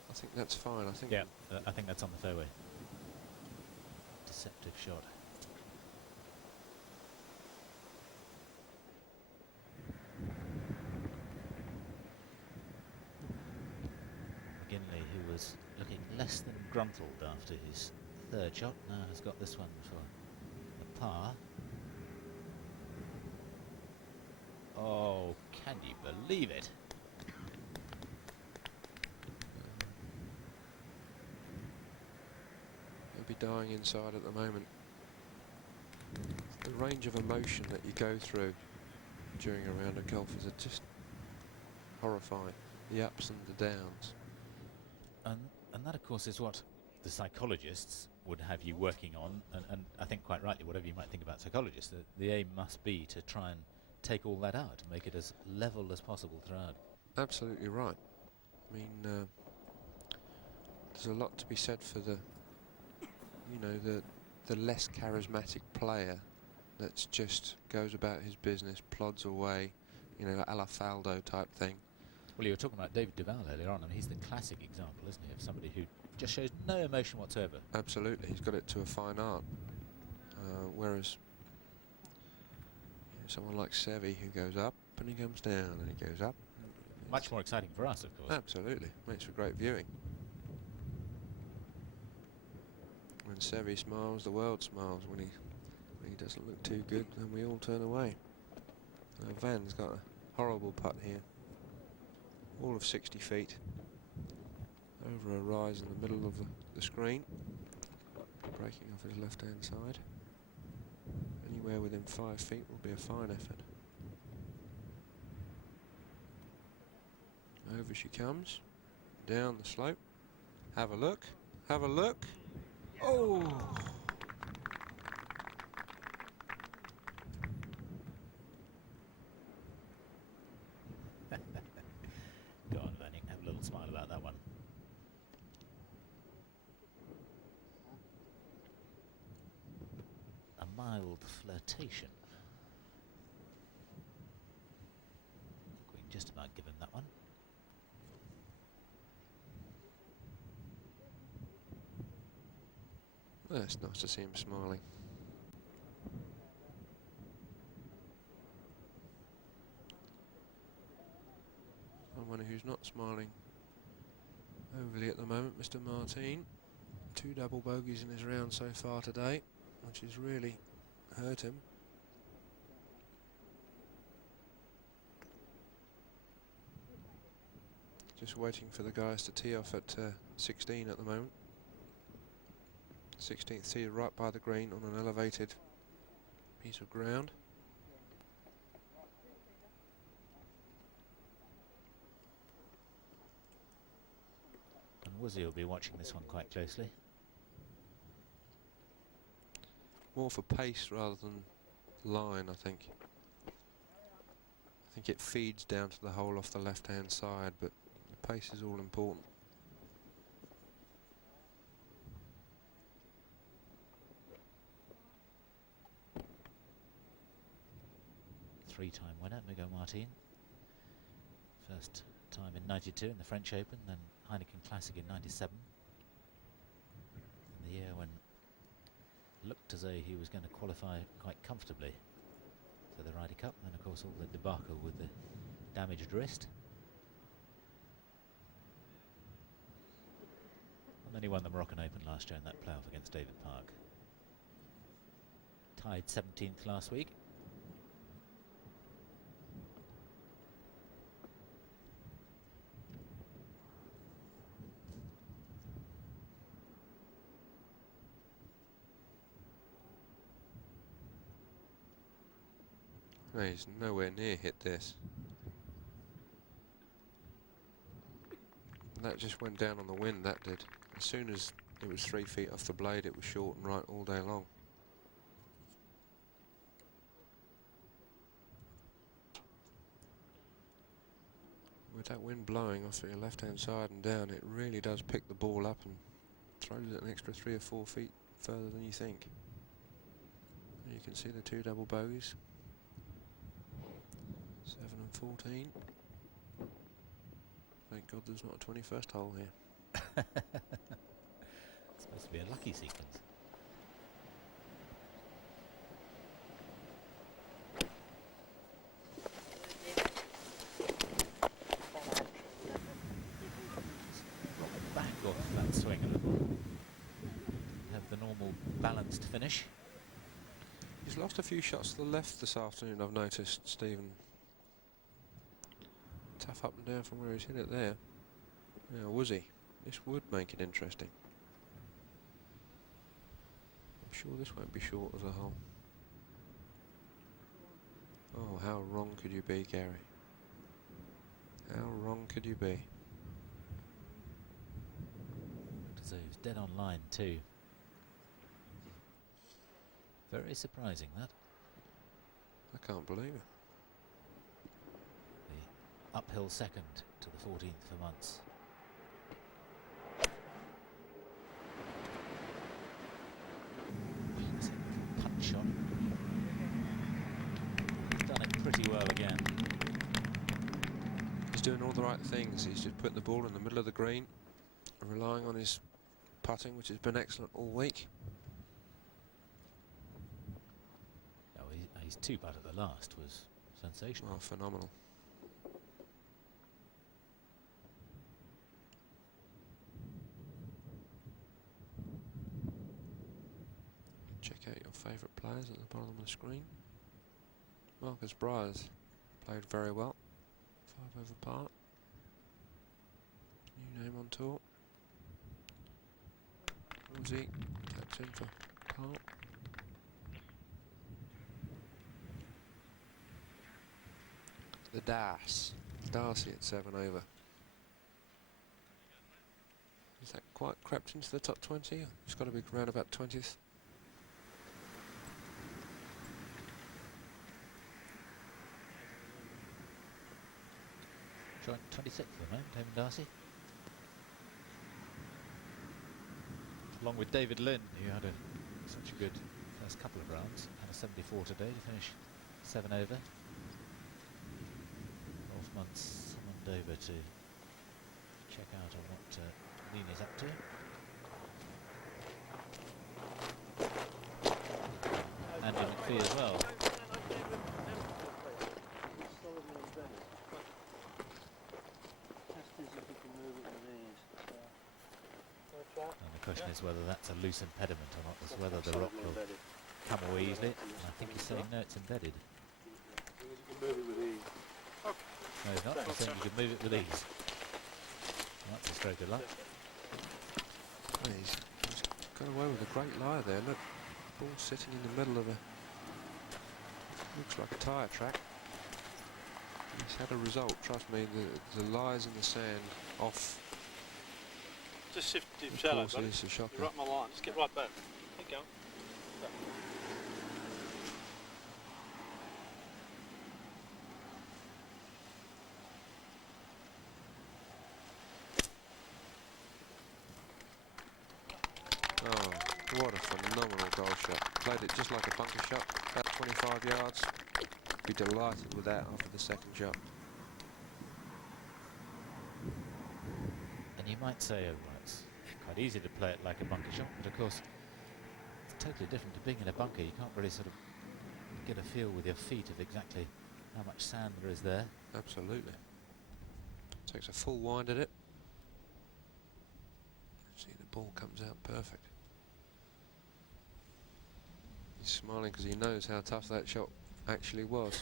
I think that's fine. I think. Yeah, I think that's on the fairway. Deceptive shot. McGinley, who was looking less than grumpled after his third shot, now has got this one for a par. Oh, can you believe it? He'll be dying inside at the moment. The range of emotion that you go through during a round of golf is just horrifying. The ups and the downs. And that, of course, is what the psychologists would have you working on, and I think quite rightly, whatever you might think about psychologists, the aim must be to try and take all that out, make it as level as possible throughout. Absolutely right. I mean, there's a lot to be said for the, you know, the less charismatic player that just goes about his business, plods away, you know, a la Faldo type thing. Well, you were talking about David Duval earlier on, and he's the classic example, isn't he, of somebody who just shows no emotion whatsoever. Absolutely, he's got it to a fine art. Whereas someone like Seve, who goes up and he comes down and he goes up. Much more exciting for us, of course. Absolutely, makes for great viewing. When Seve smiles, the world smiles. When he doesn't look too good, then we all turn away. Van's got a horrible putt here. All of 60 feet. Over a rise in the middle of the screen. Breaking off his left-hand side. Anywhere within 5 feet will be a fine effort. Over she comes. Down the slope. Have a look. Have a look. Oh! Go on, Vanning, have a little smile about that one. A mild flirtation. I think we can just about give him that one. Well, it's nice to see him smiling. Someone who's not smiling overly at the moment, Mr. Martin. 2 double bogeys in his round so far today, which has really hurt him. Just waiting for the guys to tee off at 16 at the moment. 16th tee right by the green on an elevated piece of ground. And Woozy will be watching this one quite closely. More for pace rather than line, I think. I think it feeds down to the hole off the left-hand side, but the pace is all important. Three-time winner, Miguel Martin. First time in '92 in the French Open, then Heineken Classic in '97. The year when it looked as though he was going to qualify quite comfortably for the Ryder Cup, and then of course all the debacle with the damaged wrist. And then he won the Moroccan Open last year in that playoff against David Park. Tied 17th last week. No, he's nowhere near hit this. That just went down on the wind, that did. As soon as it was 3 feet off the blade, it was short and right all day long. With that wind blowing off your left-hand side and down, it really does pick the ball up and throws it an extra 3 or 4 feet further than you think. And you can see the 2 double bogeys. 7 and 14. Thank God there's not a 21st hole here. It's supposed to be a lucky sequence. Back off that swing a little. Have the normal balanced finish. He's lost a few shots to the left this afternoon, I've noticed, Stephen. Tough up and down from where he's hit it there. Now, was he? This would make it interesting. I'm sure this won't be short as a hole. Oh, how wrong could you be, Gary? How wrong could you be? Looks as though he was dead on line too. Very surprising, that. I can't believe it. The uphill second to the 14th for months. Punch shot. Done it pretty well again. He's doing all the right things. He's just putting the ball in the middle of the green, relying on his putting, which has been excellent all week. Oh, his 2-putt at the last was sensational. Oh, phenomenal. Check out your favourite players at the bottom of the screen. Marcus Bryars played very well. 5 over par. New name on tour. Aussie taps in for par. The Darcy at 7 over. Is that quite crept into the top 20? It's got to be around about 20th. Joint 26th at the moment, Damon Darcy. Along with David Lynn, who had such a good first couple of rounds. Had a 74 today to finish 7 over. North Months summoned over to check out on what Lean is up to. Andy McPhee as well. And the question is whether that's a loose impediment or not, as whether the rock will come away easily. And I think he's saying no, it's embedded. No, he's not. He's saying you can move it with ease. Well, that's a stroke of luck. Well, he's got away with a great lie there. Look, ball sitting in the middle of a, looks like a tyre track. He's had a result, trust me. The lies in the sand off. Just shift the shallow, buddy. Is a shocker. You're right on my line. Just get right back. Keep going. Oh, what a phenomenal goal shot. Played it just like a bunker shot, about 25 yards. Be delighted with that after the second shot. And you might say, oh, well, it's quite easy to play it like a bunker shot, but of course it's totally different to being in a bunker. You can't really sort of get a feel with your feet of exactly how much sand there is there. Absolutely. Takes a full wind at it. See, the ball comes out perfect. He's smiling because he knows how tough that shot actually was.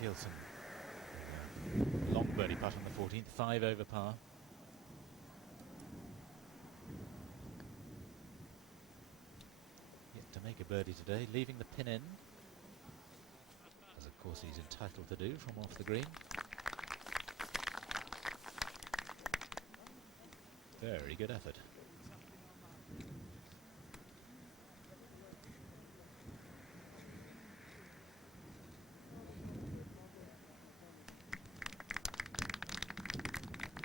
Kielsen, long birdie putt on the 14th, 5 over par. Yet to make a birdie today, leaving the pin in. As of course course he's entitled to do from off the green. Very good effort.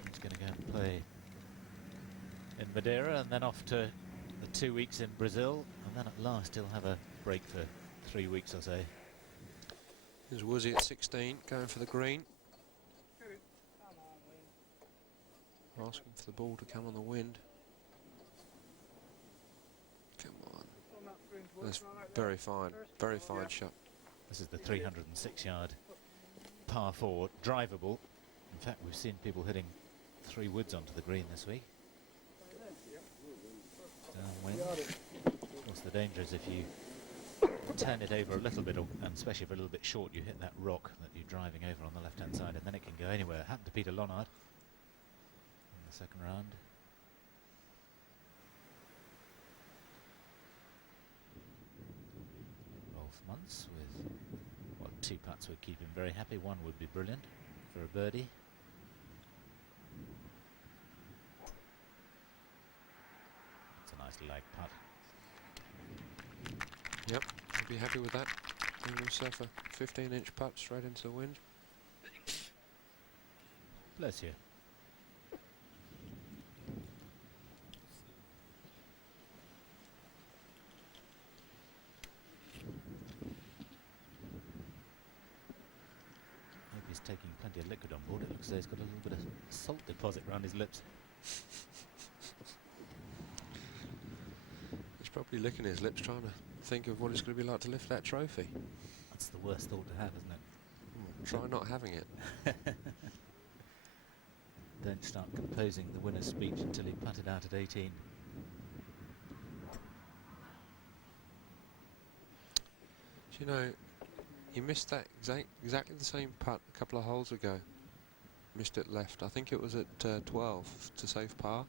He's going to go and play in Madeira and then off to the 2 weeks in Brazil, and then at last he'll have a break for 3 weeks or so. There's Woozy at 16 going for the green. Asking for the ball to come on the wind. Come on. That's very fine shot. This is the 306-yard par 4, drivable. In fact, we've seen people hitting 3 woods onto the green this week. Downwind. Of course, the danger is if you turn it over a little bit, and especially if a little bit short, you hit that rock that you're driving over on the left-hand side, and then it can go anywhere. It happened to Peter Lonard in the second round. Rolf Muntz with, well, 2 putts would keep him very happy. 1 would be brilliant for a birdie. It's a nice lag putt. Yep, I'd be happy with that. Giving himself a 15-inch putt straight into the wind. Bless you. Hope he's taking plenty of liquid on board. It looks as though he's got a little bit of salt deposit around his lips. He's probably licking his lips trying to think of what it's going to be like to lift that trophy. That's the worst thought to have, isn't it? Try not having it. Don't start composing the winner's speech until he putted out at 18. Do you know, he missed that exactly the same putt a couple of holes ago. Missed it left. I think it was at 12 to save par.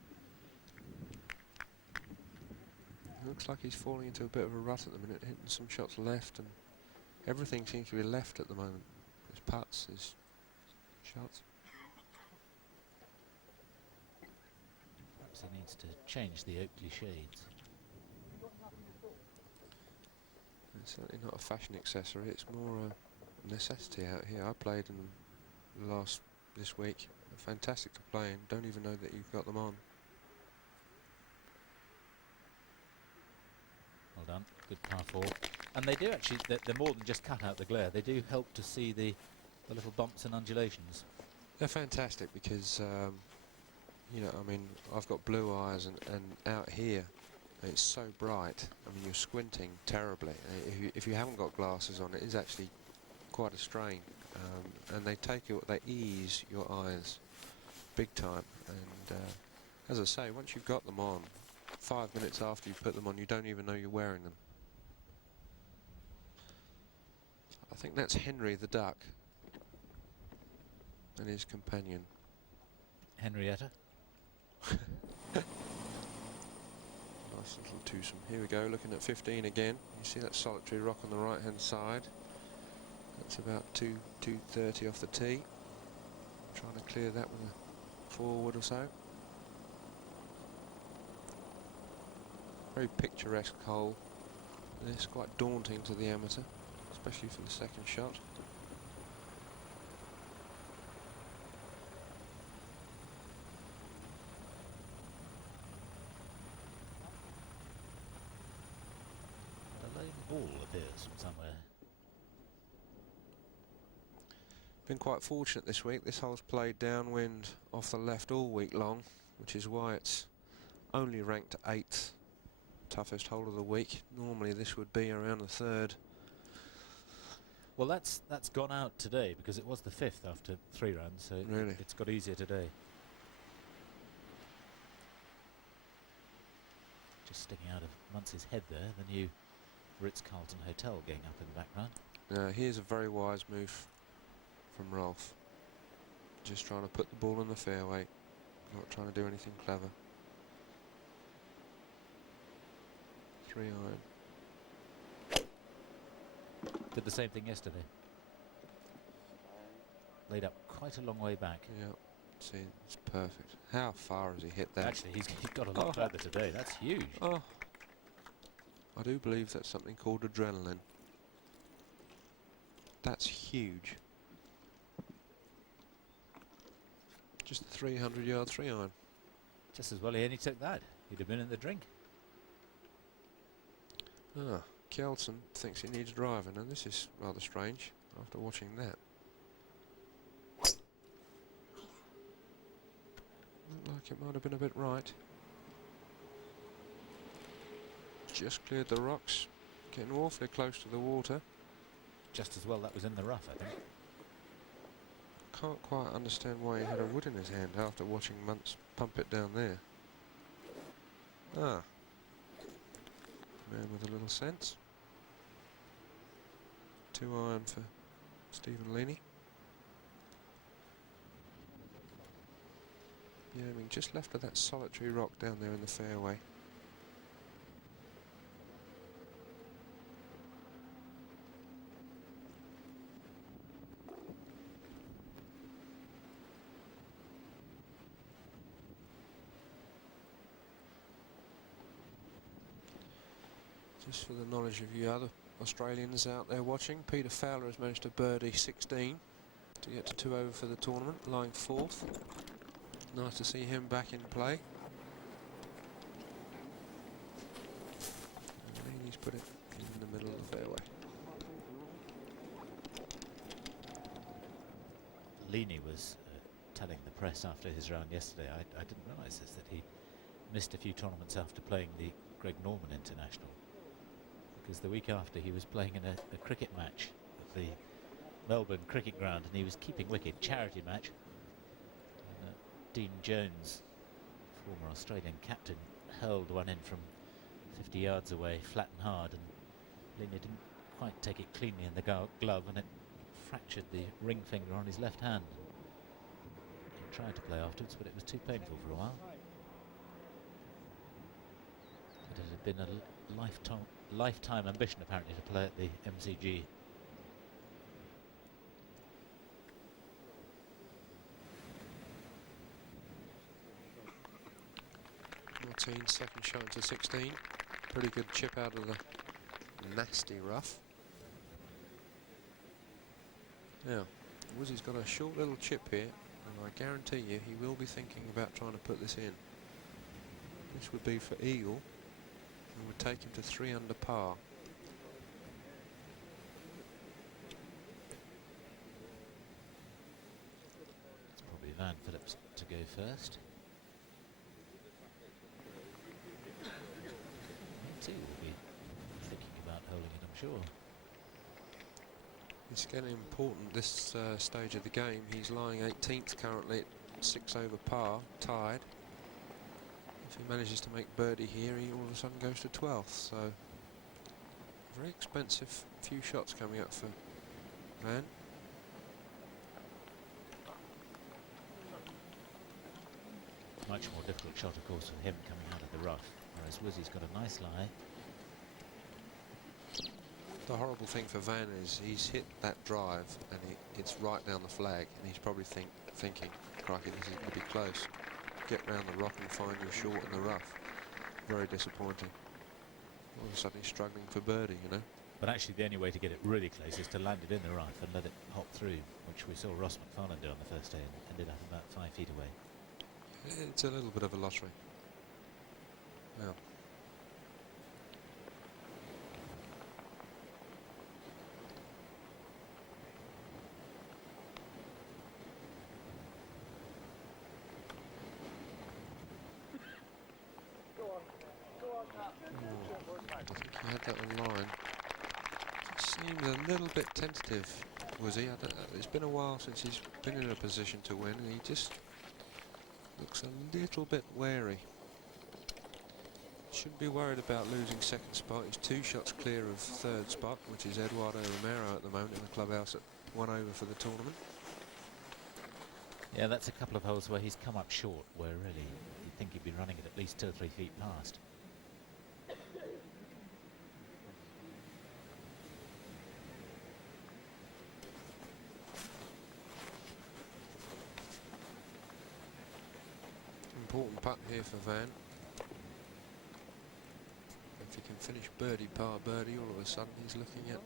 Looks like he's falling into a bit of a rut at the minute, hitting some shots left, and everything seems to be left at the moment. His putts, his shots. Perhaps he needs to change the Oakley shades. It's certainly not a fashion accessory, it's more a necessity out here. I played in this week. Fantastic to play in, don't even know that you've got them on. Well done, good par 4. And they do actually, they're more than just cut out the glare. They do help to see the little bumps and undulations. They're fantastic because, you know, I mean, I've got blue eyes, and out here it's so bright. I mean, you're squinting terribly. If you haven't got glasses on, it is actually quite a strain. And they ease your eyes big time. And as I say, once you've got them on, 5 minutes after you put them on, you don't even know you're wearing them. I think that's Henry the duck and his companion. Henrietta. Nice little twosome. Here we go, looking at 15 again. You see that solitary rock on the right hand side. That's about 230 off the tee. Trying to clear that with a forward or so. Very picturesque hole. It's quite daunting to the amateur, especially for the second shot. A lone ball appears from somewhere. Been quite fortunate this week. This hole's played downwind off the left all week long, which is why it's only ranked 8th. Toughest hole of the week. Normally this would be around the 3rd. Well, that's gone out today because it was the 5th after 3 rounds, so Really? it's got easier today. Just sticking out of Muntz's head there, the new Ritz-Carlton Hotel going up in the background. Now here's a very wise move from Rolf. Just trying to put the ball in the fairway, not trying to do anything clever. 3 iron. Did the same thing yesterday. played up quite a long way back. Yeah, see, it's perfect. How far has he hit that? Actually, he's got a lot further today. That's huge. Oh, I do believe that's something called adrenaline. That's huge. Just a 300-yard 3-iron. Just as well he only took that. He'd have been in the drink. Ah, Kjeldsen thinks he needs driving, and this is rather strange after watching that. Looked like it might have been a bit right. Just cleared the rocks, getting awfully close to the water. Just as well that was in the rough, I think. Can't quite understand why he had a wood in his hand after watching Muntz pump it down there. Ah, man with a little sense. 2-iron for Stephen Leaney. Yeah, I mean, just left of that solitary rock down there in the fairway. Just for the knowledge of you other Australians out there watching, Peter Fowler has managed to birdie 16 to get to 2 over for the tournament, lying 4th. Nice to see him back in play. And he's put it in the middle of the fairway. Leaney was telling the press after his round yesterday, I didn't realise this, that he missed a few tournaments after playing the Greg Norman International. Because the week after he was playing in a cricket match at the Melbourne Cricket Ground, and he was keeping wicket, charity match. And, Dean Jones, former Australian captain, hurled one in from 50 yards away, flat and hard, and Leaney didn't quite take it cleanly in the glove, and it fractured the ring finger on his left hand. He tried to play afterwards, but it was too painful for a while. It had been a lifetime ambition apparently to play at the MCG. 14, second shot into 16. Pretty good chip out of the nasty rough. Now, Wizzy's got a short little chip here, and I guarantee you he will be thinking about trying to put this in. This would be for eagle, and would take him to 3 under par. It's probably Van Phillips to go first. He too will be thinking about holding it, I'm sure. It's getting important this stage of the game. He's lying 18th currently at 6 over par, tied. If he manages to make birdie here, he all of a sudden goes to 12th. So, very expensive few shots coming up for Van. Much more difficult shot, of course, for him coming out of the rough, whereas Wizzy's got a nice lie. The horrible thing for Van is he's hit that drive and it's right down the flag, and he's probably thinking, crikey, this is going to be close. Get round the rock and find your short in the rough. Very disappointing. All of a sudden he's struggling for birdie, you know. But actually the only way to get it really close is to land it in the rough and let it hop through, which we saw Ross McFarlane do on the first day and ended up about 5 feet away. It's a little bit of a lottery. Well. I think he had that on line. Seemed a little bit tentative, was he? It's been a while since he's been in a position to win, and he just looks a little bit wary. Shouldn't be worried about losing second spot. He's 2 shots clear of third spot, which is Eduardo Romero at the moment in the clubhouse at 1 over for the tournament. Yeah, that's a couple of holes where he's come up short, where really you'd think he'd be running it at least 2 or 3 feet past. putt here for Van. If he can finish birdie, par birdie, all of a sudden he's looking at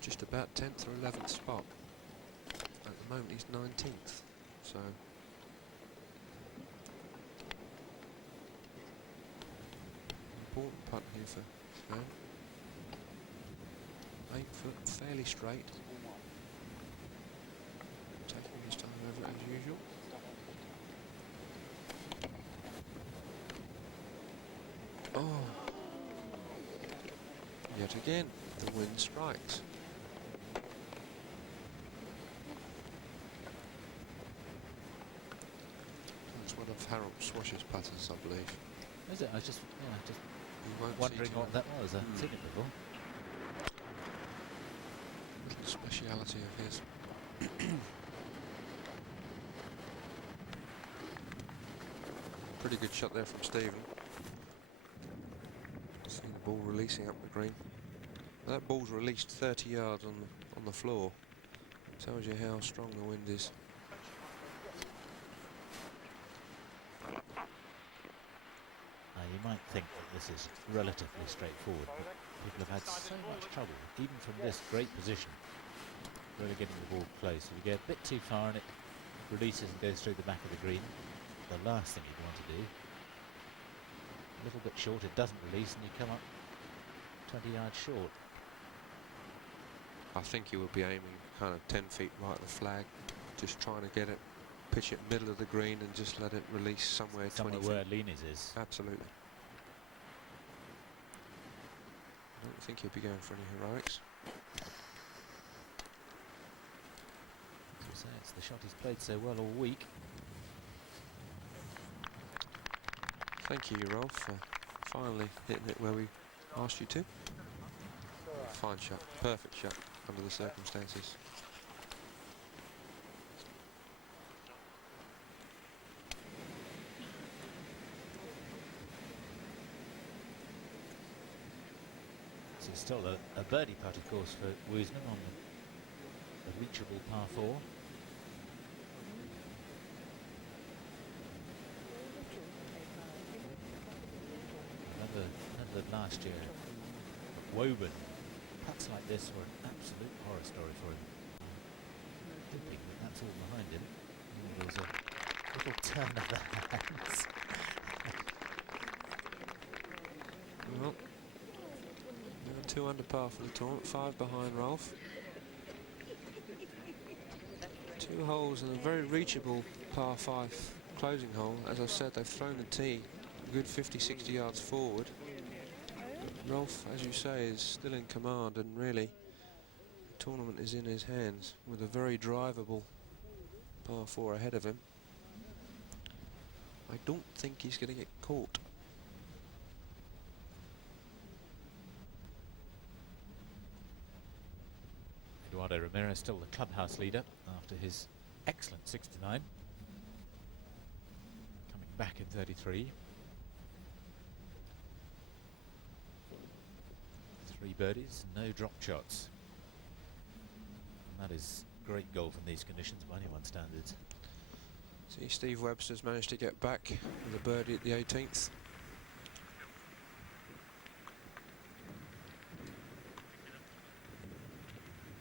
just about 10th or 11th spot. At the moment he's 19th, so important putt here for Van. 8 foot, fairly straight. Taking his time over it as usual. Oh! Yet again, the wind strikes. That's one of Harold Swash's putters, I believe. Is it? I was just You won't wondering see what that was. I haven't seen it before. little speciality of his. Pretty good shot there from Stephen. See the ball releasing up the green. That ball's released 30 yards on the floor. Tells you how strong the wind is. You might think that this is relatively straightforward, but people have had so much trouble, even from this great position, really getting the ball close. If you get a bit too far and it releases and goes through the back of the green, the last thing you'd want to do. A little bit short, it doesn't release, and you come up 20 yards short. I think he would be aiming kind of 10 feet right of the flag, just trying to get it, pitch it middle of the green and just let it release somewhere 20 feet. Where Lena's is. Absolutely. I don't think he'll be going for any heroics. As I say, it's the shot he's played so well all week. Thank you, Rolf, for finally hitting it where we asked you to. Fine shot, perfect shot under the circumstances. So still a birdie putt, of course, for Woosnam on the reachable par 4. Remember last year, Woburn, putts like this were an absolute horror story for him. Hoping that that's all behind him. There was a little turn of the hands. Well, 2 under par for the tournament, 5 behind Rolf. 2 holes and a very reachable par 5 closing hole. As I said, they've thrown the tee a good 50-60 yards forward. Rolf, as you say, is still in command, and really the tournament is in his hands with a very drivable par 4 ahead of him. I don't think he's going to get caught. Eduardo Ramirez still the clubhouse leader after his excellent 69. Coming back in 33. 3 birdies, no drop shots. And that is great golf in these conditions by anyone's standards. See, Steve Webster's managed to get back with a birdie at the 18th.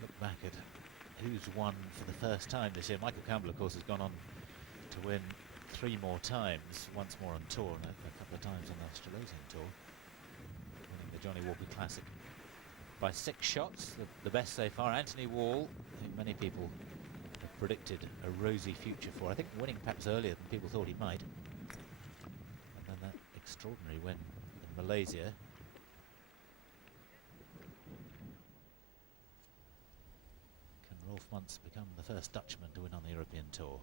Look back at who's won for the first time this year. Michael Campbell, of course, has gone on to win 3 more times, once more on tour and a couple of times on the Australasian tour, winning the Johnny Walker Classic by 6 shots, the best so far. Anthony Wall, who many people have predicted a rosy future for, I think winning perhaps earlier than people thought he might. And then that extraordinary win in Malaysia. Can Rolf Muntz become the first Dutchman to win on the European Tour?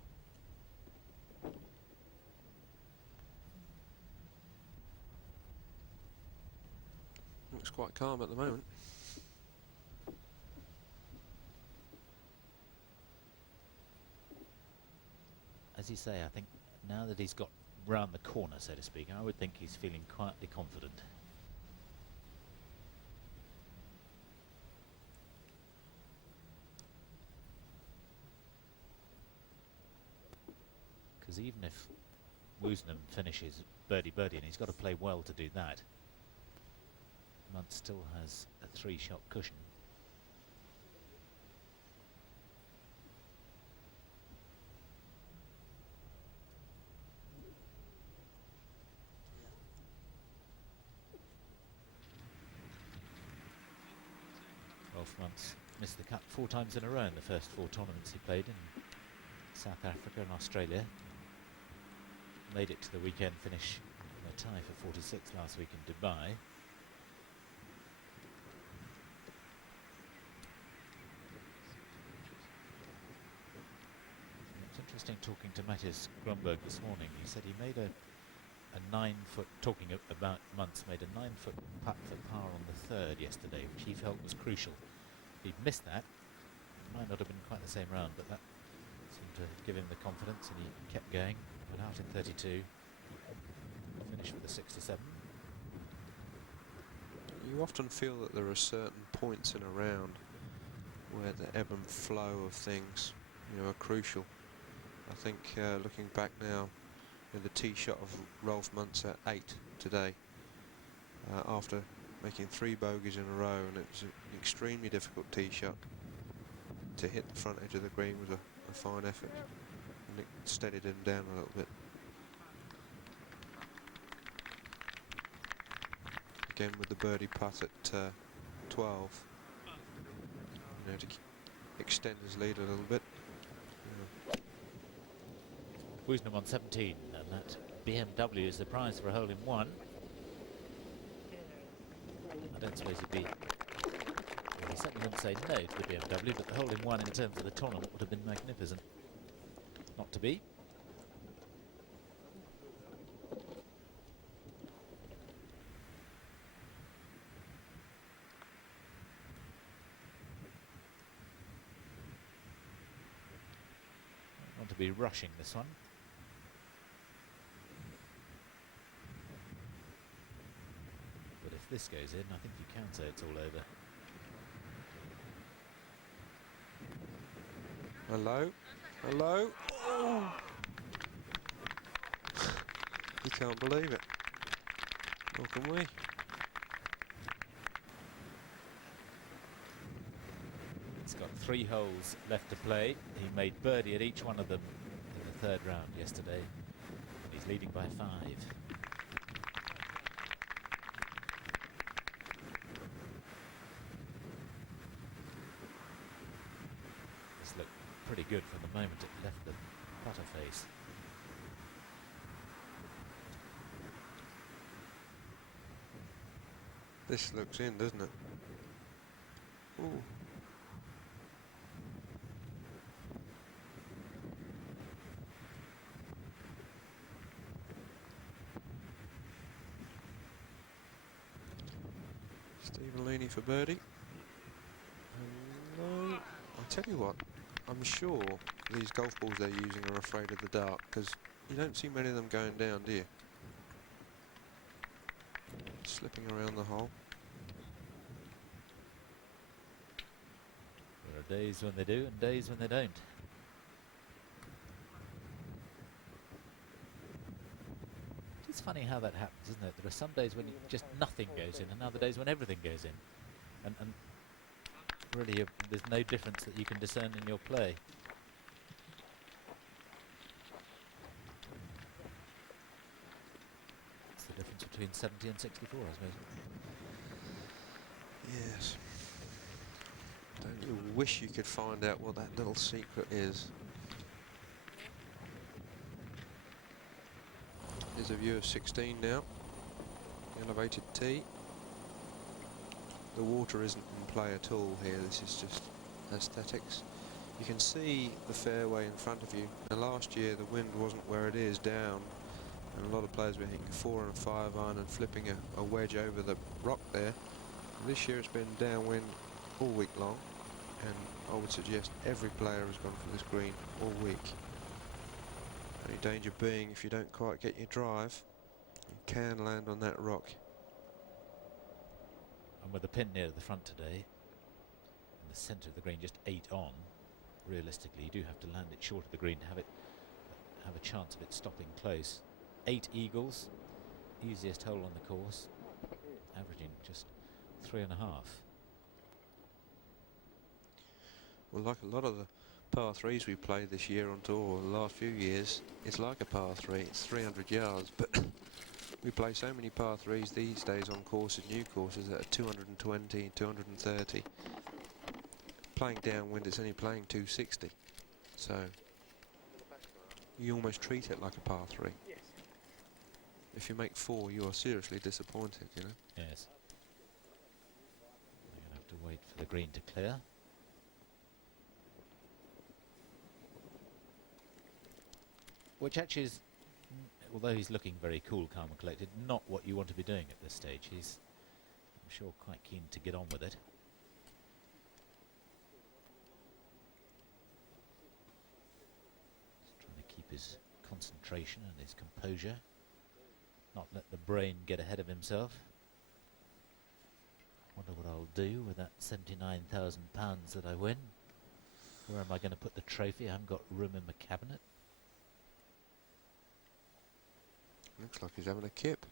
Looks quite calm at the moment. As you say, I think now that he's got round the corner, so to speak, I would think he's feeling quietly confident. Because even if Woosnam finishes birdie, and he's got to play well to do that. Mudd still has a 3-shot cushion. Rolf Muntz missed the cut 4 times in a row in the first 4 tournaments he played in South Africa and Australia. Made it to the weekend finish in a tie for 46 last week in Dubai. It's interesting talking to Mattis Grunberg this morning. He said he made a 9-foot, talking about Muntz, made a 9-foot putt for par on the 3rd yesterday, which he felt was crucial. He'd missed that. It might not have been quite the same round, but that seemed to give him the confidence, and he kept going. Went out in 32. Finished with a 6-7. You often feel that there are certain points in a round where the ebb and flow of things, you know, are crucial. I think looking back now, you know, the tee shot of Rolf Muntz at 8 today, after making 3 bogeys in a row, and it was an extremely difficult tee shot. To hit the front edge of the green was a fine effort, and it steadied him down a little bit. Again with the birdie putt at 12, you know, to extend his lead a little bit. Woosnam on 17, and that BMW is the prize for a hole in 1. I don't suppose he'd be... Well, he certainly wouldn't say no to the BMW, but the hole in 1 in terms of the tournament would have been magnificent. Not to be. Want to be rushing this one. But if this goes in, I think you can say it's all over. Hello? Hello? Oh. You can't believe it. Nor can we. He's got 3 holes left to play. He made birdie at each one of them in the 3rd round yesterday. He's leading by 5. This looked pretty good from the moment it left the putter face. This looks in, doesn't it? Ooh. Stephen Leaney for birdie. Hello. I'll tell you what, I'm sure these golf balls they're using are afraid of the dark, because you don't see many of them going down, do you? Slipping around the hole. There are days when they do and days when they don't. It's funny how that happens, isn't it? There are some days when just nothing goes in, and other days when everything goes in. And really, there's no difference that you can discern in your play. It's the difference between 70 and 64, I suppose. Yes. Don't you wish you could find out what that little secret is? Here's a view of 16 now. Elevated tee. The water isn't in play at all here, this is just aesthetics. You can see the fairway in front of you, and last year the wind wasn't where it is down, and a lot of players were hitting a 4 and a 5 iron and flipping a wedge over the rock there. And this year it's been downwind all week long, and I would suggest every player has gone for this green all week. Only danger being, if you don't quite get your drive, you can land on that rock. And with the pin near the front today, in the centre of the green, just 8 on, realistically you do have to land it short of the green to have a chance of it stopping close. 8 eagles. Easiest hole on the course, averaging just 3.5. Well, like a lot of the par 3s we played this year on tour, the last few years, it's like a par 3. It's 300 yards, but we play so many par 3s these days on courses, new courses, that are 220, 230. Playing downwind, it's only playing 260. So you almost treat it like a par 3. Yes. If you make 4, you are seriously disappointed, you know. Yes. We're going to have to wait for the green to clear. Which actually is, although he's looking very cool, calm and collected, not what you want to be doing at this stage. He's, I'm sure, quite keen to get on with it. Just trying to keep his concentration and his composure. Not let the brain get ahead of himself. Wonder what I'll do with that £79,000 that I win. Where am I going to put the trophy? I haven't got room in my cabinet. Looks like he's having a kip.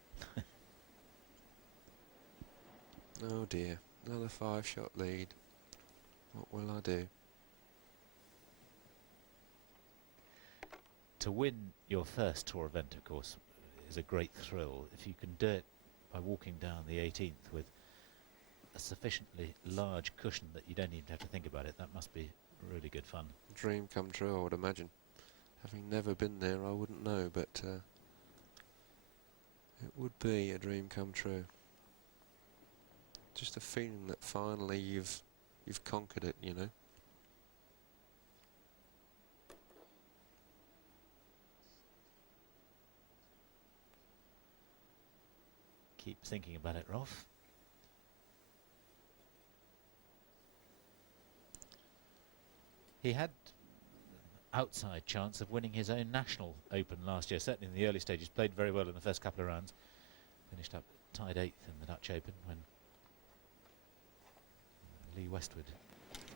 Oh dear, another 5-shot lead. What will I do? To win your first tour event, of course, is a great thrill. If you can do it by walking down the 18th with a sufficiently large cushion that you don't even have to think about it, that must be really good fun. Dream come true, I would imagine. Having never been there, I wouldn't know, but it would be a dream come true. Just a feeling that finally you've conquered it, you know. Keep thinking about it, Rolf. He had outside chance of winning his own national open last year, certainly in the early stages. Played very well in the first couple of rounds. Finished up tied 8th in the Dutch Open when Lee Westwood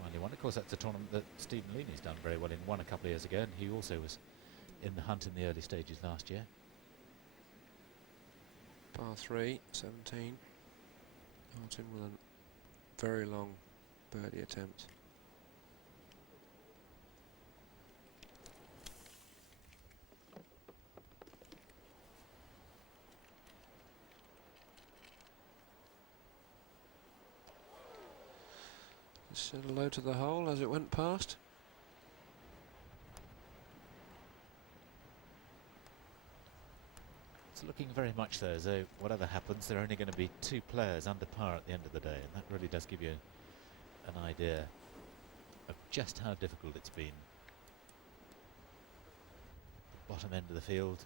finally won. Of course, that's a tournament that Stephen Leaney's done very well in, won a couple of years ago, and he also was in the hunt in the early stages last year. Par 3, 17. Martin with a very long birdie attempt. Said hello to the hole as it went past. It's looking very much so as though whatever happens, there are only going to be 2 players under par at the end of the day, and that really does give you an idea of just how difficult it's been. The bottom end of the field,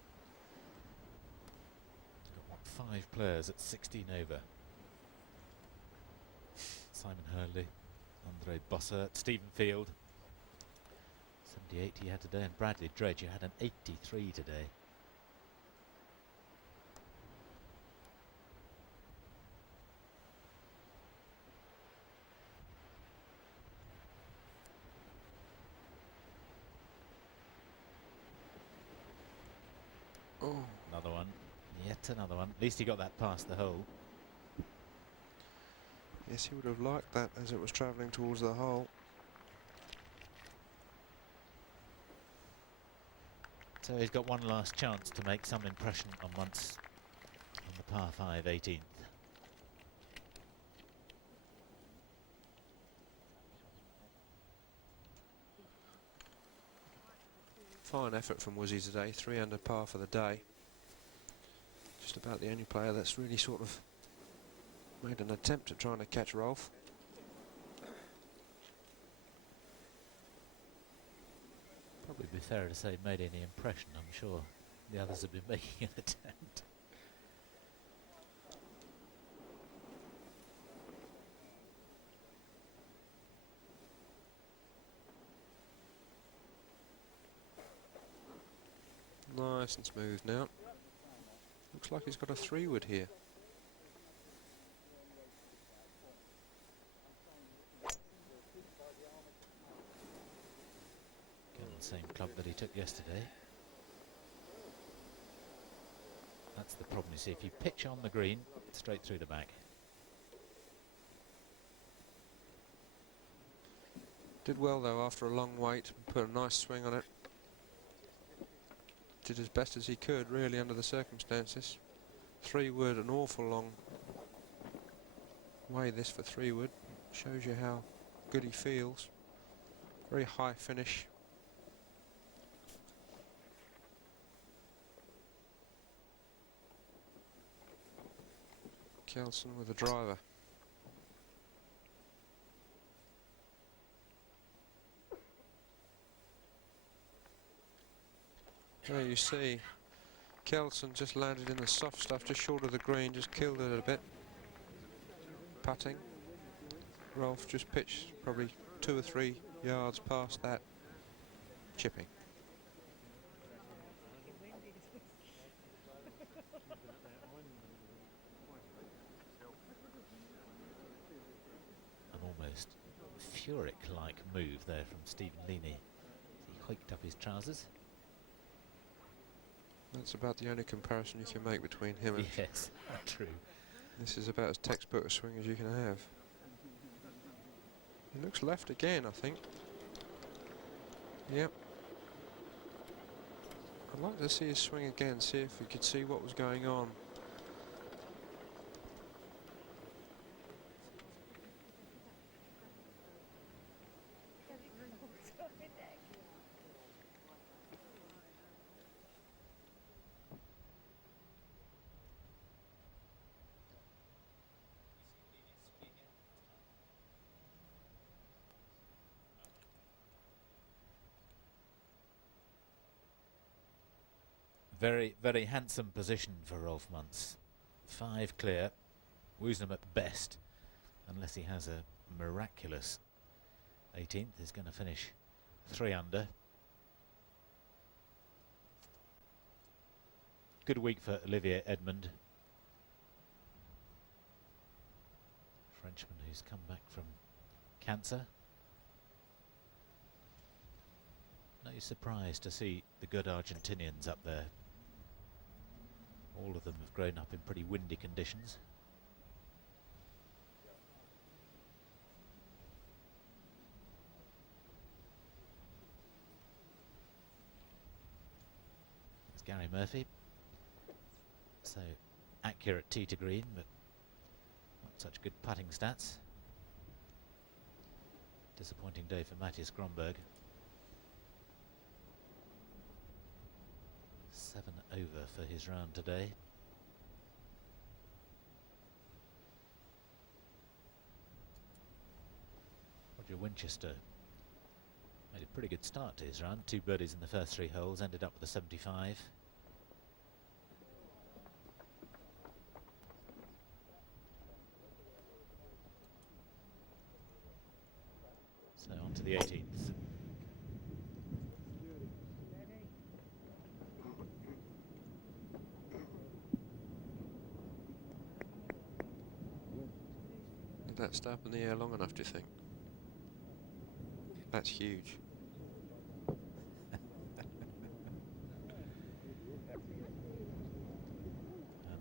got 5 players at 16 over. Simon Hurley, Andre Bossert, Stephen Field, 78 he had today, and Bradley Dredge, who had an 83 today. Oh, Another one, yet another one. At least he got that past the hole. yes, he would have liked that as it was travelling towards the hole. So he's got one last chance to make some impression on once on the par 5 18th. Fine effort from Woosie today, 3 under par for the day. Just about the only player that's really sort of made an attempt at trying to catch Rolf. Probably be fairer to say made any impression. I'm sure the others have been making an attempt. Nice and smooth now. Looks like he's got a 3-wood here. Again, the same club that he took yesterday. That's the problem, you see. If you pitch on the green, straight through the back. Did well though after a long wait, put a nice swing on it. Did as best as he could really under the circumstances. 3-wood, an awful long way this for 3-wood. Shows you how good he feels. Very high finish. Kelson with a driver. There you see Kelson just landed in the soft stuff just short of the green, just killed it a bit. Putting. Rolf just pitched probably 2 or 3 yards past that. Chipping. An almost Furyk-like move there from Stephen Leaney. He hiked up his trousers. That's about the only comparison you can make between him and... Yes, true. This is about as textbook a swing as you can have. He looks left again, I think. Yep. I'd like to see his swing again, see if we could see what was going on. Very, very handsome position for Rolf Muntz. 5 clear. Woosnam at best, unless he has a miraculous 18th, is going to finish 3 under. Good week for Olivier Edmond. Frenchman who's come back from cancer. No surprise to see the good Argentinians up there. All of them have grown up in pretty windy conditions. There's Gary Murphy. So accurate tee to green, but not such good putting stats. Disappointing day for Matthias Gromberg. 7 over for his round today. Roger Winchester made a pretty good start to his round. 2 birdies in the first 3 holes, ended up with a 75. So on to the 18th. Did that stay up in the air long enough, do you think? That's huge. And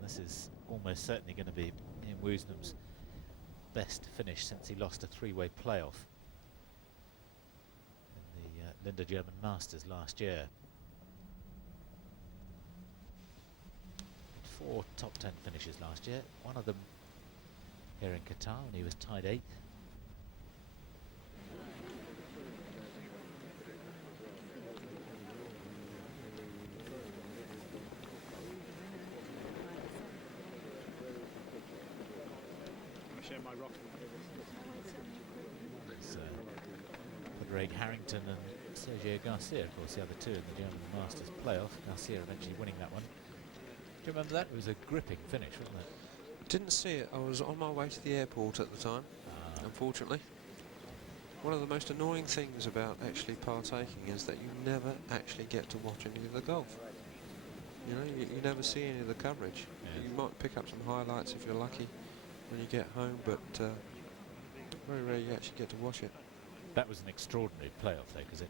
this is almost certainly going to be Ian Woosnam's best finish since he lost a 3-way playoff in the Linda German Masters last year. 4 top 10 finishes last year, one of them here in Qatar, and he was tied 8th. Share my rock. So, Greg Harrington and Sergio Garcia, of course, the other 2 in the German Masters playoff. Garcia eventually winning that one. Do you remember that? It was a gripping finish, wasn't it? Didn't see it. I was on my way to the airport at the time, unfortunately. One of the most annoying things about actually partaking is that you never actually get to watch any of the golf. You know, you never see any of the coverage. Yeah. You might pick up some highlights if you're lucky when you get home, but very rarely you actually get to watch it. That was an extraordinary playoff, though, because it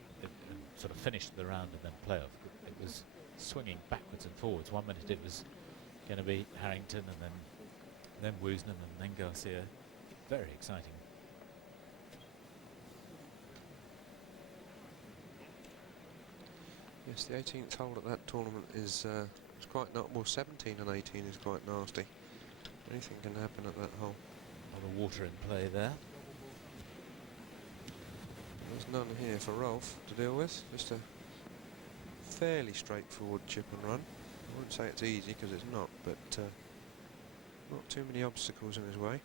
sort of finished the round and then playoff. It was swinging backwards and forwards. 1 minute it was going to be Harrington, and then Woosnam, and then Garcia. Very exciting. Yes, the 18th hole at that tournament is quite well, 17 and 18 is quite nasty. Anything can happen at that hole. A lot of water in play there. There's none here for Rolf to deal with. Just a fairly straightforward chip and run. I wouldn't say it's easy because it's not, but not too many obstacles in his way.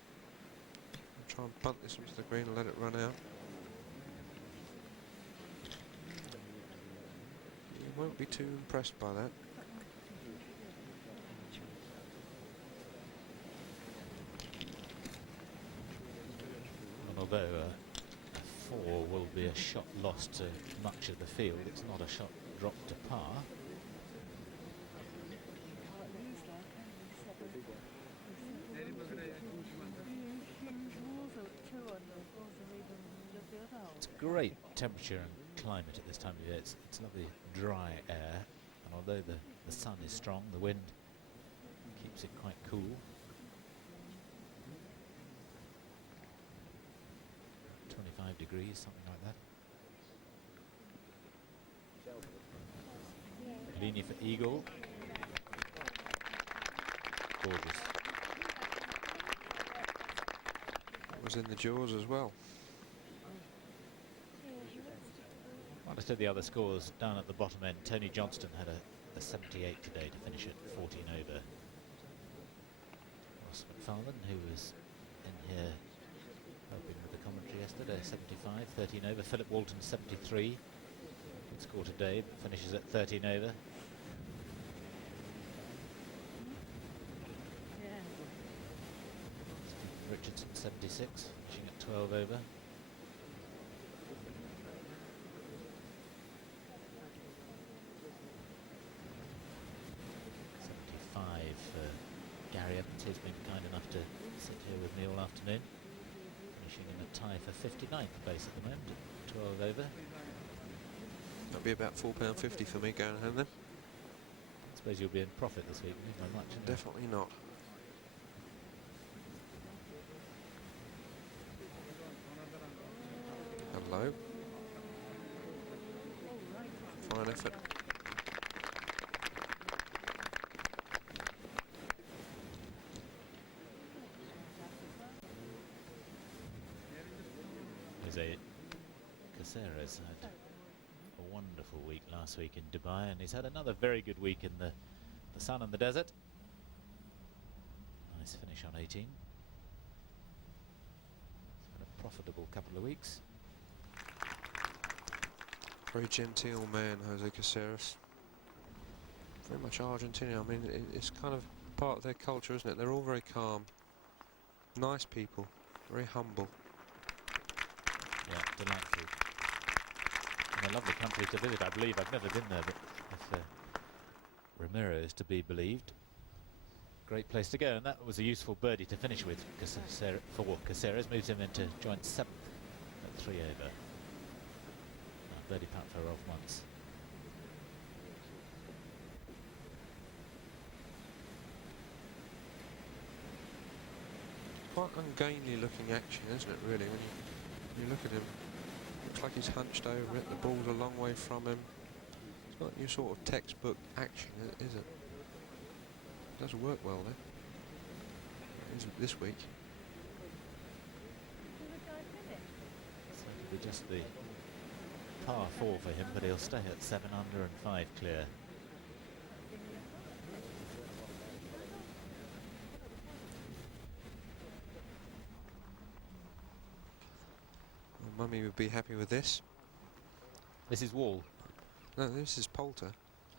I'll try and punt this into the green and let it run out. You won't be too impressed by that. And although a 4 will be a shot lost to much of the field, it's not a shot dropped to par. It's great temperature and climate at this time of year. It's lovely dry air, and although the sun is strong, the wind keeps it quite cool. Degrees, something like that. Lini for eagle. Gorgeous. That was in the jaws as well. Well, I said the other scores down at the bottom end. Tony Johnston had a 78 today to finish at 14 over. Ross McFarlane, who was in here helping with the commentary yesterday, 75, 13 over. Philip Walton, 73. Good score today, but finishes at 13 over. Richardson, 76, finishing at 12 over. Gary Evans, who's been kind enough to sit here with me all afternoon, finishing in a tie for 59th place at the moment at 12 over. That'll be about £4.50 for me going home then. I suppose you'll be in profit this week, not very much. Definitely not. Hello. Fine effort. Caceres had a wonderful week last week in Dubai, and he's had another very good week in the sun and the desert. Nice finish on 18. It's been a profitable couple of weeks. Very genteel man, Jose Caceres. Very much Argentinian. I mean, it's kind of part of their culture, isn't it? They're all very calm, nice people, very humble. Yeah, delightful. And a lovely country to visit, I believe. I've never been there, but if Ramiro is to be believed, great place to go. And that was a useful birdie to finish with for Caceres. Moves him into joint 7th at 3 over. Birdie putt for Rolf once. Quite ungainly looking action, isn't it, really? When you look at him, looks like he's hunched over it, the ball's a long way from him. It's not your sort of textbook action, is it? It doesn't work well there. It isn't this week. So it'll be just the par 4 for him, but he'll stay at 7 under and 5 clear. Mummy would be happy with this. Mrs. Wall. No, this is Poulter.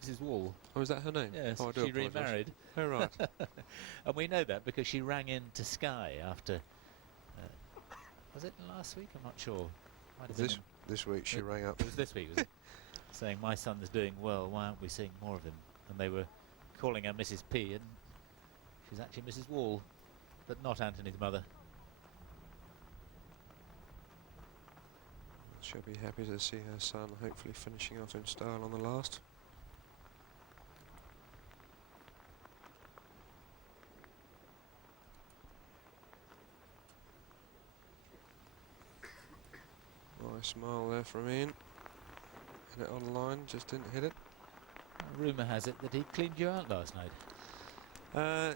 Mrs. Wall. Oh, is that her name? Yes, oh, I do she apologise. remarried. Oh, right. And we know that because she rang in to Sky after, was it last week? I'm not sure. Might have been This week she rang up. It was this week, was it? Saying, my son's doing well, why aren't we seeing more of him? And they were calling her Mrs. P, and she's actually Mrs. Wall, but not Anthony's mother. She'll be happy to see her son hopefully finishing off in style on the last. Nice smile there from Ian. Hit it on line, just didn't hit it. Rumour has it that he cleaned you out last night.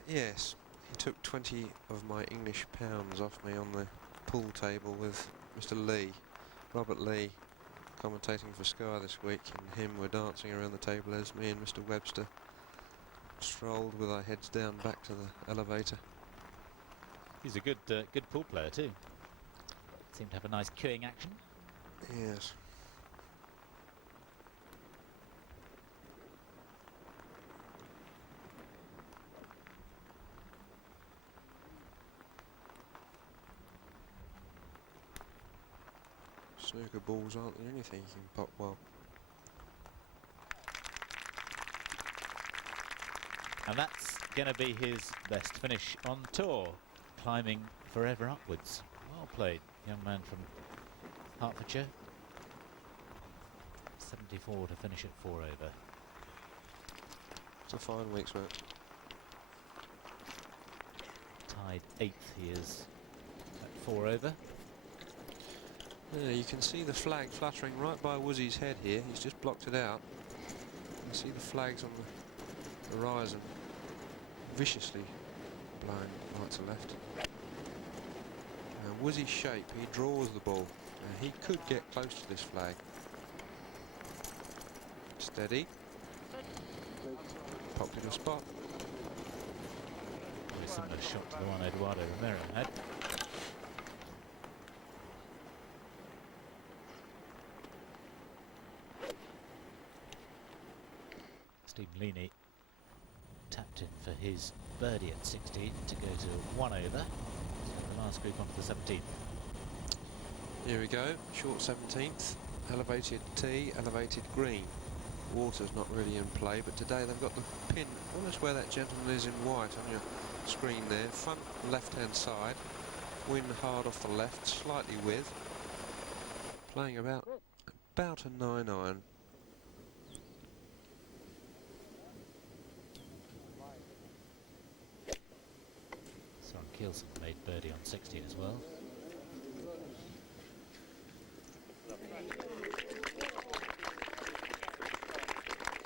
Yes, he took 20 of my English pounds off me on the pool table with Mr. Lee, Robert Lee, commentating for Sky this week, and him were dancing around the table as me and Mr. Webster strolled with our heads down back to the elevator. He's a good pool player too. Seemed to have a nice queuing action. Yes. Snooker balls aren't there anything you can pop well. And that's going to be his best finish on tour, climbing forever upwards. Well played, young man from Hertfordshire. 74 to finish at 4 over. It's a fine week's work. Tied 8th he is at 4 over. Yeah, you can see the flag fluttering right by Woosie's head here. He's just blocked it out. You can see the flags on the horizon viciously blowing right to left. Woosie's shape, he draws the ball. He could get close to this flag. Steady. Popped in a spot. A similar shot to the one Eduardo Romero had. Stephen Leaney tapped in for his birdie at 16 to go to 1 over. So the last group onto the 17th. Here we go, short 17th, elevated tee, elevated green. Water's not really in play, but today they've got the pin almost where that gentleman is in white on your screen there, front left-hand side, wind hard off the left, slightly with, playing about a 9-iron. Soren Kielsen made birdie on 16 as well.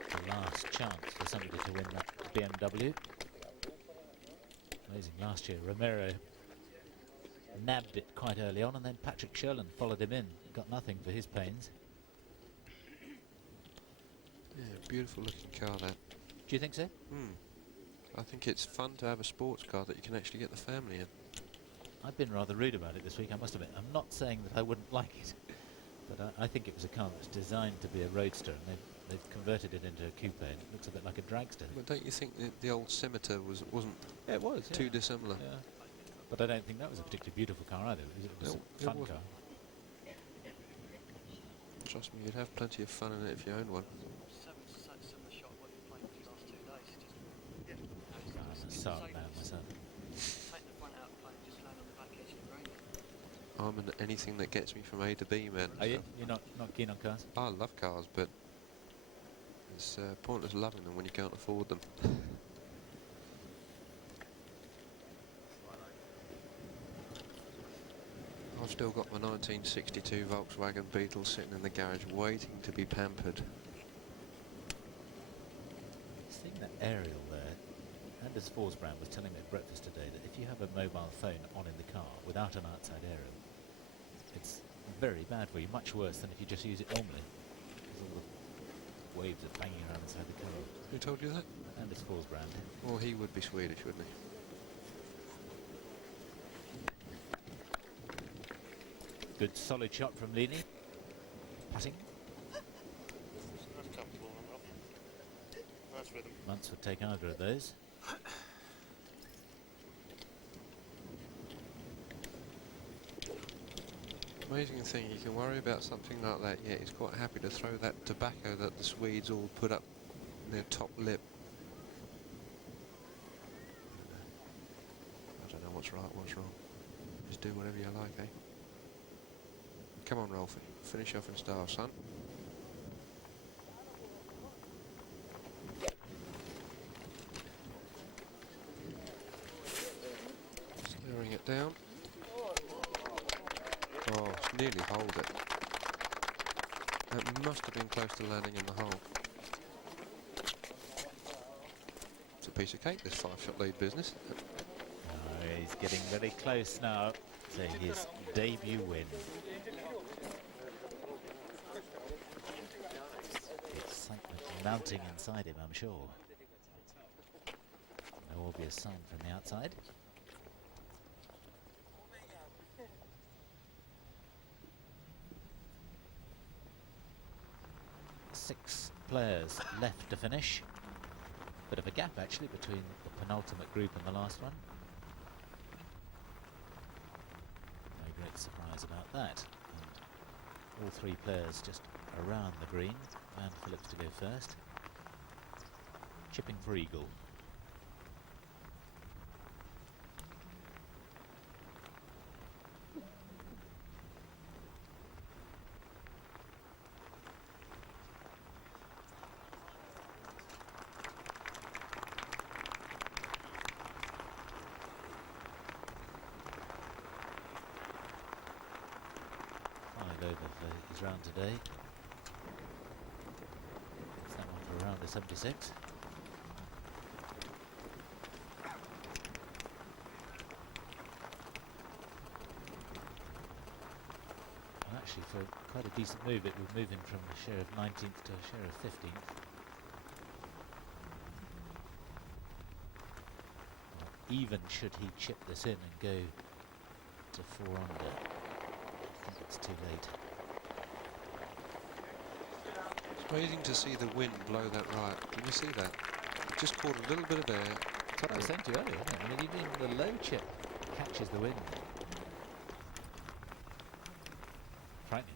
The last chance for somebody to win that BMW. Amazing last year. Romero nabbed it quite early on, and then Patrick Sherlin followed him in. Got nothing for his pains. Yeah, beautiful looking car that. Do you think so? I think it's fun to have a sports car that you can actually get the family in. I've been rather rude about it this week, I must admit. I'm not saying that I wouldn't like it, but I think it was a car that's designed to be a roadster, and they've converted it into a coupe, and it looks a bit like a dragster. But don't you think the old Scimitar wasn't Yeah, it was too dissimilar? Yeah. But I don't think that was a particularly beautiful car either. It was a fun car. Trust me, you'd have plenty of fun in it if you owned one. I'm a Saab man myself. I'm an anything that gets me from A to B man. Are you? You're not keen on cars? I love cars, but it's pointless loving them when you can't afford them. I've still got my 1962 Volkswagen Beetle sitting in the garage waiting to be pampered. Seeing that aerial there, Anders Forsbrand was telling me at breakfast today that if you have a mobile phone on in the car without an outside aerial, it's very bad for you, much worse than if you just use it normally. Because all the waves are banging around inside the car. Who told you that? Anders Forsbrand. Well, he would be Swedish, wouldn't he? Good solid shot from Leaney. Putting. That's comfortable, Rob. Nice rhythm. Muntz would take either of those. Amazing thing, you can worry about something like that, yet he's quite happy to throw that tobacco that the Swedes all put up their top lip. I don't know what's right, what's wrong. Just do whatever you like, eh? Come on, Rolfie, finish off in style, son. Slowing it down. Oh, it's nearly holed it. That must have been close to landing in the hole. It's a piece of cake, this 5-shot lead business. Oh, he's getting very close now to his debut win. Excitement mounting inside him, I'm sure. No obvious sign from the outside. Six players left to finish. Bit of a gap actually between the penultimate group and the last one. No great surprise about that. And all three players just around the green. Van Phillips to go first. Chipping for eagle. Over for his round today. It's that one for around the 76. And actually, for quite a decent move, it would move him from a share of 19th to a share of 15th. Well, even should he chip this in and go to 4 under. I think it's too late. It's amazing to see the wind blow that right. Can you see that? It just caught a little bit of air. That's what I was saying to you earlier, isn't it? I mean, even the low chip catches the wind. Frightening.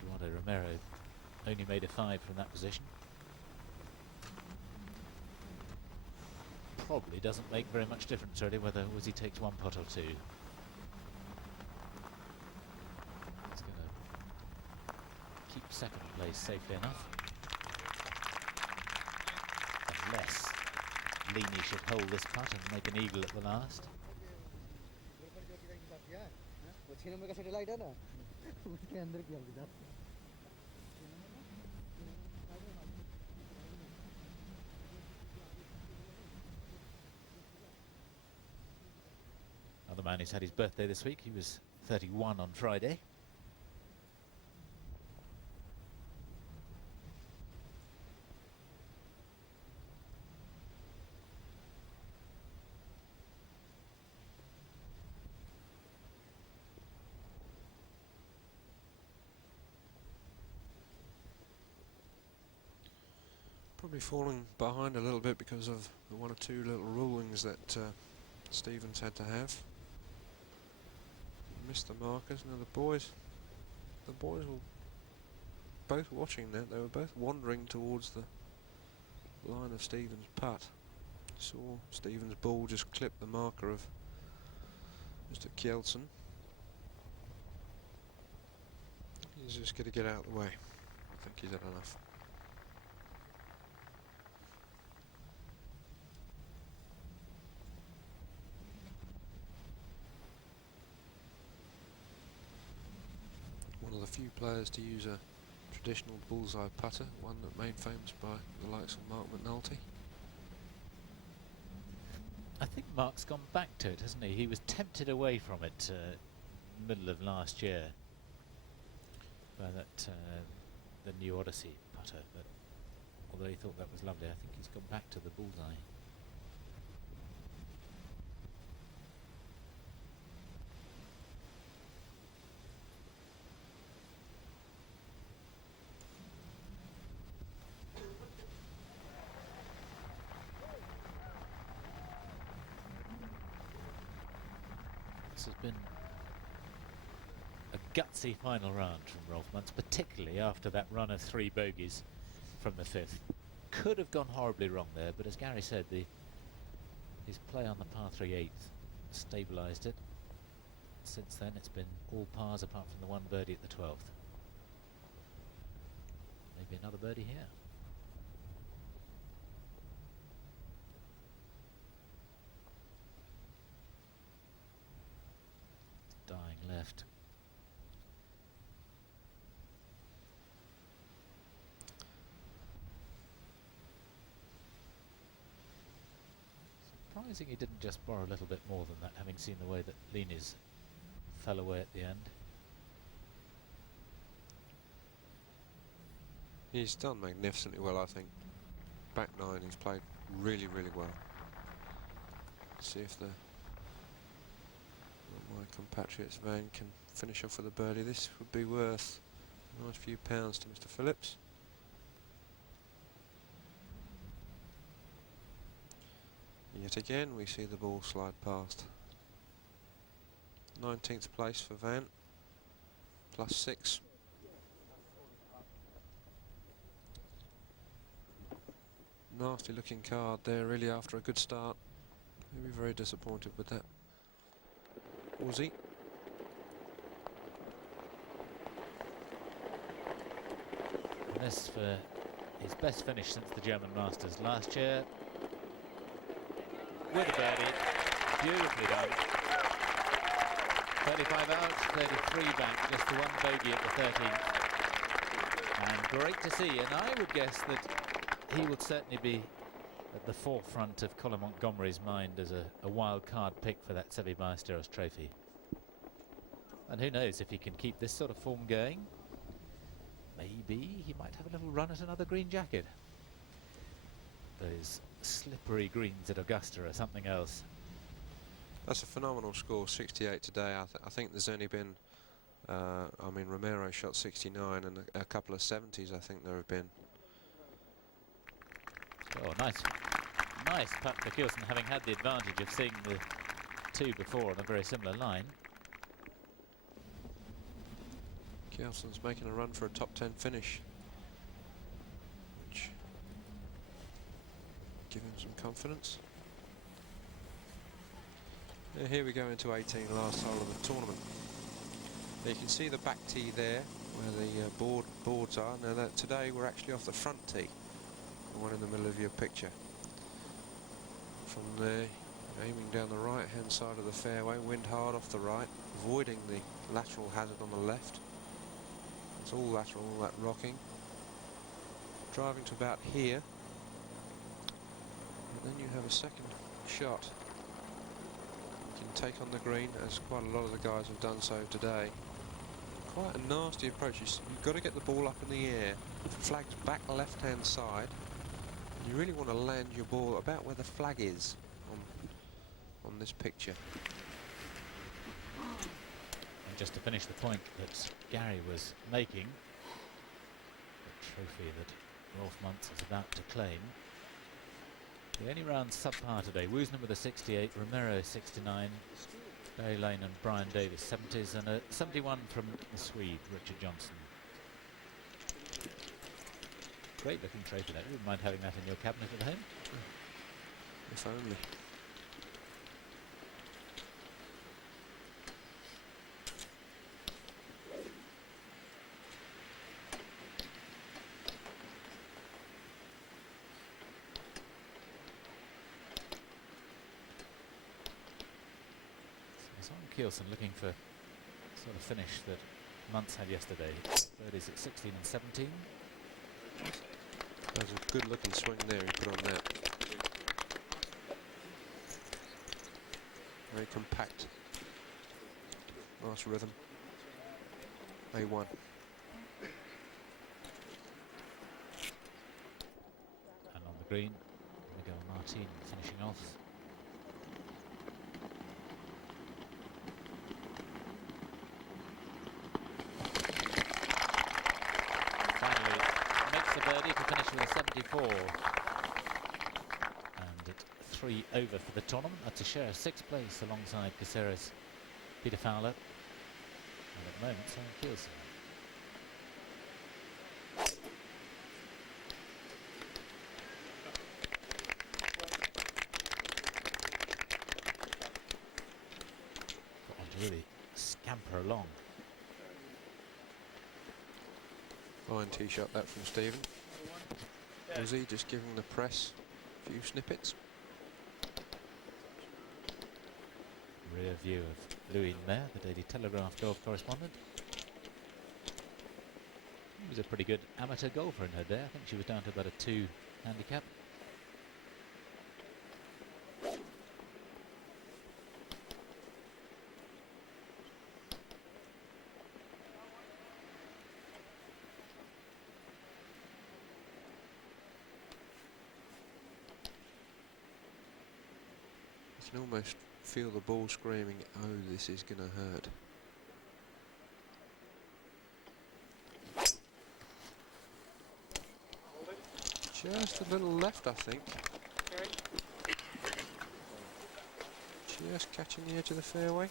Eduardo Romero only made a 5 from that position. Probably doesn't make very much difference really whether Wizzy takes 1 pot or 2. He's going to keep second place safely enough. Unless Leany should hold this putt and make an eagle at the last. Another man who's had his birthday this week. He was 31 on Friday. Probably falling behind a little bit because of the 1 or 2 little rulings that Stevens had to have. Missed the markers. Now the boys were both watching that. They were both wandering towards the line of Stevens' putt. Saw Stevens' ball just clip the marker of Mr. Kjeldsen. He's just going to get out of the way. I think he's had enough. One of the few players to use a traditional bullseye putter, one that made famous by the likes of Mark McNulty. I think Mark's gone back to it, hasn't he? He was tempted away from it middle of last year by that the new Odyssey putter, but although he thought that was lovely, I think he's gone back to the bullseye. This has been a gutsy final round from Rolf Muntz, particularly after that run of 3 bogeys from the 5th. Could have gone horribly wrong there, but as Gary said, his play on the par 3 8th stabilised it. Since then it's been all pars apart from the 1 birdie at the 12th. Maybe another birdie here. Surprising he didn't just borrow a little bit more than that, having seen the way that Lini's fell away at the end. He's done magnificently well, I think. Back nine, he's played really, really well. See if my compatriots Van can finish off with a birdie. This would be worth a nice few pounds to Mr. Phillips. Yet again, we see the ball slide past. 19th place for Van, +6. Nasty looking card there, really, after a good start. Maybe very disappointed with that. Aussie. And this for his best finish since the German Masters last year. With a birdie, beautifully done. 35 out, 33 back, just the one bogey at the 13th. And great to see, and I would guess that he would certainly be at the forefront of Colin Montgomery's mind as a wild card pick for that Seve Ballesteros trophy. And who knows, if he can keep this sort of form going, maybe he might have a little run at another green jacket. Those slippery greens at Augusta are something else. That's a phenomenal score, 68 today. I think there's only been, I mean, Romero shot 69 and a couple of 70s, I think there have been. Oh, nice putt for Kielsen, having had the advantage of seeing the two before on a very similar line. Kielsen's making a run for a top 10 finish, which give him some confidence. Here we go into 18, last hole of the tournament. Now you can see the back tee there, where the boards are. Now today we're actually off the front tee, the one in the middle of your picture. From there, aiming down the right-hand side of the fairway, wind hard off the right, avoiding the lateral hazard on the left. It's all lateral, all that rocking. Driving to about here, and then you have a second shot. You can take on the green, as quite a lot of the guys have done so today. Quite a nasty approach. You've got to get the ball up in the air. The flag's back left-hand side. You really want to land your ball about where the flag is on this picture. And just to finish the point that Gary was making, the trophy that Rolf Muntz is about to claim. The only round subpar today, Woosnam with a 68, Romero 69, Barry Lane and Brian Davis 70s, and a 71 from the Swede, Richard Johnson. Great looking trophy that. You wouldn't mind having that in your cabinet at home? If only. So Kielsen looking for sort of finish that Muntz had yesterday. Birdies at 16 and 17. That was a good looking swing there he put on that. Very compact. Nice rhythm. A1. And on the green, Miguel Martin finishing off. Birdie to finish with a 74, and at 3 over for the tournament. That's a share of 6th place alongside Caceres, Peter Fowler, and at the moment Sam Kielsen. Got on to really scamper along. Fine tee shot that from Stephen. Uzi just giving the press a few snippets. Rear view of Louis Maire, the Daily Telegraph golf correspondent. He was a pretty good amateur golfer in her day. I think she was down to about a 2 handicap. You can almost feel the ball screaming, oh, this is going to hurt. Just a little left, I think. Just catching the edge of the fairway.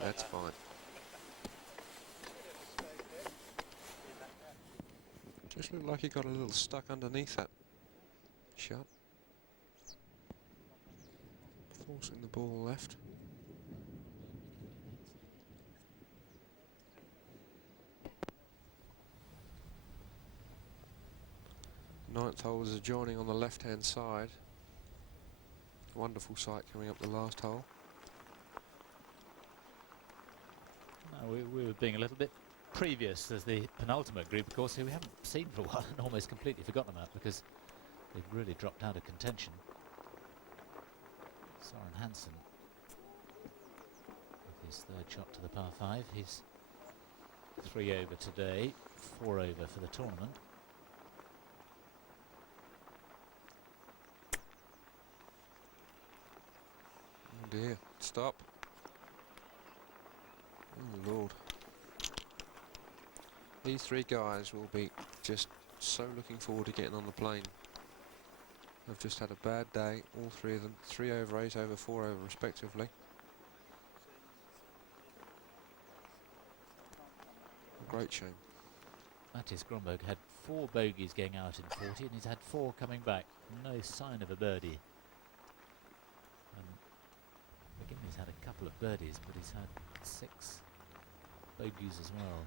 That's fine. Just looked like he got a little stuck underneath that shot. Forcing the ball left. Ninth hole is adjoining on the left-hand side. Wonderful sight coming up the last hole. We were being a little bit previous as the penultimate group, of course, who we haven't seen for a while and almost completely forgotten about because they've really dropped out of contention. Søren Hansen with his third shot to the par 5. He's 3 over today, 4 over for the tournament. Oh dear, stop. Oh Lord. These three guys will be just so looking forward to getting on the plane. They've just had a bad day, all three of them, 3 over, 8 over, 4 over respectively. A great shame. Mattis Gromberg had 4 bogeys going out in 40 and he's had 4 coming back. No sign of a birdie. McGinley's had a couple of birdies, but he's had 6 bogeys as well.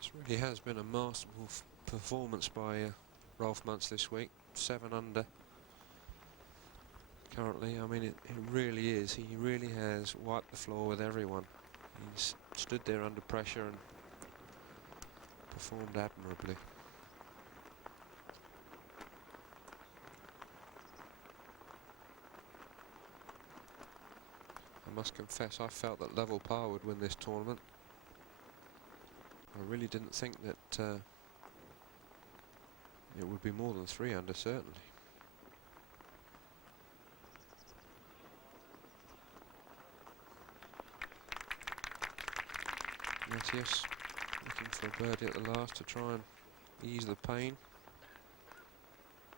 This really has been a masterful performance by Rolf Muntz this week. 7 under. Currently, I mean, it really is. He really has wiped the floor with everyone. He's stood there under pressure and performed admirably. I must confess, I felt that level par would win this tournament. I really didn't think that it would be more than 3 under, certainly. Yes, looking for a birdie at the last to try and ease the pain.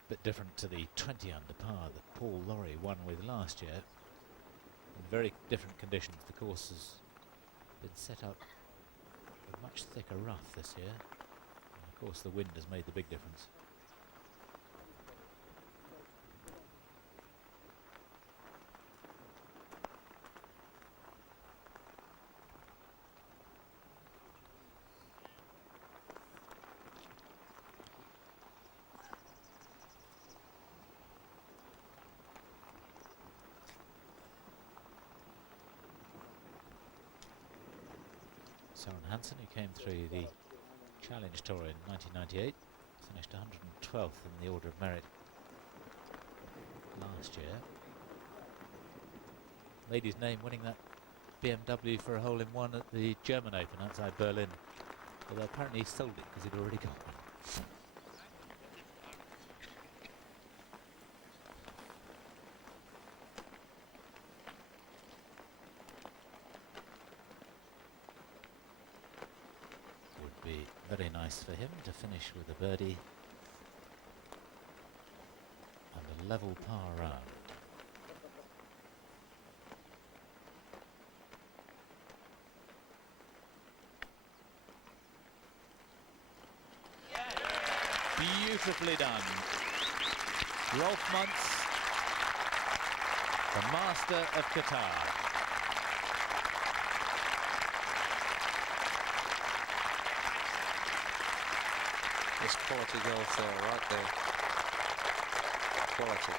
Bit different to the 20 under par that Paul Lawrie won with last year. In very different conditions. The course has been set up with much thicker rough this year. And of course the wind has made the big difference. Søren Hansen, who came through the Challenge Tour in 1998, finished 112th in the order of merit last year. Lady's name winning that BMW for a hole-in-one at the German Open outside Berlin, although apparently he sold it because he'd already got one. Very nice for him to finish with a birdie and a level par round. Beautifully done. Rolf Muntz, the master of Qatar. It's quality golf there, right there. Quality.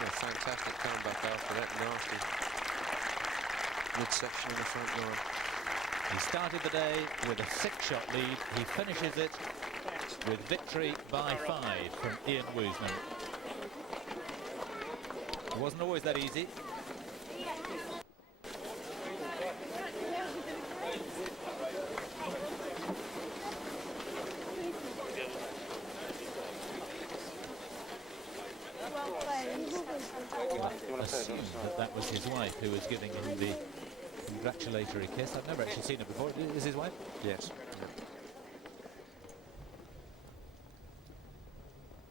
Yeah, fantastic comeback after that nasty midsection in the front line. He started the day with a 6-shot lead. He finishes it with victory by 5 from Ian Woosnam. wasn't always that easy. I assumed that was his wife who was giving him the congratulatory kiss. I've never actually seen her before. Is his wife? Yes.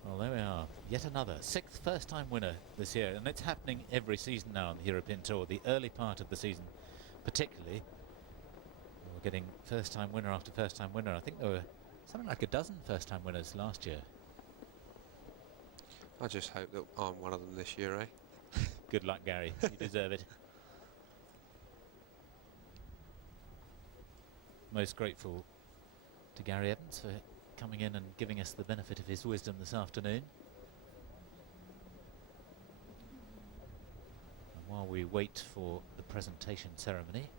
Well, there we are. Yet another sixth first-time winner this year, and it's happening every season now on the European Tour. The early part of the season, particularly, we're getting first-time winner after first-time winner. I think there were something like a dozen first-time winners last year. I just hope that I'm one of them this year, eh? Good luck, Gary. You deserve it. Most grateful to Gary Evans for coming in and giving us the benefit of his wisdom this afternoon. And while we wait for the presentation ceremony,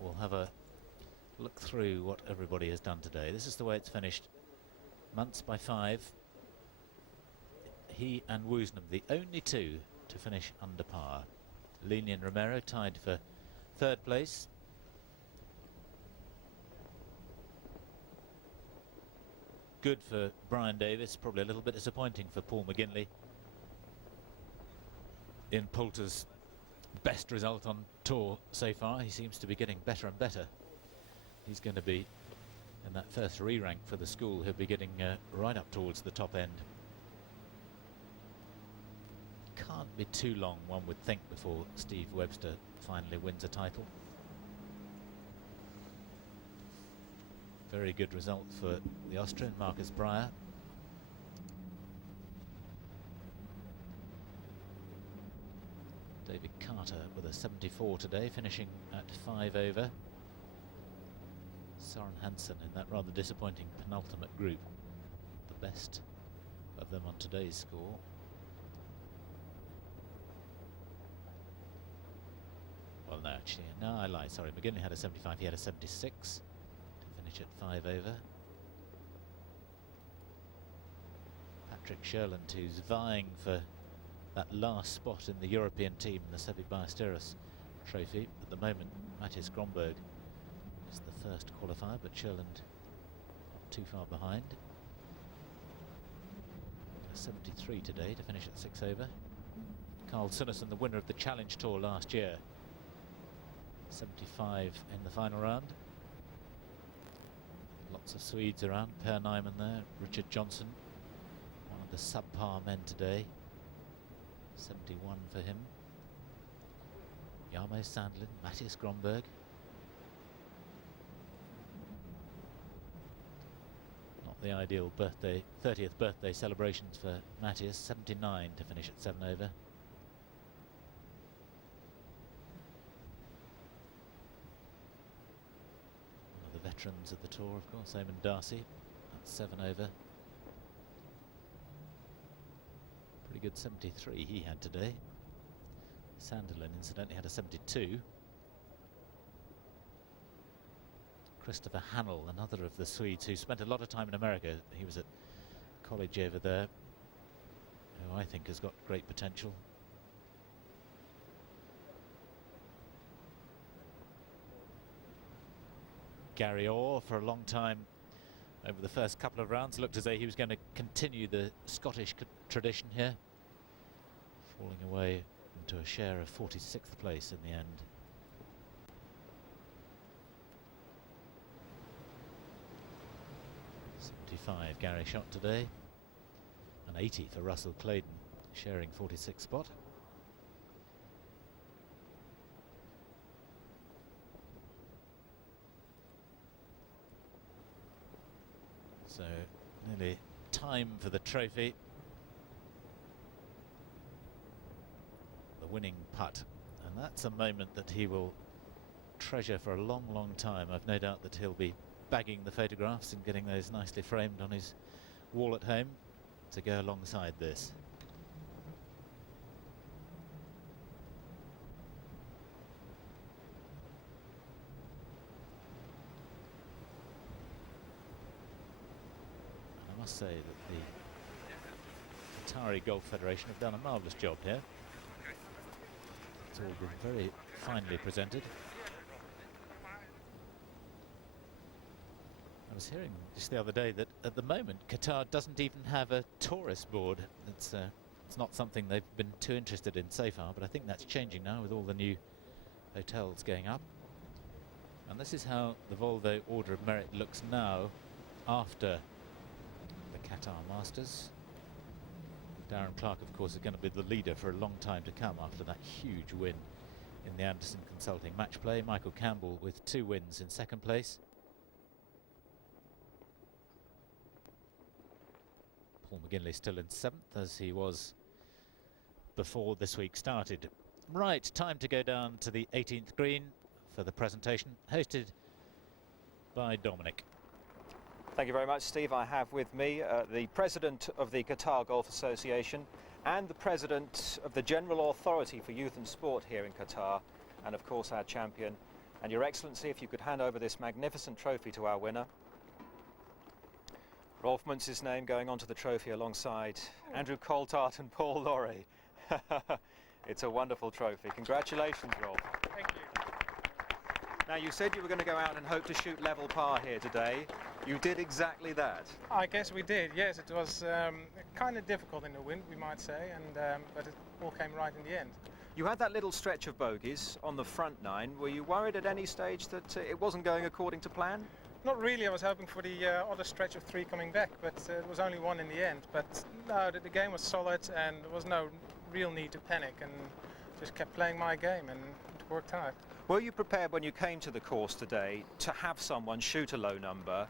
we'll have a look through what everybody has done today. This is the way it's finished. Munts by 5. He and Woosnam, the only two to finish under par. Lenian Romero tied for third place. Good for Brian Davis, probably a little bit disappointing for Paul McGinley. In Poulter's best result on tour so far, he seems to be getting better and better. He's going to be in that first re-rank for the school. He'll be getting right up towards the top end. Can't be too long, one would think, before Steve Webster finally wins a title. Very good result for the Austrian, Marcus Breyer. David Carter with a 74 today, finishing at 5 over. Søren Hansen in that rather disappointing penultimate group. The best of them on today's score. Well, no, actually, no, I lied, sorry. McGinley had a 75, he had a 76 to finish at 5 over. Patrick Sherland, who's vying for that last spot in the European team in the Sevi Ballesteros trophy. At the moment, Matthias Gromberg is the first qualifier, but Sherland not too far behind. A 73 today to finish at 6 over. Carl Sunnison, the winner of the Challenge Tour last year. 75 in the final round. Lots of Swedes around. Per Nyman there. Richard Johnson, one of the subpar men today. 71 for him. Jarmo Sandlin, Matthias Gromberg. Not the ideal birthday, 30th birthday celebrations for Matthias. 79 to finish at 7 over. Veterans of the tour, of course, Eamon Darcy at 7 over. Pretty good 73 he had today. Sanderlin incidentally had a 72. Christopher Hannell, another of the Swedes who spent a lot of time in America. He was at college over there, who I think has got great potential. Gary Orr, for a long time over the first couple of rounds, looked as though he was going to continue the Scottish tradition here, falling away into a share of 46th place in the end. .75 Gary shot today, and 80 for Russell Clayton, sharing 46th spot. So nearly time for the trophy. The winning putt, and that's a moment that he will treasure for a long, long time. I've no doubt that he'll be bagging the photographs and getting those nicely framed on his wall at home to go alongside this. I must say that Qatari Golf Federation have done a marvellous job here. It's all been very finely presented. I was hearing just the other day that at the moment Qatar doesn't even have a tourist board. It's not something they've been too interested in so far, but I think that's changing now with all the new hotels going up. And this is how the Volvo Order of Merit looks now after the Qatar Masters. Darren Clark, of course, is going to be the leader for a long time to come after that huge win in the Anderson Consulting match play. Michael Campbell with 2 wins in second place. Paul McGinley still in 7th, as he was before this week started. Right, time to go down to the 18th green for the presentation, hosted by Dominic. Thank you very much, Steve. I have with me the President of the Qatar Golf Association and the President of the General Authority for Youth and Sport here in Qatar, and of course our champion. And Your Excellency, if you could hand over this magnificent trophy to our winner. Rolf Munz's name going onto the trophy alongside Andrew Coltart and Paul Lorry. It's a wonderful trophy. Congratulations, Rolf. Thank you. Now, you said you were going to go out and hope to shoot level par here today. You did exactly that. I guess we did, yes. It was kind of difficult in the wind, we might say, and but it all came right in the end. You had that little stretch of bogeys on the front 9. Were you worried at any stage that it wasn't going according to plan? Not really. I was hoping for the other stretch of 3 coming back, but it was only 1 in the end. But no, the game was solid and there was no real need to panic, and just kept playing my game, and it worked out. Were you prepared when you came to the course today to have someone shoot a low number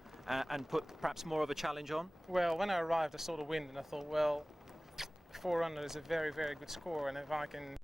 and put perhaps more of a challenge on? Well, when I arrived I saw the wind and I thought, well, 4 under is a very, very good score, and if I can